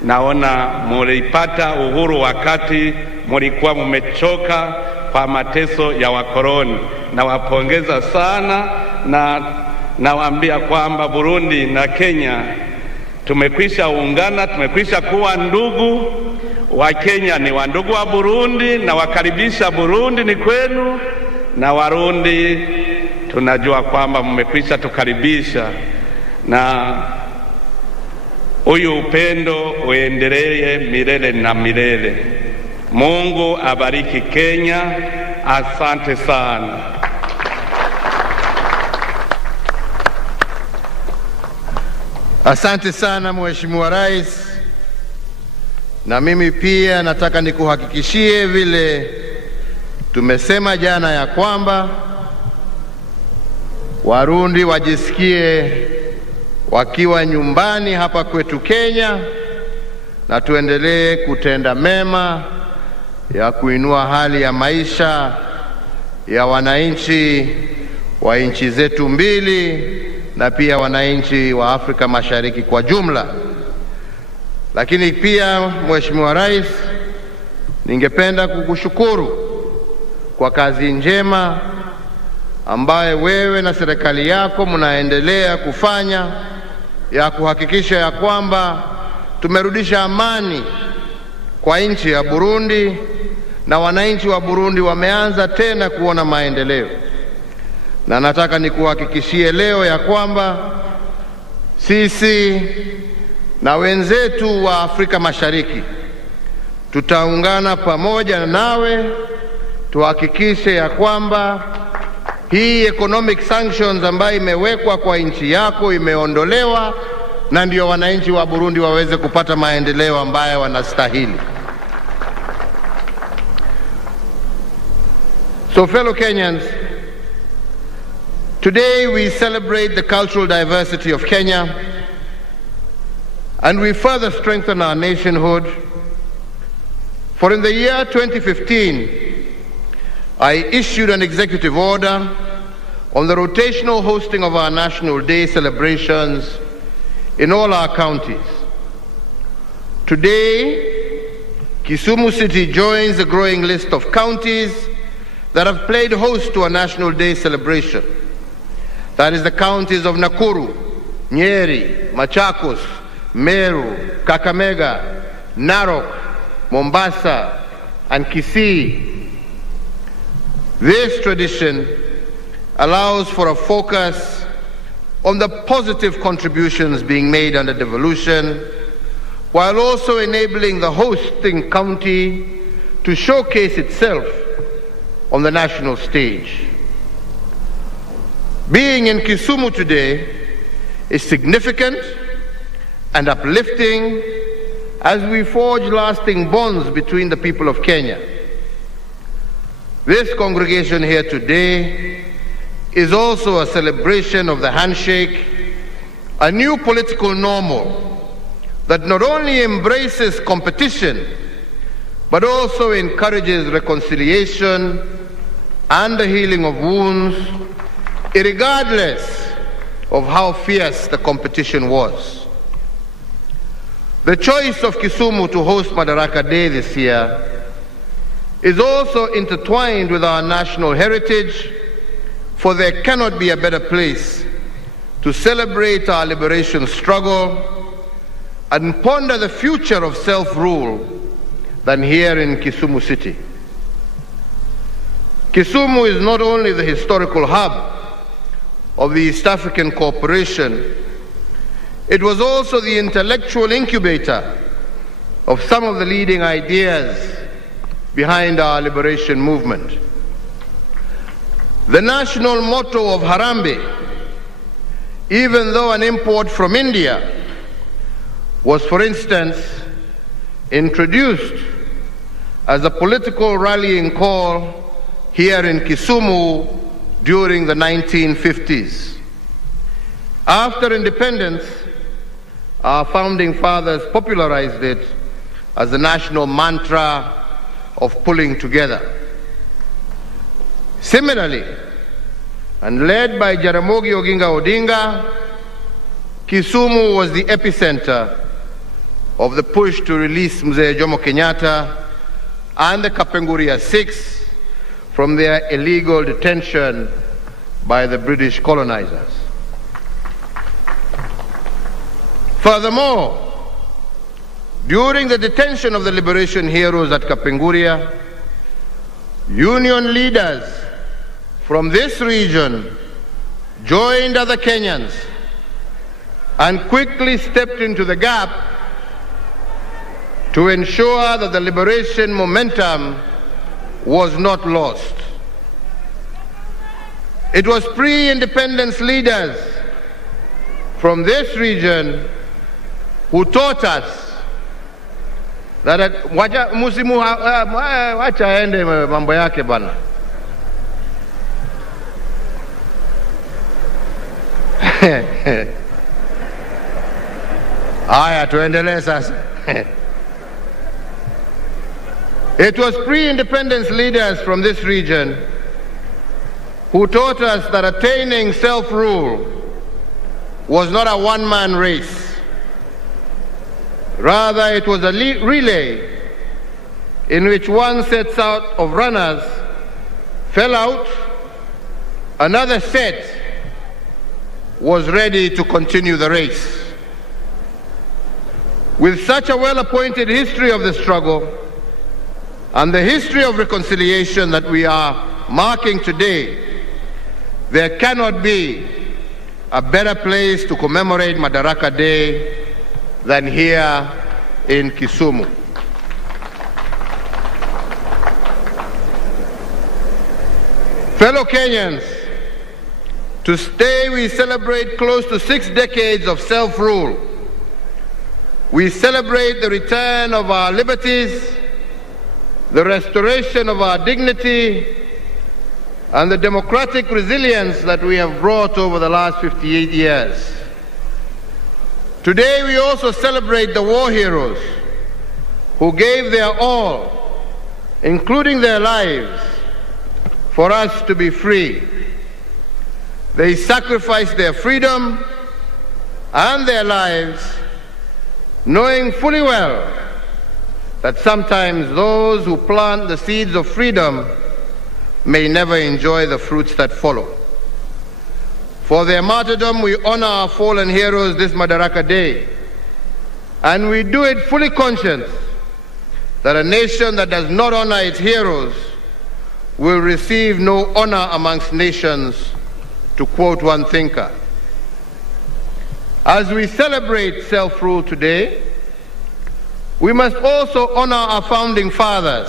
naona mulipata uhuru wakati mulikuwa mumechoka kwa mateso ya wakoloni. Nawapongeza sana, na nawaambia kwamba Burundi na Kenya tumekwisha ungana, tumekwisha kuwa ndugu. Wa Kenya ni wandugu wa Burundi, na wakaribisha Burundi ni kwenu, na Warundi tunajua kwamba mmekwisha tukaribisha, na huyu upendo uendelee milele na milele. Mungu abariki Kenya. Asante sana. Asante sana Mheshimiwa Rais, na mimi pia nataka nikuhakikishie vile tumesema jana ya kwamba Warundi wajisikie wakiwa nyumbani hapa kwetu Kenya, na tuendelee kutenda mema ya kuinua hali ya maisha ya wananchi wa nchi zetu mbili na pia wananchi wa Afrika Mashariki kwa jumla. Lakini pia Mheshimiwa Rais, ningependa kukushukuru kwa kazi njema ambayo wewe na serikali yako mnaendelea kufanya ya kuhakikisha ya kwamba tumerudisha amani kwa nchi ya Burundi na wananchi wa Burundi wameanza tena kuona maendeleo. Na nataka nikuhakikishie leo ya kwamba sisi na wenzetu wa Afrika Mashariki tutaungana pamoja nawe tuhakikishe ya kwamba hii economic sanctions ambayo imewekwa kwa nchi yako imeondolewa na ndio wananchi wa Burundi waweze kupata maendeleo ambayo wanastahili. So fellow Kenyans, today we celebrate the cultural diversity of Kenya and we further strengthen our nationhood. For in the year 2015, I issued an executive order on the rotational hosting of our National Day celebrations in all our counties. Today, Kisumu City joins the growing list of counties that have played host to a National Day celebration. That is the counties of Nakuru, Nyeri, Machakos, Meru, Kakamega, Narok, Mombasa, and Kisii. This tradition allows for a focus on the positive contributions being made under devolution, while also enabling the hosting county to showcase itself on the national stage. Being in Kisumu today is significant and uplifting as we forge lasting bonds between the people of Kenya. This congregation here today is also a celebration of the handshake, a new political normal that not only embraces competition, but also encourages reconciliation and the healing of wounds, regardless of how fierce the competition was. The choice of Kisumu to host Madaraka Day this year is also intertwined with our national heritage, for there cannot be a better place to celebrate our liberation struggle and ponder the future of self-rule than here in Kisumu City. Kisumu is not only the historical hub of the East African Cooperation, it was also the intellectual incubator of some of the leading ideas behind our liberation movement. The national motto of Harambee, even though an import from India, was, for instance, introduced as a political rallying call here in Kisumu during the 1950s. After independence, our founding fathers popularized it as the national mantra of pulling together. Similarly, and led by Jaramogi Oginga Odinga, Kisumu was the epicenter of the push to release Mzee Jomo Kenyatta and the Kapenguria Six from their illegal detention by the British colonizers. Furthermore, during the detention of the liberation heroes at Kapenguria, union leaders from this region joined other Kenyans and quickly stepped into the gap to ensure that the liberation momentum was not lost. It was pre-independence leaders from this region who taught us that wacha aende mambo yake bana. Haya, tuendelee sasa. It was pre-independence leaders from this region who taught us that attaining self-rule was not a one-man race. Rather, it was a relay in which one set out of runners fell out, another set was ready to continue the race. With such a well-appointed history of the struggle and the history of reconciliation that we are marking today, there cannot be a better place to commemorate Madaraka Day than here in Kisumu. Fellow Kenyans, today we celebrate close to 6 decades of self-rule. We celebrate the return of our liberties, the restoration of our dignity, and the democratic resilience that we have brought over the last 58 years. Today we also celebrate the war heroes who gave their all, including their lives, for us to be free. They sacrificed their freedom and their lives, knowing fully well that sometimes those who plant the seeds of freedom may never enjoy the fruits that follow. For their martyrdom, we honor our fallen heroes this Madaraka Day, and we do it fully conscious that a nation that does not honor its heroes will receive no honor amongst nations, to quote one thinker. As we celebrate self-rule today, we must also honor our founding fathers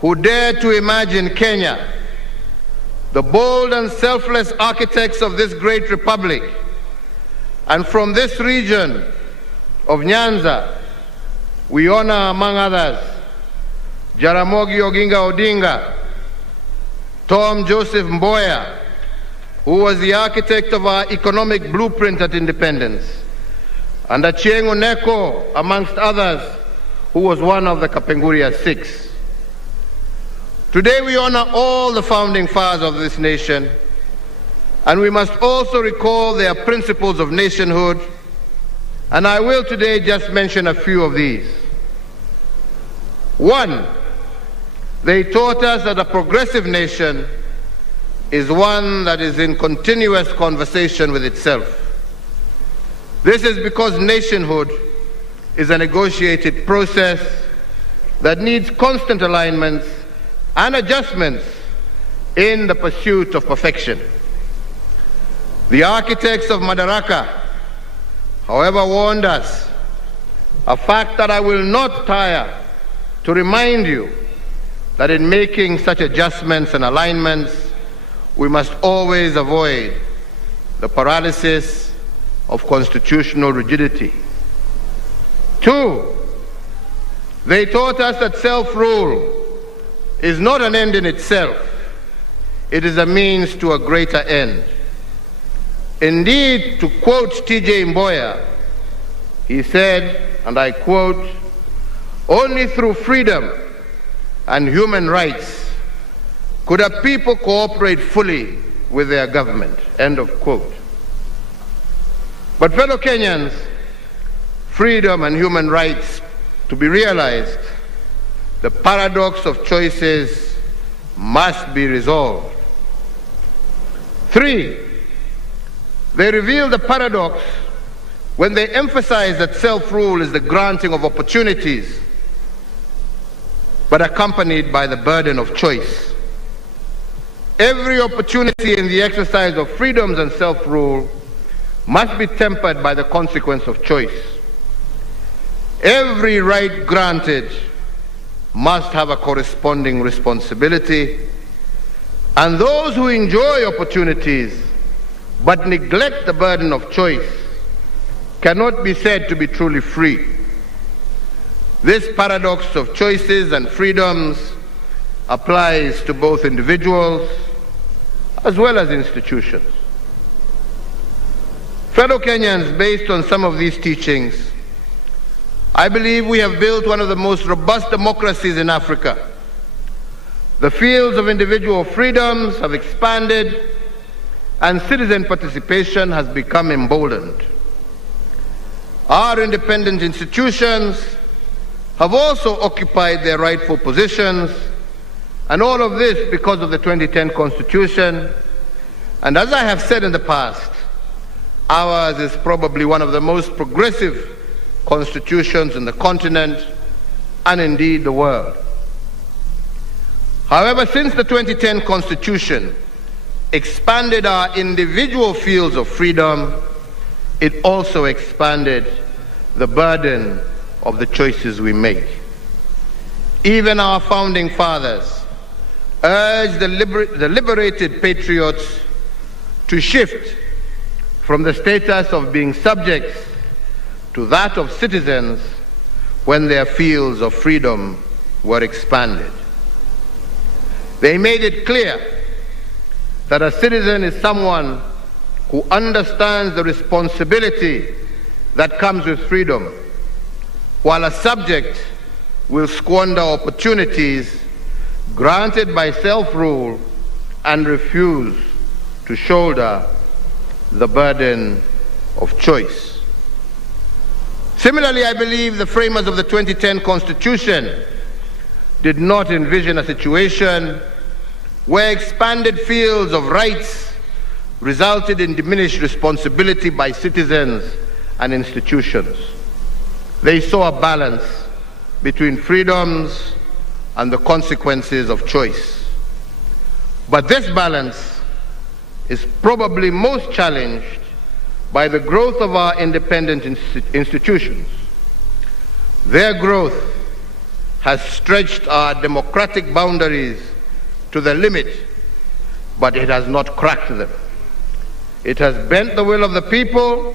who dared to imagine Kenya, the bold and selfless architects of this great republic. And from this region of Nyanza, we honor, among others, Jaramogi Oginga Odinga, Tom Joseph Mboya, who was the architect of our economic blueprint at independence, and Achieng' Oneko, amongst others, who was one of the Kapenguria Six. Today we honor all the founding fathers of this nation, and we must also recall their principles of nationhood, and I will today just mention a few of these. One, they taught us that a progressive nation is one that is in continuous conversation with itself. This is because nationhood is a negotiated process that needs constant alignments and adjustments in the pursuit of perfection. The architects of Madaraka, however, warned us, a fact that I will not tire to remind you, that in making such adjustments and alignments, we must always avoid the paralysis of constitutional rigidity. Two, they taught us that self-rule is not an end in itself. It is a means to a greater end. Indeed, to quote T.J. Mboya, he said, and I quote, "Only through freedom and human rights could a people cooperate fully with their government," end of quote. But fellow Kenyans, freedom and human rights to be realized, the paradox of choices must be resolved. Three, they reveal the paradox when they emphasize that self-rule is the granting of opportunities, but accompanied by the burden of choice. Every opportunity in the exercise of freedoms and self-rule must be tempered by the consequence of choice. Every right granted must have a corresponding responsibility, and those who enjoy opportunities but neglect the burden of choice cannot be said to be truly free. This paradox of choices and freedoms applies to both individuals as well as institutions. Fellow Kenyans, based on some of these teachings, I believe we have built one of the most robust democracies in Africa. The fields of individual freedoms have expanded, and citizen participation has become emboldened. Our independent institutions have also occupied their rightful positions, and all of this because of the 2010 Constitution. And as I have said in the past, ours is probably one of the most progressive constitutions in the continent and indeed the world. However, since the 2010 Constitution expanded our individual fields of freedom, it also expanded the burden of the choices we make. Even our founding fathers urged the liberated patriots to shift from the status of being subjects to that of citizens when their fields of freedom were expanded. They made it clear that a citizen is someone who understands the responsibility that comes with freedom, while a subject will squander opportunities granted by self-rule and refuse to shoulder the burden of choice. Similarly, I believe the framers of the 2010 Constitution did not envision a situation where expanded fields of rights resulted in diminished responsibility by citizens and institutions. They saw a balance between freedoms and the consequences of choice. But this balance is probably most challenged by the growth of our independent institutions. Their growth has stretched our democratic boundaries to the limit, but it has not cracked them. It has bent the will of the people,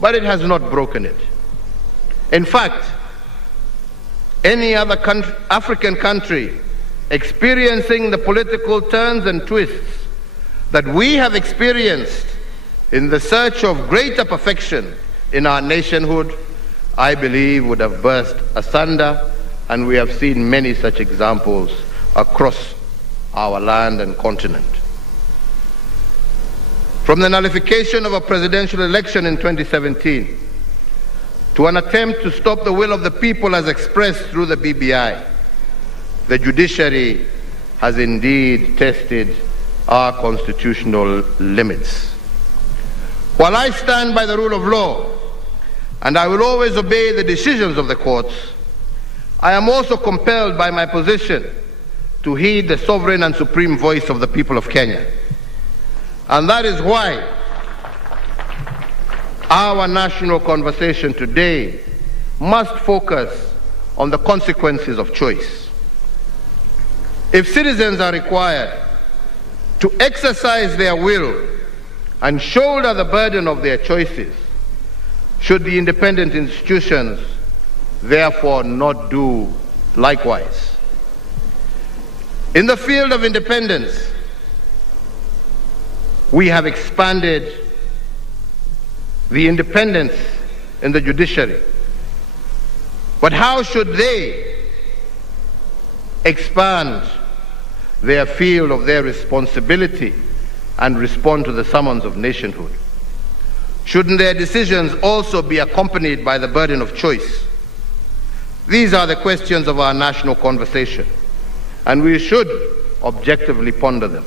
but it has not broken it. In fact, any other African country experiencing the political turns and twists that we have experienced in the search of greater perfection in our nationhood, I believe would have burst asunder, and we have seen many such examples across our land and continent. From the nullification of a presidential election in 2017 to an attempt to stop the will of the people as expressed through the BBI, the judiciary has indeed tested our constitutional limits. While I stand by the rule of law, and I will always obey the decisions of the courts, I am also compelled by my position to heed the sovereign and supreme voice of the people of Kenya. And that is why our national conversation today must focus on the consequences of choice. If citizens are required to exercise their will and shoulder the burden of their choices, should the independent institutions therefore not do likewise? In the field of independence, we have expanded the independence in the judiciary. But how should they expand their field of their responsibility and respond to the summons of nationhood? Shouldn't their decisions also be accompanied by the burden of choice? These are the questions of our national conversation, and we should objectively ponder them.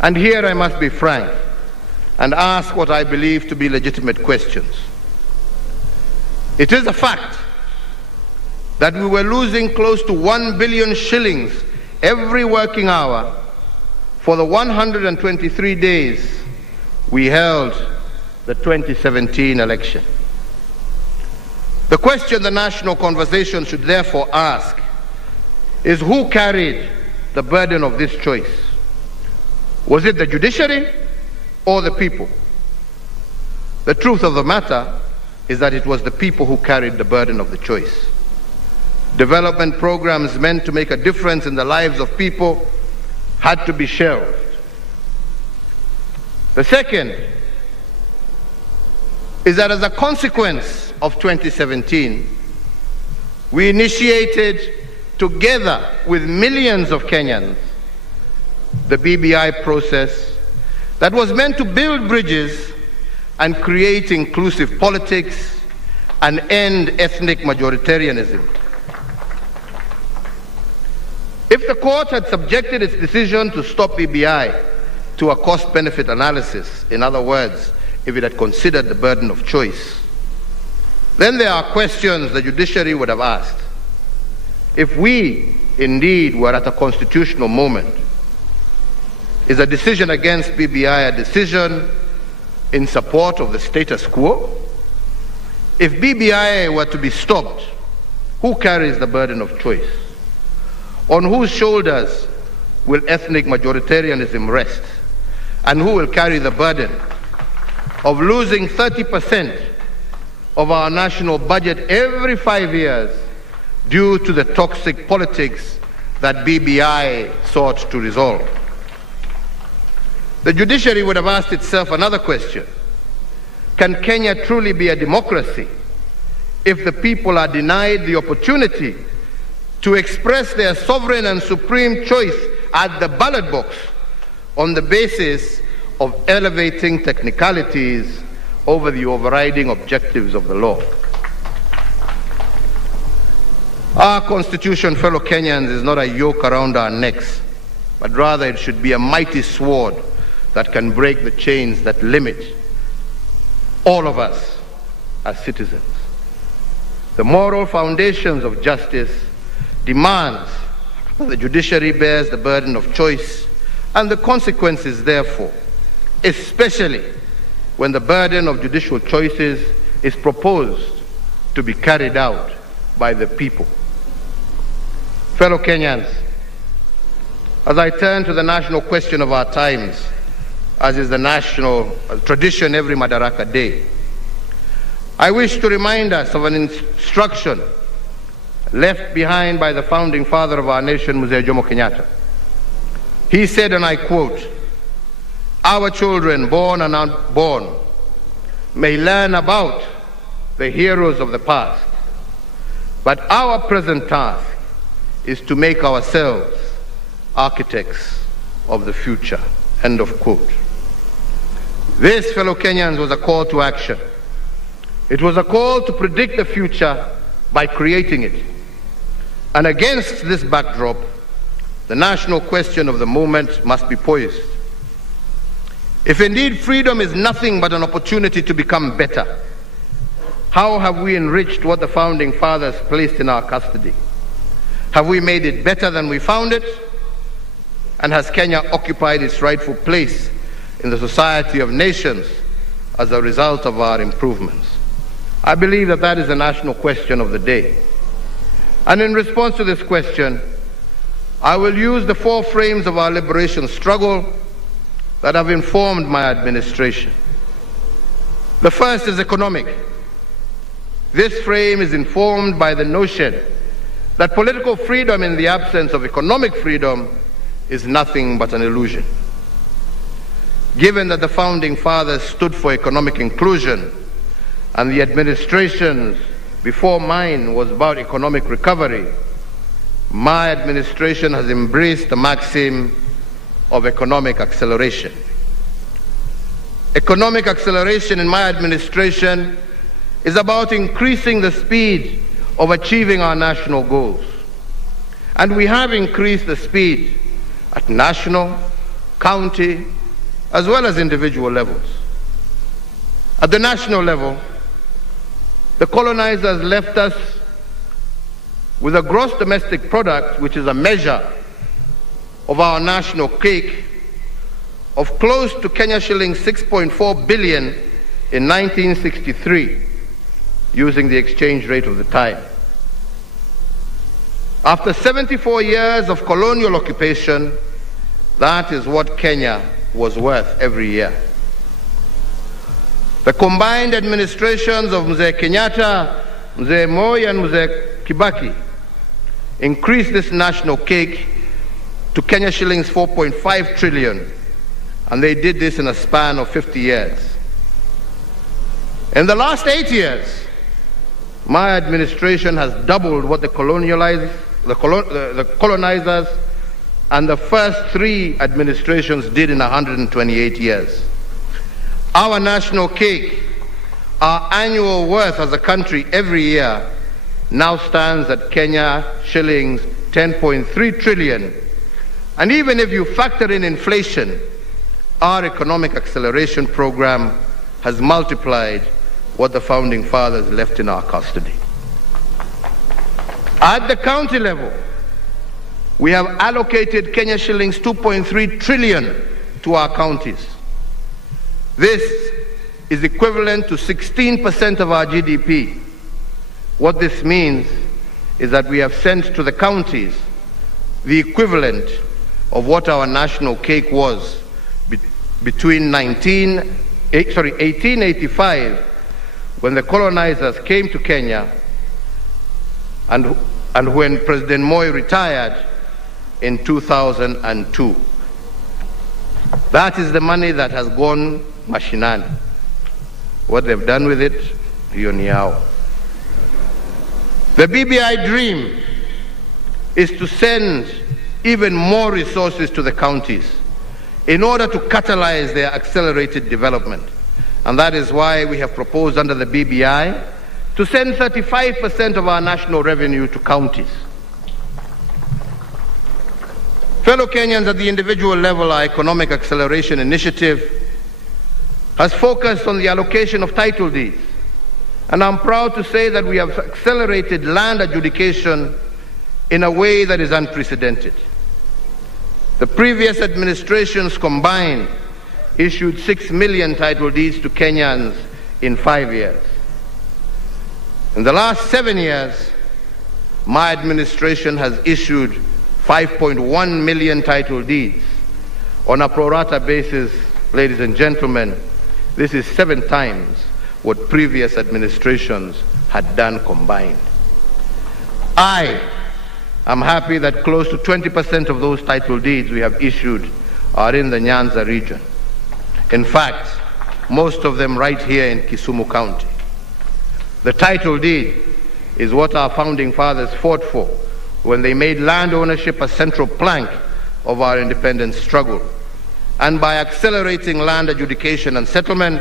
And here I must be frank and ask what I believe to be legitimate questions. It is a fact that we were losing close to 1 billion shillings every working hour for the 123 days we held the 2017 election. The question the national conversation should therefore ask is who carried the burden of this choice? Was it the judiciary or the people? The truth of the matter is that it was the people who carried the burden of the choice. Development programs meant to make a difference in the lives of people had to be shelved. The second is that as a consequence of 2017, we initiated, together with millions of Kenyans, the BBI process that was meant to build bridges and create inclusive politics and end ethnic majoritarianism. If the court had subjected its decision to stop BBI to a cost-benefit analysis, in other words, if it had considered the burden of choice, then there are questions the judiciary would have asked. If we indeed were at a constitutional moment, is a decision against BBI a decision in support of the status quo? If BBI were to be stopped, who carries the burden of choice? On whose shoulders will ethnic majoritarianism rest? And who will carry the burden of losing 30% of our national budget every 5 years due to the toxic politics that BBI sought to resolve? The judiciary would have asked itself another question. Can Kenya truly be a democracy if the people are denied the opportunity to express their sovereign and supreme choice at the ballot box on the basis of elevating technicalities over the overriding objectives of the law? Our Constitution, fellow Kenyans, is not a yoke around our necks, but rather it should be a mighty sword that can break the chains that limit all of us as citizens. The moral foundations of justice demands that the judiciary bears the burden of choice and the consequences therefore, especially when the burden of judicial choices is proposed to be carried out by the people. Fellow Kenyans, as I turn to the national question of our times, as is the national tradition every Madaraka Day, I wish to remind us of an instruction left behind by the founding father of our nation, Mzee Jomo Kenyatta. He said, and I quote, "Our children, born and unborn, may learn about the heroes of the past, but our present task is to make ourselves architects of the future." End of quote. This, fellow Kenyans, was a call to action. It was a call to predict the future by creating it. And against this backdrop, the national question of the moment must be poised. If indeed freedom is nothing but an opportunity to become better, how have we enriched what the founding fathers placed in our custody? Have we made it better than we found it? And has Kenya occupied its rightful place in the society of nations as a result of our improvements? I believe that that is the national question of the day. And in response to this question, I will use the 4 frames of our liberation struggle that have informed my administration. The first is economic. This frame is informed by the notion that political freedom in the absence of economic freedom is nothing but an illusion. Given that the founding fathers stood for economic inclusion and the administrations before mine was about economic recovery, my administration has embraced the maxim of economic acceleration. Economic acceleration in my administration is about increasing the speed of achieving our national goals. And we have increased the speed at national, county, as well as individual levels. At the national level, the colonizers left us with a gross domestic product, which is a measure of our national cake, of close to Kenya shillings 6.4 billion in 1963, using the exchange rate of the time. After 74 years of colonial occupation, that is what Kenya was worth every year. The combined administrations of Mzee Kenyatta, Mzee Moi, and Mzee Kibaki increased this national cake to Kenya shillings 4.5 trillion, and they did this in a span of 50 years. In the last 8 years, my administration has doubled what the colonizers and the first 3 administrations did in 128 years. Our national cake, our annual worth as a country every year, now stands at Kenya shillings 10.3 trillion. And even if you factor in inflation, our economic acceleration program has multiplied what the founding fathers left in our custody. At the county level, we have allocated Kenya shillings 2.3 trillion to our counties. This is equivalent to 16% of our GDP. What this means is that we have sent to the counties the equivalent of what our national cake was between 1885, when the colonizers came to Kenya, and when President Moi retired in 2002. That is the money that has gone mashinani. What they've done with it, hiyo ni yao. The BBI dream is to send even more resources to the counties in order to catalyze their accelerated development. And that is why we have proposed under the BBI to send 35% of our national revenue to counties. Fellow Kenyans, at the individual level, our economic acceleration initiative has focused on the allocation of title deeds. And I'm proud to say that we have accelerated land adjudication in a way that is unprecedented. The previous administrations combined issued 6 million title deeds to Kenyans in 5 years. In the last 7 years, my administration has issued 5.1 million title deeds. On a pro rata basis, ladies and gentlemen, this is 7 times what previous administrations had done combined. I am happy that close to 20% of those title deeds we have issued are in the Nyanza region. In fact, most of them right here in Kisumu County. The title deed is what our founding fathers fought for when they made land ownership a central plank of our independence struggle. And by accelerating land adjudication and settlement,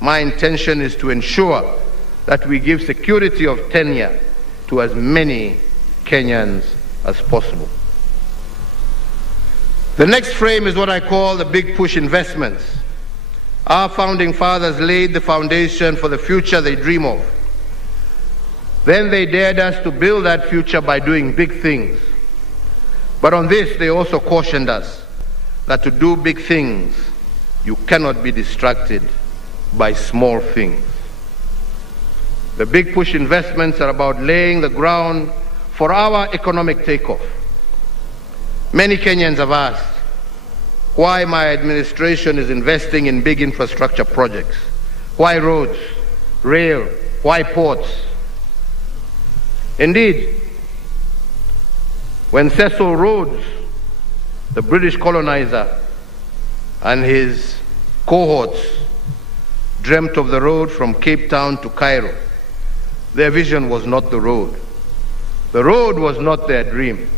my intention is to ensure that we give security of tenure to as many Kenyans as possible. The next frame is what I call the big push investments. Our founding fathers laid the foundation for the future they dream of. Then they dared us to build that future by doing big things. But on this, they also cautioned us that to do big things, you cannot be distracted by small things. The big push investments are about laying the ground for our economic takeoff. Many Kenyans have asked why my administration is investing in big infrastructure projects. Why roads, rail, why ports? Indeed, when Cecil Rhodes, the British colonizer, and his cohorts dreamt of the road from Cape Town to Cairo, their vision was not the road. The road was not their dream.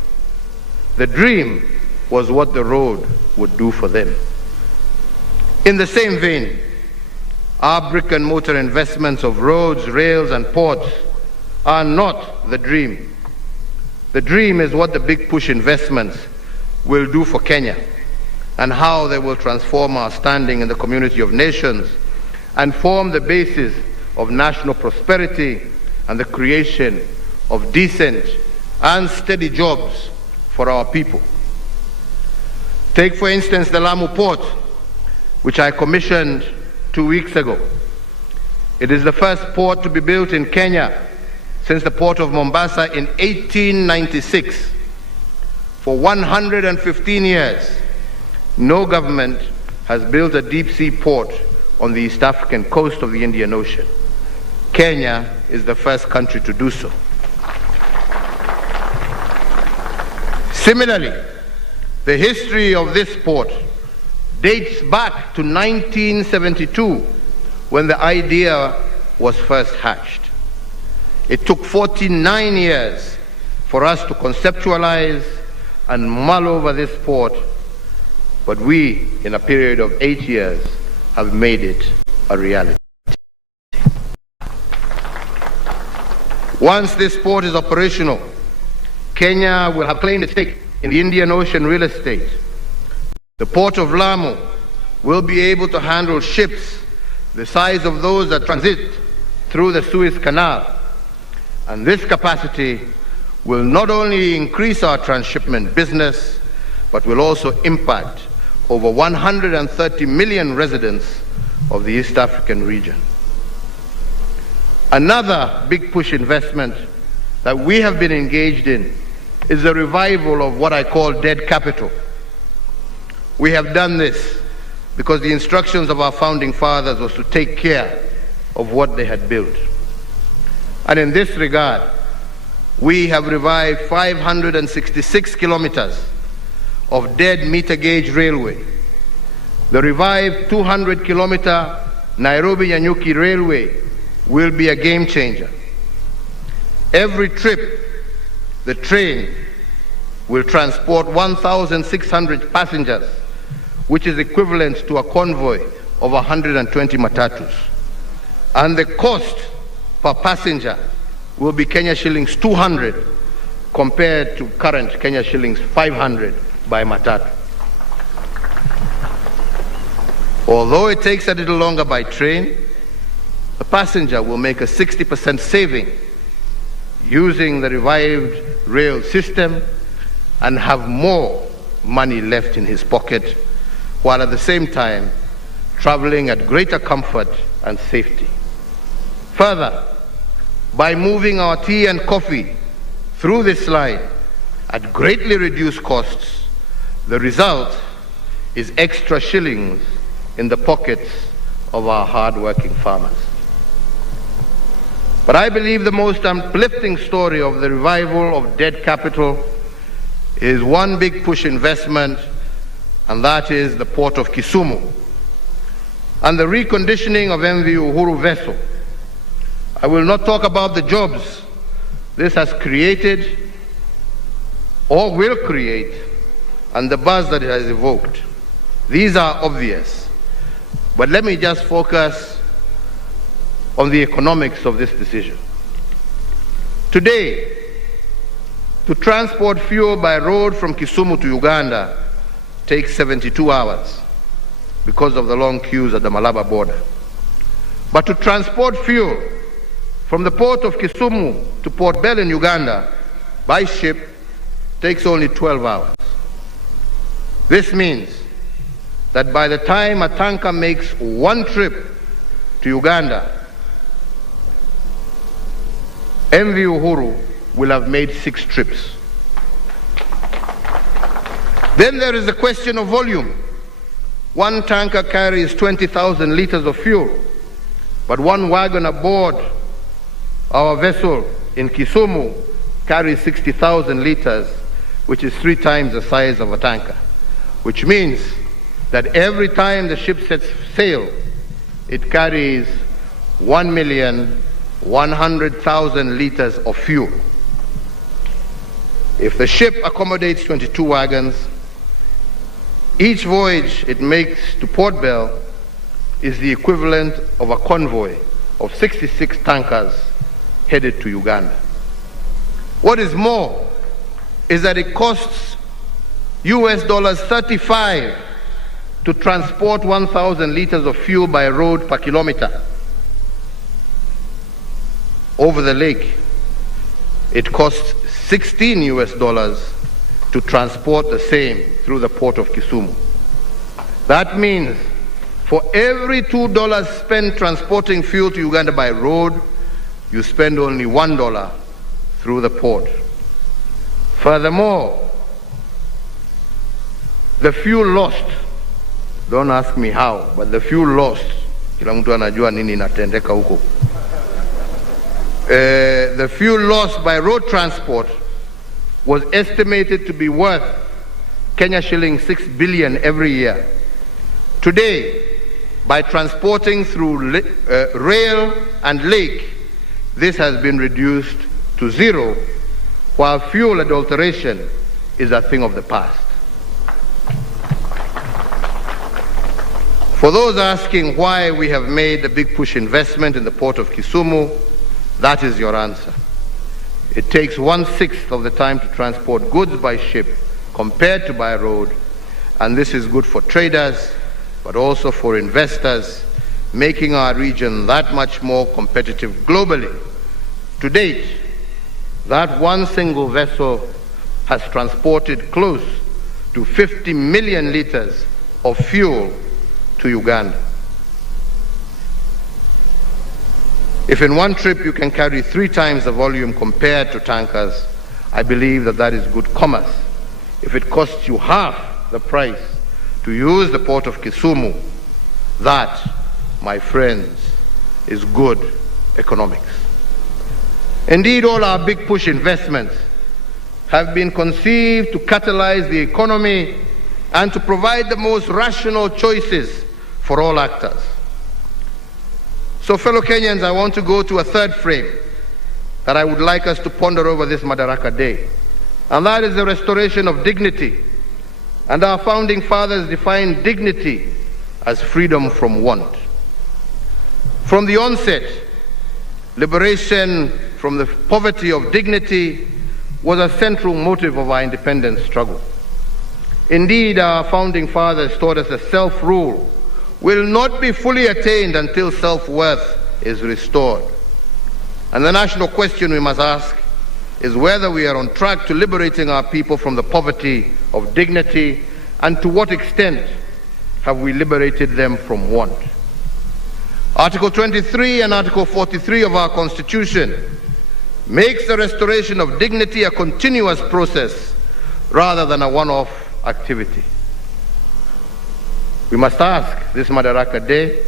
The dream was what the road would do for them. In the same vein, our brick and mortar investments of roads, rails, and ports are not the dream. The dream is what the big push investments will do for Kenya and how they will transform our standing in the community of nations and form the basis of national prosperity and the creation of decent and steady jobs for our people. Take, for instance, the Lamu Port, which I commissioned 2 weeks ago. It is the first port to be built in Kenya since the port of Mombasa in 1896. For 115 years, no government has built a deep-sea port on the East African coast of the Indian Ocean. Kenya is the first country to do so. Similarly, the history of this port dates back to 1972, when the idea was first hatched. It took 49 years for us to conceptualize and mull over this port, but we, in a period of 8 years, have made it a reality. Once this port is operational, Kenya will have claimed a stake in the Indian Ocean real estate. The port of Lamu will be able to handle ships the size of those that transit through the Suez Canal. And this capacity will not only increase our transshipment business, but will also impact over 130 million residents of the East African region. Another big push investment that we have been engaged in is the revival of what I call dead capital. We have done this because the instructions of our founding fathers was to take care of what they had built. And in this regard, we have revived 566 kilometers of dead meter gauge railway. The revived 200-kilometer Nairobi-Nyanyuki railway will be a game changer. Every trip, the train will transport 1,600 passengers, which is equivalent to a convoy of 120 matatus. And the cost per passenger will be Kenya shillings 200 compared to current Kenya shillings 500 by matatu. Although it takes a little longer by train, the passenger will make a 60% saving using the revived rail system and have more money left in his pocket, while at the same time traveling at greater comfort and safety. Further, by moving our tea and coffee through this line at greatly reduced costs, the result is extra shillings in the pockets of our hard-working farmers. But I believe the most uplifting story of the revival of dead capital is one big push investment, and that is the port of Kisumu and the reconditioning of MV Uhuru vessel. I will not talk about the jobs this has created or will create and the buzz that it has evoked. These are obvious, but let me just focus on the economics of this decision. Today, to transport fuel by road from Kisumu to Uganda takes 72 hours because of the long queues at the Malaba border. But to transport fuel from the port of Kisumu to Port Bell in Uganda by ship takes only 12 hours. This means that by the time a tanker makes one trip to Uganda, MV Uhuru will have made 6 trips. Then there is the question of volume. One tanker carries 20,000 liters of fuel, but one wagon aboard our vessel in Kisumu carries 60,000 liters, which is 3 times the size of a tanker, which means that every time the ship sets sail, it carries 1,100,000 liters of fuel. If the ship accommodates 22 wagons, each voyage it makes to Port Bell is the equivalent of a convoy of 66 tankers headed to Uganda. What is more is that it costs $35 to transport 1,000 liters of fuel by road per kilometer. Over the lake, it costs $16 to transport the same through the port of Kisumu. That means for every $2 spent transporting fuel to Uganda by road, you spend only $1 through the port. Furthermore, the fuel lost, don't ask me how, but the fuel lost, kila mtu anajua nini inatendeka huko. The fuel lost by road transport was estimated to be worth Kenya shilling 6 billion every year. Today, by transporting through rail and lake, this has been reduced to 0, while fuel adulteration is a thing of the past. For those asking why we have made a big push investment in the port of Kisumu, that is your answer. It takes 1/6 of the time to transport goods by ship compared to by road, and this is good for traders, but also for investors, making our region that much more competitive globally. To date, that one single vessel has transported close to 50 million liters of fuel to Uganda. If in one trip you can carry 3 times the volume compared to tankers, I believe that that is good commerce. If it costs you half the price to use the port of Kisumu, that, my friends, is good economics. Indeed, all our big push investments have been conceived to catalyze the economy and to provide the most rational choices for all actors. So, fellow Kenyans, I want to go to a third frame that I would like us to ponder over this Madaraka Day, and that is the restoration of dignity. And our founding fathers defined dignity as freedom from want. From the onset, liberation from the poverty of dignity was a central motive of our independence struggle. Indeed, our founding fathers taught us that self-rule will not be fully attained until self-worth is restored. And the national question we must ask is whether we are on track to liberating our people from the poverty of dignity, and to what extent have we liberated them from want. Article 23 and Article 43 of our Constitution makes the restoration of dignity a continuous process rather than a one-off activity. We must ask this Madaraka Day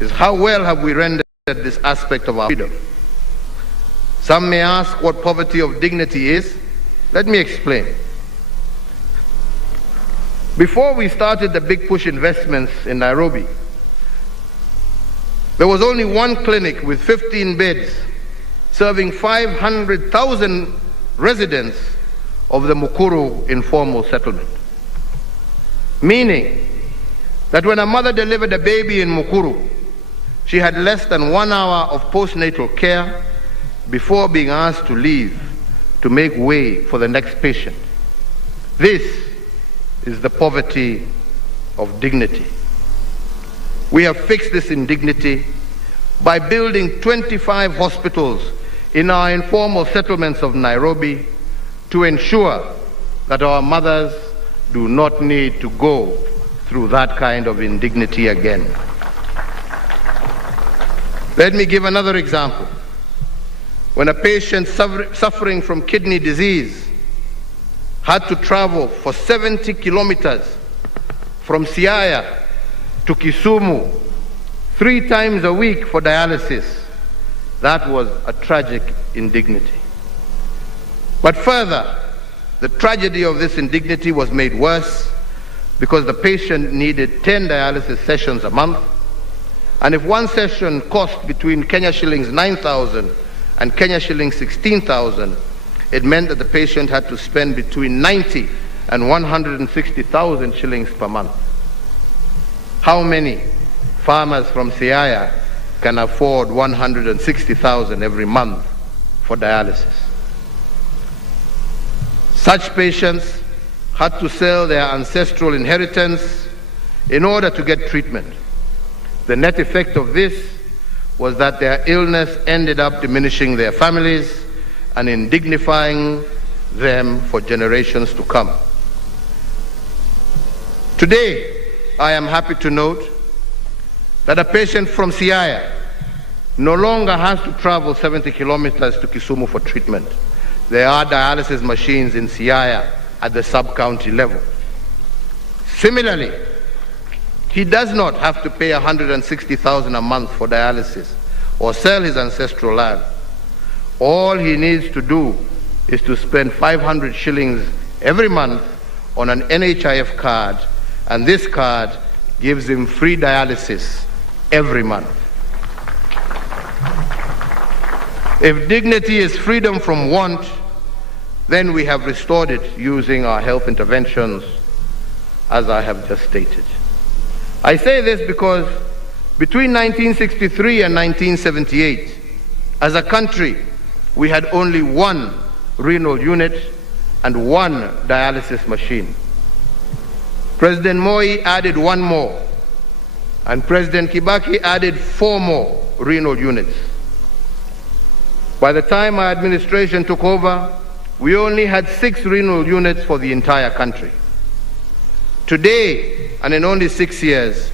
is how well have we rendered this aspect of our freedom. Some may ask what poverty of dignity is. Let me explain. Before we started the big push investments in Nairobi, there was only one clinic with 15 beds serving 500,000 residents of the Nakuru informal settlement. Meaning that when a mother delivered a baby in Nakuru, she had less than 1 hour of postnatal care before being asked to leave to make way for the next patient. This is the poverty of dignity. We have fixed this indignity by building 25 hospitals in our informal settlements of Nairobi to ensure that our mothers do not need to go through that kind of indignity again. Let me give another example. When a patient suffering from kidney disease had to travel for 70 kilometers from Siaya to Kisumu 3 times a week for dialysis, that was a tragic indignity. But further, the tragedy of this indignity was made worse because the patient needed 10 dialysis sessions a month, and if one session cost between Kenya shillings 9,000 and Kenya shillings 16,000, it meant that the patient had to spend between 90 and 160,000 shillings per month. How many farmers from Siaya can afford 160,000 every month for dialysis? Such patients had to sell their ancestral inheritance in order to get treatment. The net effect of this was that their illness ended up diminishing their families and indignifying them for generations to come. Today, I am happy to note that a patient from Siaya no longer has to travel 70 kilometers to Kisumu for treatment. There are dialysis machines in Siaya at the sub-county level. Similarly, he does not have to pay 160,000 a month for dialysis or sell his ancestral land. All he needs to do is to spend 500 shillings every month on an NHIF card, and this card gives him free dialysis every month. If dignity is freedom from want, then we have restored it using our health interventions, as I have just stated. I say this because between 1963 and 1978, as a country, we had only one renal unit and one dialysis machine. President Moi added one more, and President Kibaki added 4 more renal units. By the time my administration took over, we only had 6 renal units for the entire country. Today, and in only 6 years,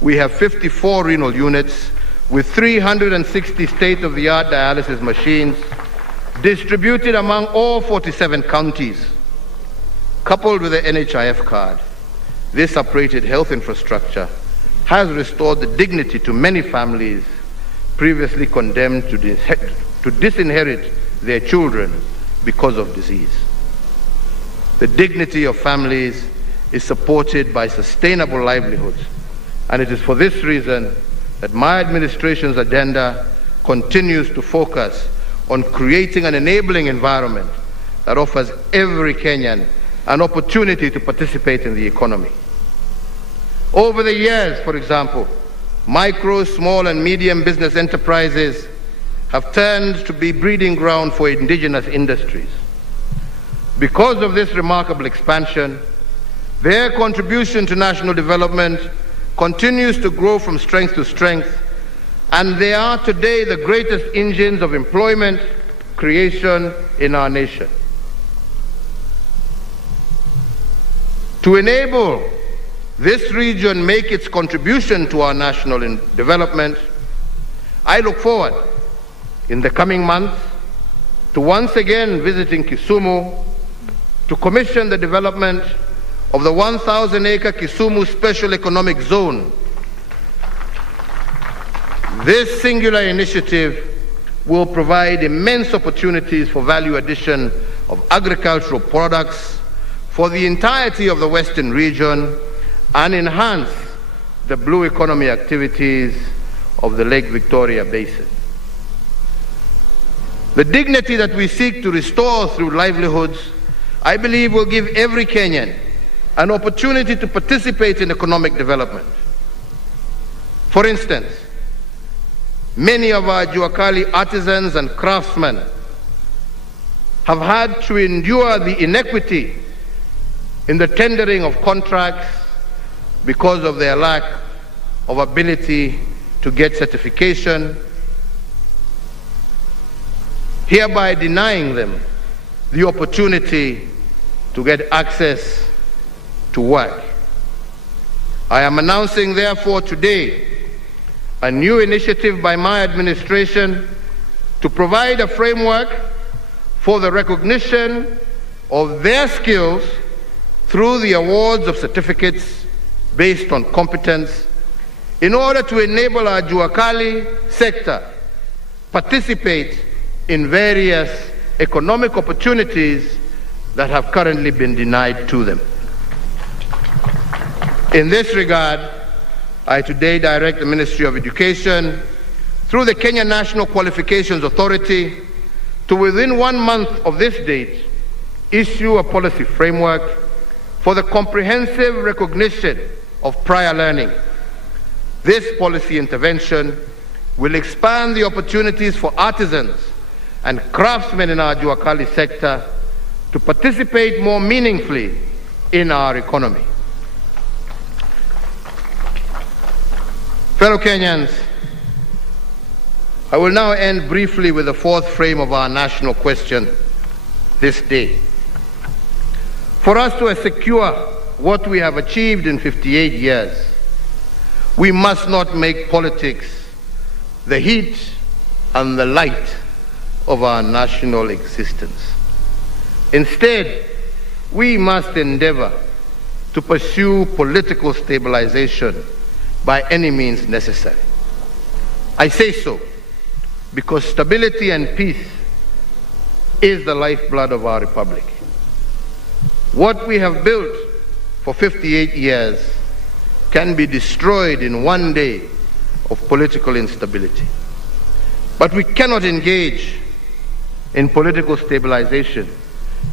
we have 54 renal units with 360 state-of-the-art dialysis machines distributed among all 47 counties. Coupled with the NHIF card, this upgraded health infrastructure has restored the dignity to many families previously condemned to disinherit their children because of disease. The dignity of families is supported by sustainable livelihoods, and it is for this reason that my administration's agenda continues to focus on creating an enabling environment that offers every Kenyan an opportunity to participate in the economy. Over the years, for example, micro, small, and medium business enterprises have turned to be breeding ground for indigenous industries. Because of this remarkable expansion, their contribution to national development continues to grow from strength to strength, and they are today the greatest engines of employment creation in our nation. To enable this region make its contribution to our national development, I look forward in the coming months to once again visiting Kisumu to commission the development of the 1,000-acre Kisumu Special Economic Zone. This singular initiative will provide immense opportunities for value addition of agricultural products for the entirety of the Western region and enhance the blue economy activities of the Lake Victoria Basin. The dignity that we seek to restore through livelihoods, I believe, will give every Kenyan an opportunity to participate in economic development. For instance, many of our Juakali artisans and craftsmen have had to endure the inequity in the tendering of contracts because of their lack of ability to get certification, hereby denying them the opportunity to get access to work. I am announcing, therefore, today a new initiative by my administration to provide a framework for the recognition of their skills through the awards of certificates based on competence in order to enable our Juakali sector participate in various economic opportunities that have currently been denied to them. In this regard, I today direct the Ministry of Education through the Kenya National Qualifications Authority to, within 1 month of this date, issue a policy framework for the comprehensive recognition of prior learning. This policy intervention will expand the opportunities for artisans and craftsmen in our Juakali sector to participate more meaningfully in our economy. Fellow Kenyans, I will now end briefly with the fourth frame of our national question this day. For us to secure what we have achieved in 58 years, we must not make politics the heat and the light of our national existence. Instead, we must endeavor to pursue political stabilization by any means necessary. I say so because stability and peace is the lifeblood of our republic. What we have built for 58 years can be destroyed in 1 day of political instability. But we cannot engage in political stabilization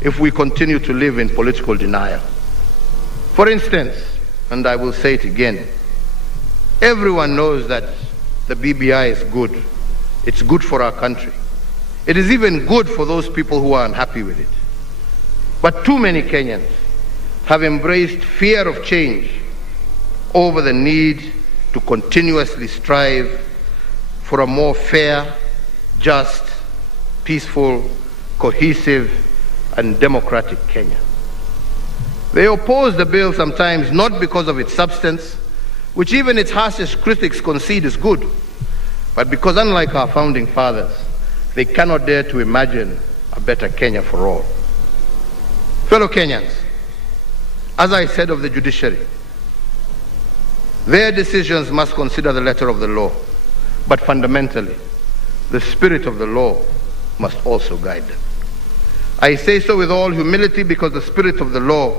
if we continue to live in political denial. For instance, and I will say it again, everyone knows that the BBI is good. It's good for our country. It is even good for those people who are unhappy with it. But too many Kenyans have embraced fear of change over the need to continuously strive for a more fair, just, peaceful, cohesive, and democratic Kenya. They oppose the bill sometimes not because of its substance, which even its harshest critics concede is good, but because, unlike our founding fathers, they cannot dare to imagine a better Kenya for all. Fellow Kenyans, as I said of the judiciary, their decisions must consider the letter of the law, but fundamentally, the spirit of the law must also guide them. I say so with all humility because the spirit of the law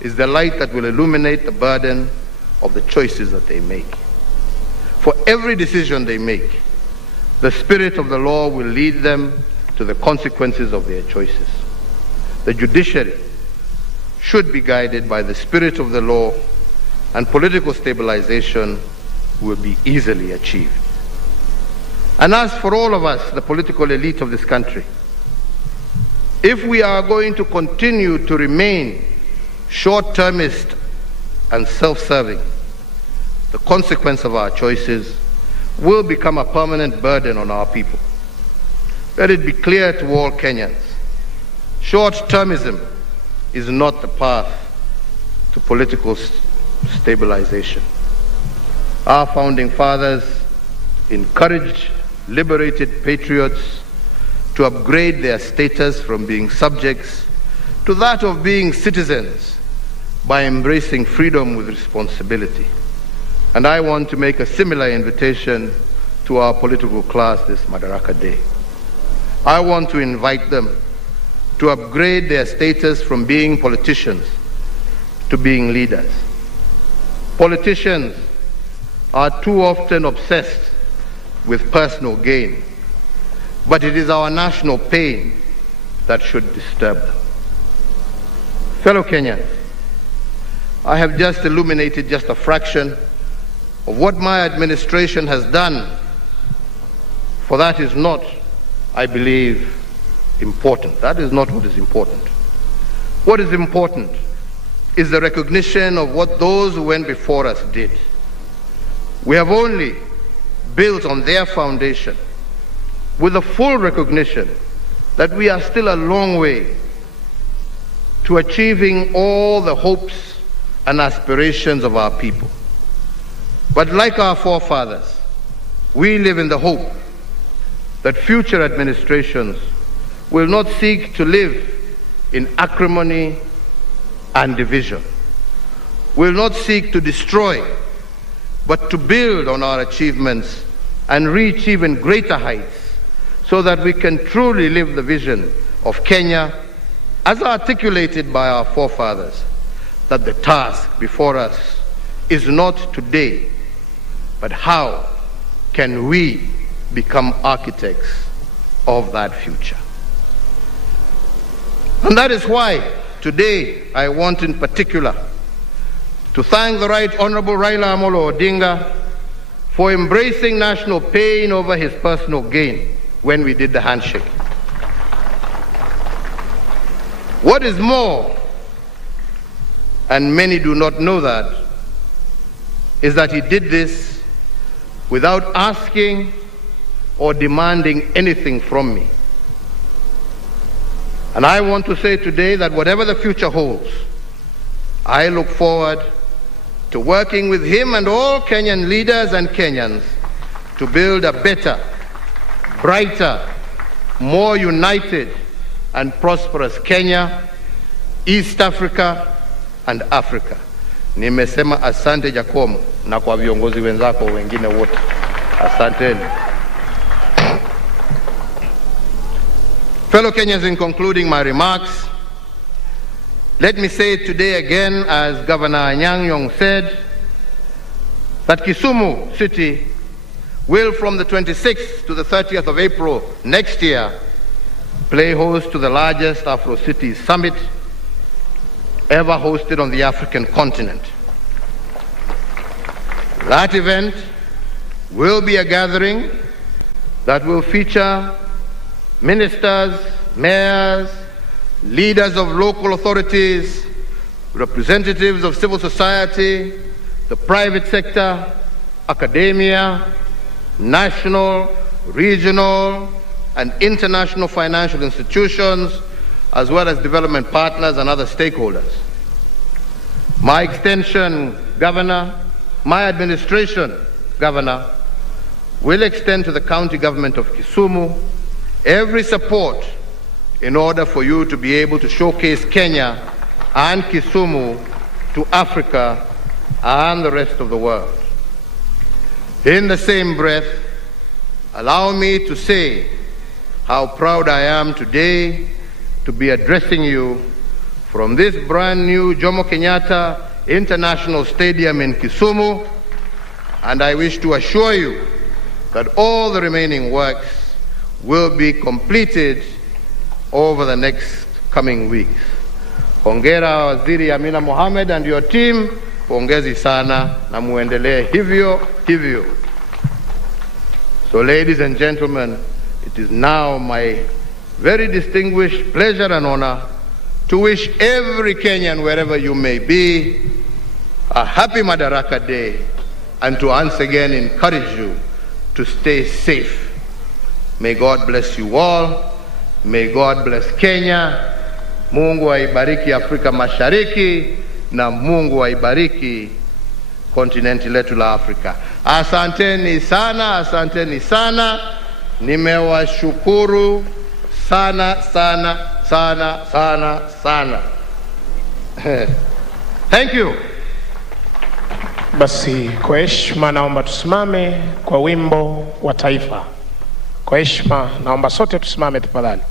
is the light that will illuminate the burden of the choices that they make. For every decision they make, the spirit of the law will lead them to the consequences of their choices. The judiciary should be guided by the spirit of the law, and political stabilization will be easily achieved. And as for all of us, the political elite of this country, if we are going to continue to remain short-termist and self-serving, the consequence of our choices will become a permanent burden on our people. Let it be clear to all Kenyans, short-termism is not the path to political stabilization. Our founding fathers encouraged liberated patriots to upgrade their status from being subjects to that of being citizens by embracing freedom with responsibility. And I want to make a similar invitation to our political class this Madaraka Day. I want to invite them to upgrade their status from being politicians to being leaders. Politicians are too often obsessed with personal gain, but it is our national pain that should disturb them. Fellow Kenyans, I have just illuminated just a fraction of what my administration has done, for that is not, I believe, important. That is not what is important. What is important is the recognition of what those who went before us did. We have only built on their foundation with the full recognition that we are still a long way to achieving all the hopes and aspirations of our people. But like our forefathers, we live in the hope that future administrations will not seek to live in acrimony and division, will not seek to destroy, but to build on our achievements and reach even greater heights so that we can truly live the vision of Kenya as articulated by our forefathers, that the task before us is not today, but how can we become architects of that future. And that is why today I want in particular to thank the Right Honorable Raila Amolo Odinga for embracing national pain over his personal gain when we did the handshake. What is more, and many do not know that, is that he did this without asking or demanding anything from me. And I want to say today that whatever the future holds, I look forward to working with him and all Kenyan leaders and Kenyans to build a better, brighter, more united and prosperous Kenya, East Africa and Africa. Nimesema asante Jacomo na kwa viongozi wenzako wengine wote. Asanteni. Fellow Kenyans, in concluding my remarks, let me say today again, as Governor Anyang' Nyong'o said, that Kisumu City will, from the 26th to the 30th of April next year, play host to the largest Afro-Cities Summit ever hosted on the African continent. That event will be a gathering that will feature ministers, mayors, leaders of local authorities, representatives of civil society, the private sector, academia, national, regional, and international financial institutions, as well as development partners and other stakeholders. My extension, Governor, my administration, Governor, will extend to the county government of Kisumu every support in order for you to be able to showcase Kenya and Kisumu to Africa and the rest of the world. In the same breath, allow me to say how proud I am today to be addressing you from this brand new Jomo Kenyatta International Stadium in Kisumu, and I wish to assure you that all the remaining works will be completed over the next coming weeks. Hongera Waziri Amina Mohamed and your team, pongezi sana na muendelee hivyo hivyo. So ladies and gentlemen, it is now my very distinguished pleasure and honor to wish every Kenyan, wherever you may be, a happy Madaraka Day, and to once again encourage you to stay safe. May God bless you all. May God bless Kenya. Mungu aibariki Afrika Mashariki na Mungu aibariki kontinenti letu la Afrika. Asanteni sana, asanteni sana. Nimewashukuru sana sana sana sana sana. Thank you. Basi kwa heshima naomba tusimame kwa wimbo wa taifa. Kwa heshima naomba sote tusimame tafadhali.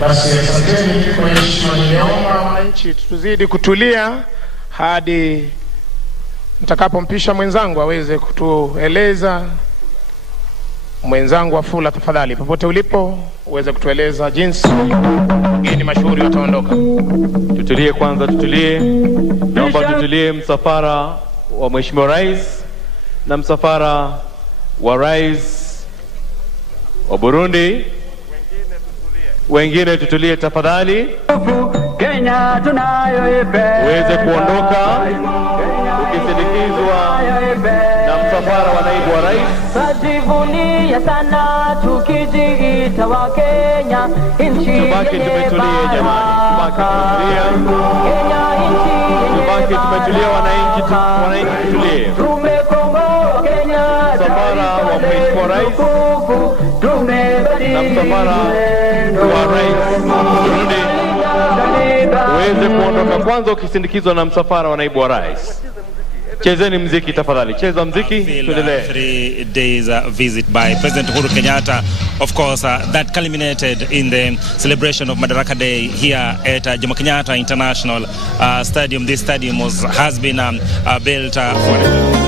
Basi asanteni kwa heshima, ninaomba wananchi tuzidi kutulia hadi mtakapompisha mwenzangu aweze kutueleza. Mwenzangu Wafula, tafadhali popote ulipo uweze kutueleza jinsi wageni mashuhuri wataondoka. Tutulie kwanza, tutulie. Naomba tutulie. Msafara wa Mheshimiwa Rais na msafara wa Rais wa Burundi, wengine tutulie tafadhali. Kenya tunayoipenda uweze kuondoka ukisindikizwa na msafara wa naibu wa rais. Tujivunie sana tukijiita wa Kenya, nchi yenye tubaki tumetulia jamani, tubaki tumetulia wananchi, tutulie. Tumekomboa Kenya, msafara wa Mheshimiwa Rais na msafara wa Rais Burundi uweze kuondoka kwanza ukisindikizwa na msafara wa naibu wa rais. Chezeni mziki tafadhali. Cheza mziki. Tuendelee. 3 days visit by President Uhuru Kenyatta. Of course, that culminated in the celebration of Madaraka Day here at Jomo Kenyatta International Stadium. This stadium has been built for